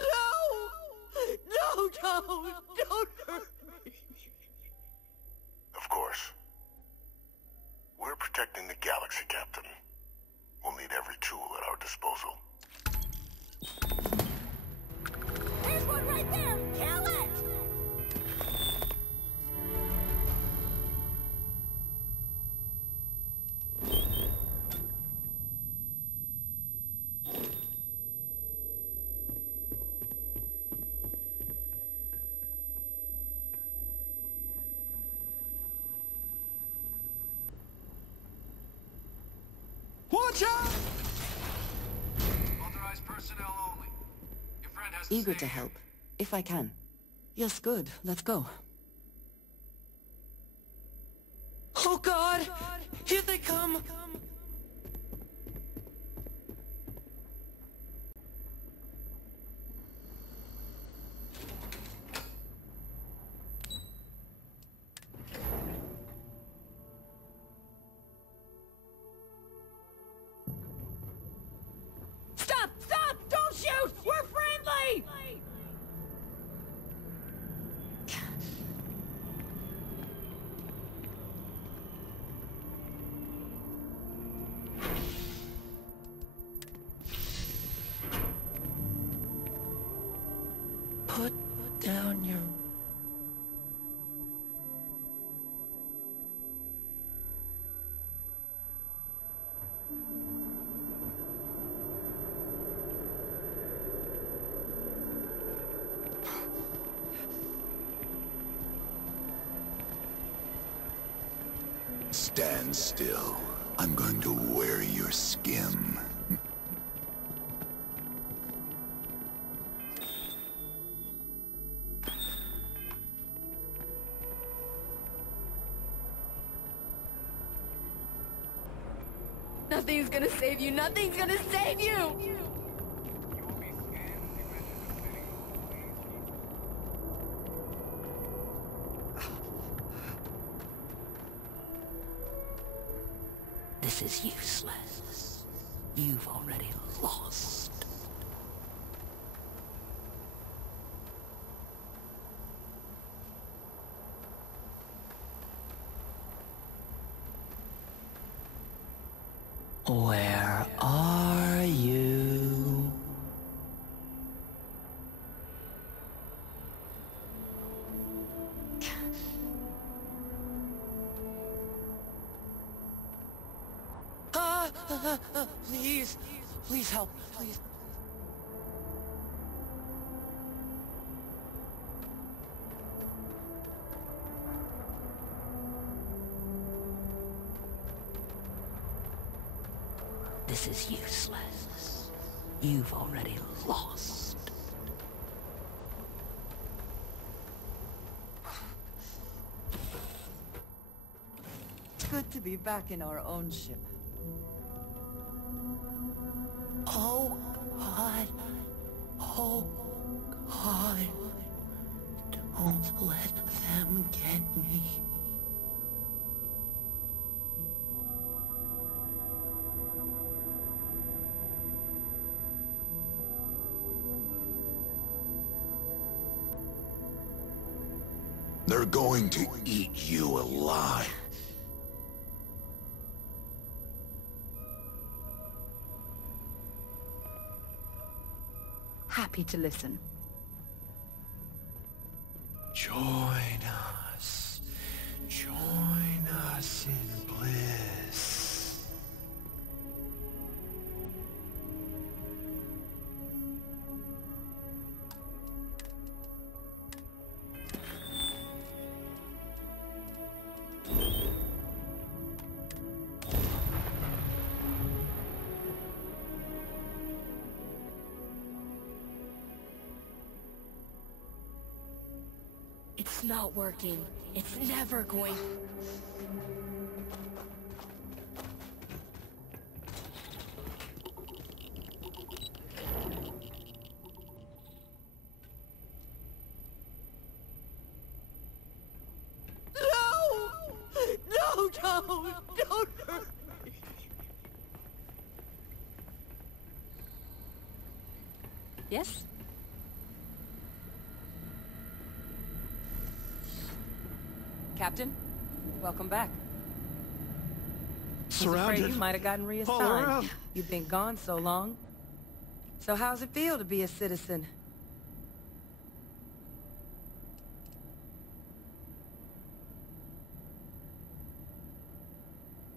No! Don't hurt me! Of course. We're protecting the galaxy, Captain. We'll need every tool at our disposal. There's one right there! Kill it! Watch out! Authorized personnel only. Your friend has Eager to help, if I can. Yes, good. Let's go. Oh God! Here they come! Stop! Don't shoot! We're friendly! Put down your... Stand still. I'm going to wear your skin. Nothing's gonna save you! Nothing's gonna save you! This is useless. You've already lost. Where are you? Please, please help, please. This is useless. You've already lost. It's good to be back in our own ship. Oh, God. Oh, God. Don't let them get me. They're going to eat you alive. Happy to listen. Join us. Join us in bliss. It's not working. It's never going... No! No, don't hurt me! Yes? Captain, welcome back. I was afraid you might have gotten reassigned. You've been gone so long. So how's it feel to be a citizen?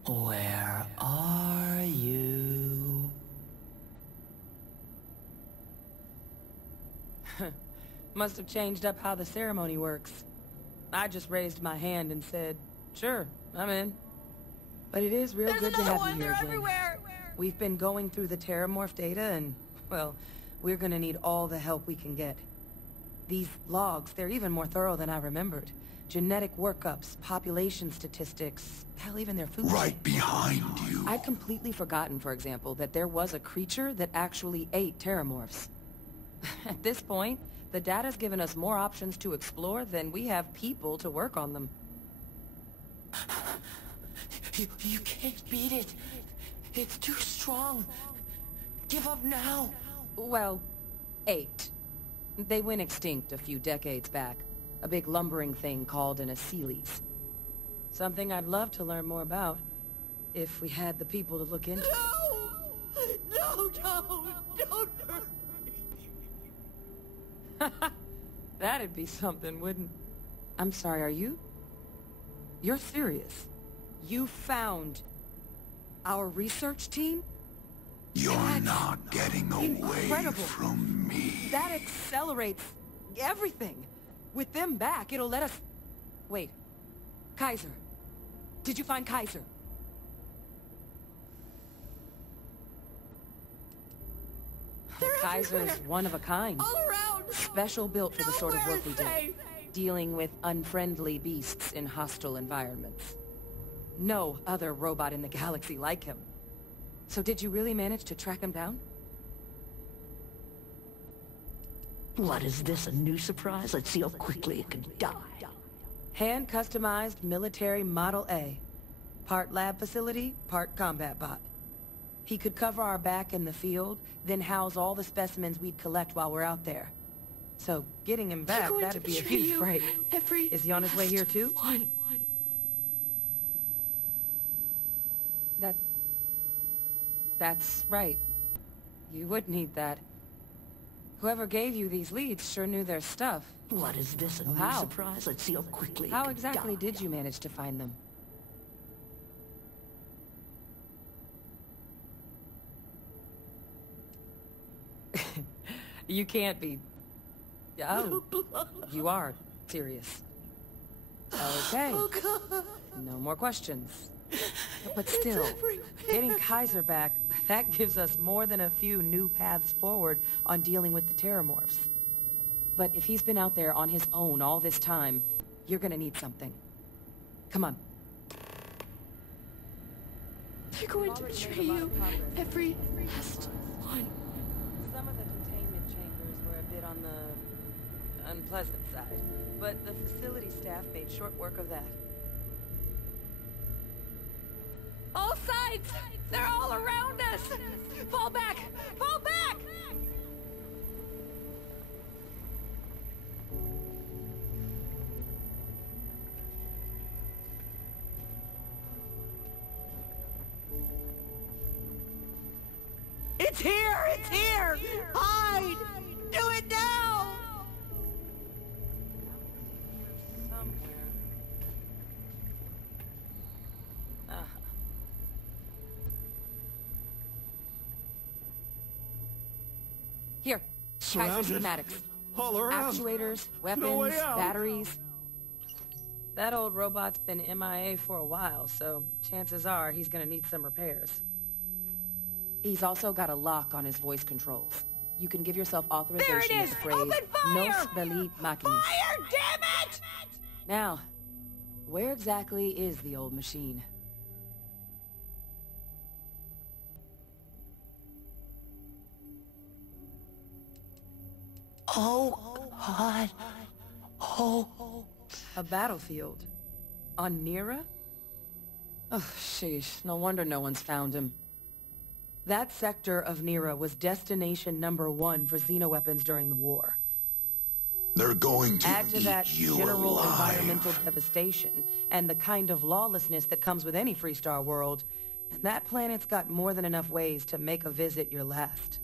Where are you? Must have changed up how the ceremony works. I just raised my hand and said, sure, I'm in. But it is real good to have you here again. Everywhere. We've been going through the Terramorph data and, well, we're gonna need all the help we can get. These logs, they're even more thorough than I remembered. Genetic workups, population statistics, hell, even their food. Right behind you. I'd completely forgotten, for example, that there was a creature that actually ate Terramorphs. At this point, the data's given us more options to explore than we have people to work on them. You can't beat it. It's too strong. Give up now. Well, 8. They went extinct a few decades back. A big lumbering thing called an Aceles. Something I'd love to learn more about, if we had the people to look into. No, don't hurt me. That'd be something, wouldn't... I'm sorry, are you? You're serious? You found our research team? You're not getting away from me. That accelerates everything. With them back, it'll let us... Wait. Kaiser. Did you find Kaiser? Kaiser's one of a kind. All around. Special built for the sort of work we do. Dealing with unfriendly beasts in hostile environments. No other robot in the galaxy like him. So did you really manage to track him down? What is this, a new surprise? Let's see how quickly it can die. Hand-customized military Model A. Part lab facility, part combat bot. He could cover our back in the field, then house all the specimens we'd collect while we're out there. So, getting him back, that'd be a huge break. Is he on his way here too? That's right. You would need that. Whoever gave you these leads sure knew their stuff. What is this, a new surprise? Let's see how quickly How exactly did you manage to find them? You can't be... Oh, you are serious. Okay. No more questions. But still, getting Kaiser back, that gives us more than a few new paths forward on dealing with the Terramorphs. But if he's been out there on his own all this time, you're gonna need something. Come on. They're going to betray you. Every last one. Some of the containment chambers were a bit on the unpleasant side, but the facility staff made short work of that. All sides! They're all around us! Fall back! Fall back! It's here! It's here! Hide! Do it now! Here, Kaiser schematics. All around. Actuators, weapons, No way out. batteries. That old robot's been MIA for a while, so chances are he's gonna need some repairs. He's also got a lock on his voice controls. You can give yourself authorization with the phrase, Nos Belit Machinis. Fire, damn it! Now, where exactly is the old machine? Oh, God. Oh. A battlefield. On Nira? Oh, sheesh. No wonder no one's found him. That sector of Nira was destination #1 for xenoweapons during the war. They're going to Add to eat that you general alive. environmental devastation and the kind of lawlessness that comes with any Freestar world, and that planet's got more than enough ways to make a visit your last.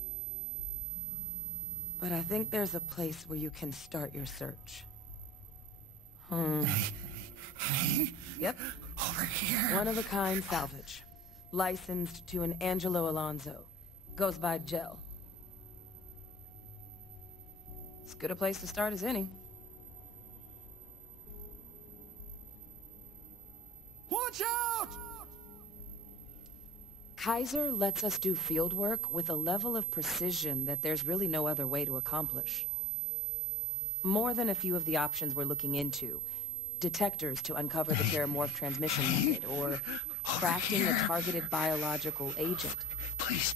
But I think there's a place where you can start your search. Yep. Over here. One-of-a-kind salvage. Licensed to an Angelo Alonso. Goes by Gel. As good a place to start as any. Watch out! Kaiser lets us do field work with a level of precision that there's really no other way to accomplish. More than a few of the options we're looking into. Detectors to uncover the Terramorph transmission method, or crafting a targeted biological agent. Please.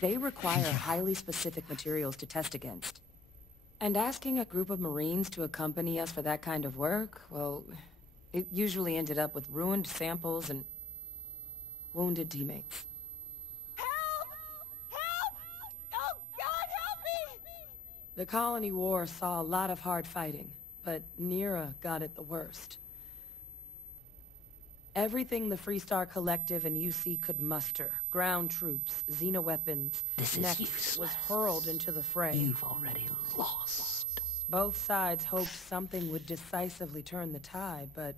They require highly specific materials to test against. And asking a group of Marines to accompany us for that kind of work, well, it usually ended up with ruined samples and wounded teammates. Help! Help! Oh, God, help me! The Colony War saw a lot of hard fighting, but Nira got it the worst. Everything the Freestar Collective and UC could muster, ground troops, xenoweapons, This is next useless. was hurled into the fray. You've already lost. Both sides hoped something would decisively turn the tide, but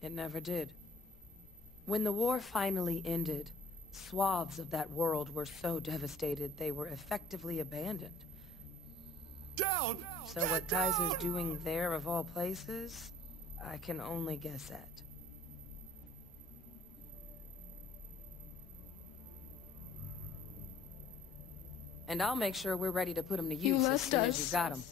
it never did. When the war finally ended, swaths of that world were so devastated they were effectively abandoned. Down! So what Kaiser's doing there of all places, I can only guess at. And I'll make sure we're ready to put him to use as soon as you got him.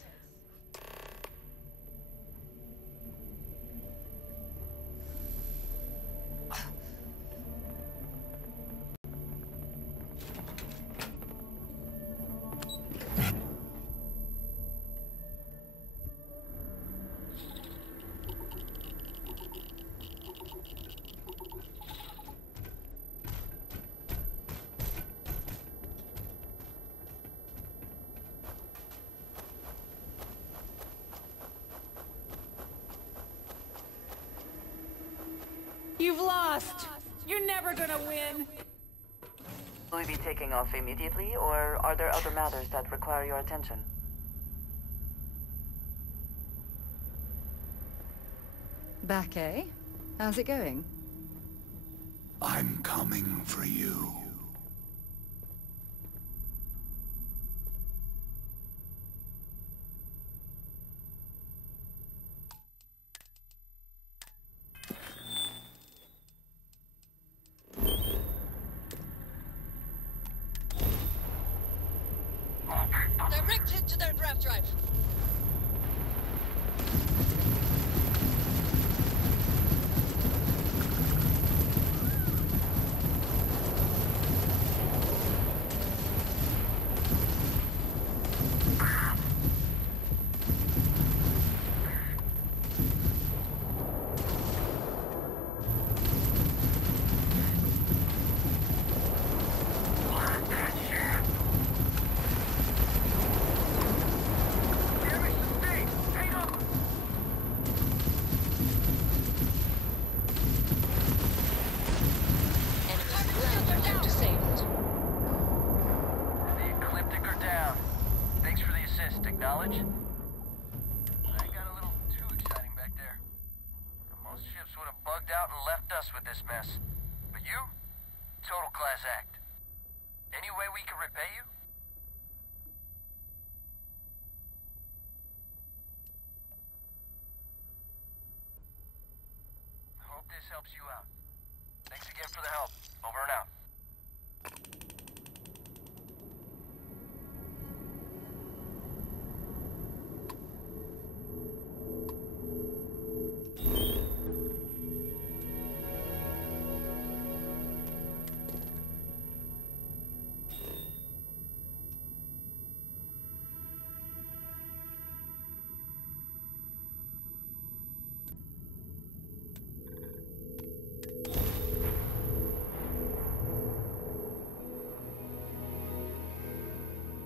You've lost! You're never gonna win! Will we be taking off immediately, or are there other matters that require your attention? Back, eh? How's it going? I'm coming for you. Direct hit to their grav drive. Acknowledge? That got a little too exciting back there. Most ships would have bugged out and left us with this mess. But you? Total class act. Any way we can repay you? Hope this helps you out. Thanks again for the help. Over and out.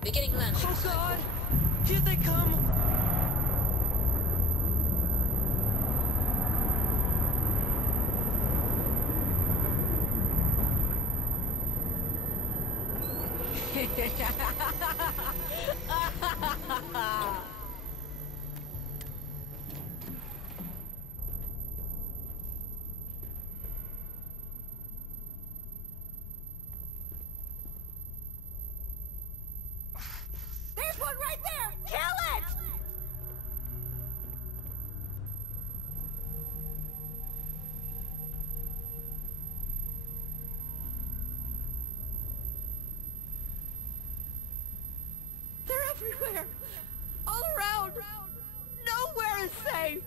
Beginning launch. Oh God! Here they come! There's one right there! Kill it! They're everywhere! All around! Nowhere is safe!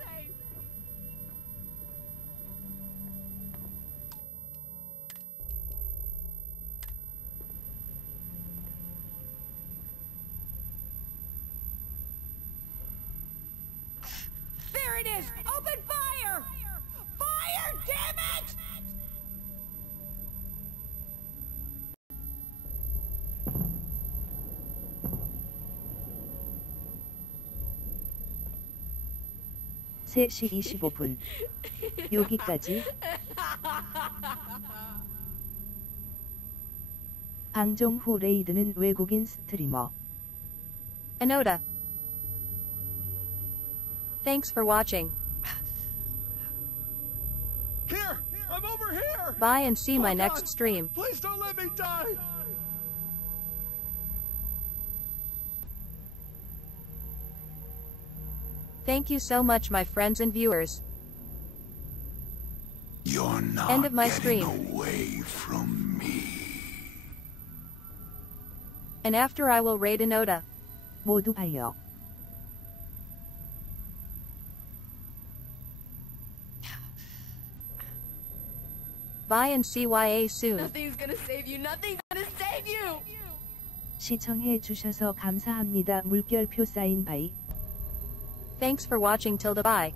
There it is! Open fire! Fire, damn it! 시 25분. 여기까지. 방종 후 레이드는 외국인 스트리머. Enoda. Thanks for watching. Here! I'm over here! Bye and see my God, next stream. Please don't let me die! Thank you so much, my friends and viewers. You're not End of my getting stream. away from me. And after I will raid Inoda. 모두 봐요. Bye and CYA soon. Nothing's gonna save you. Nothing's gonna save you. 시청해 주셔서 감사합니다. 물결표 사인 바이. Thanks for watching. Tilde bye.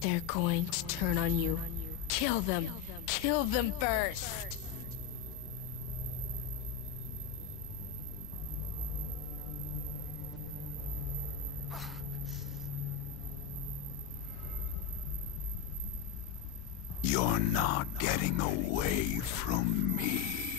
They're going to turn on you. Kill them. Kill them first. You're not getting away from me.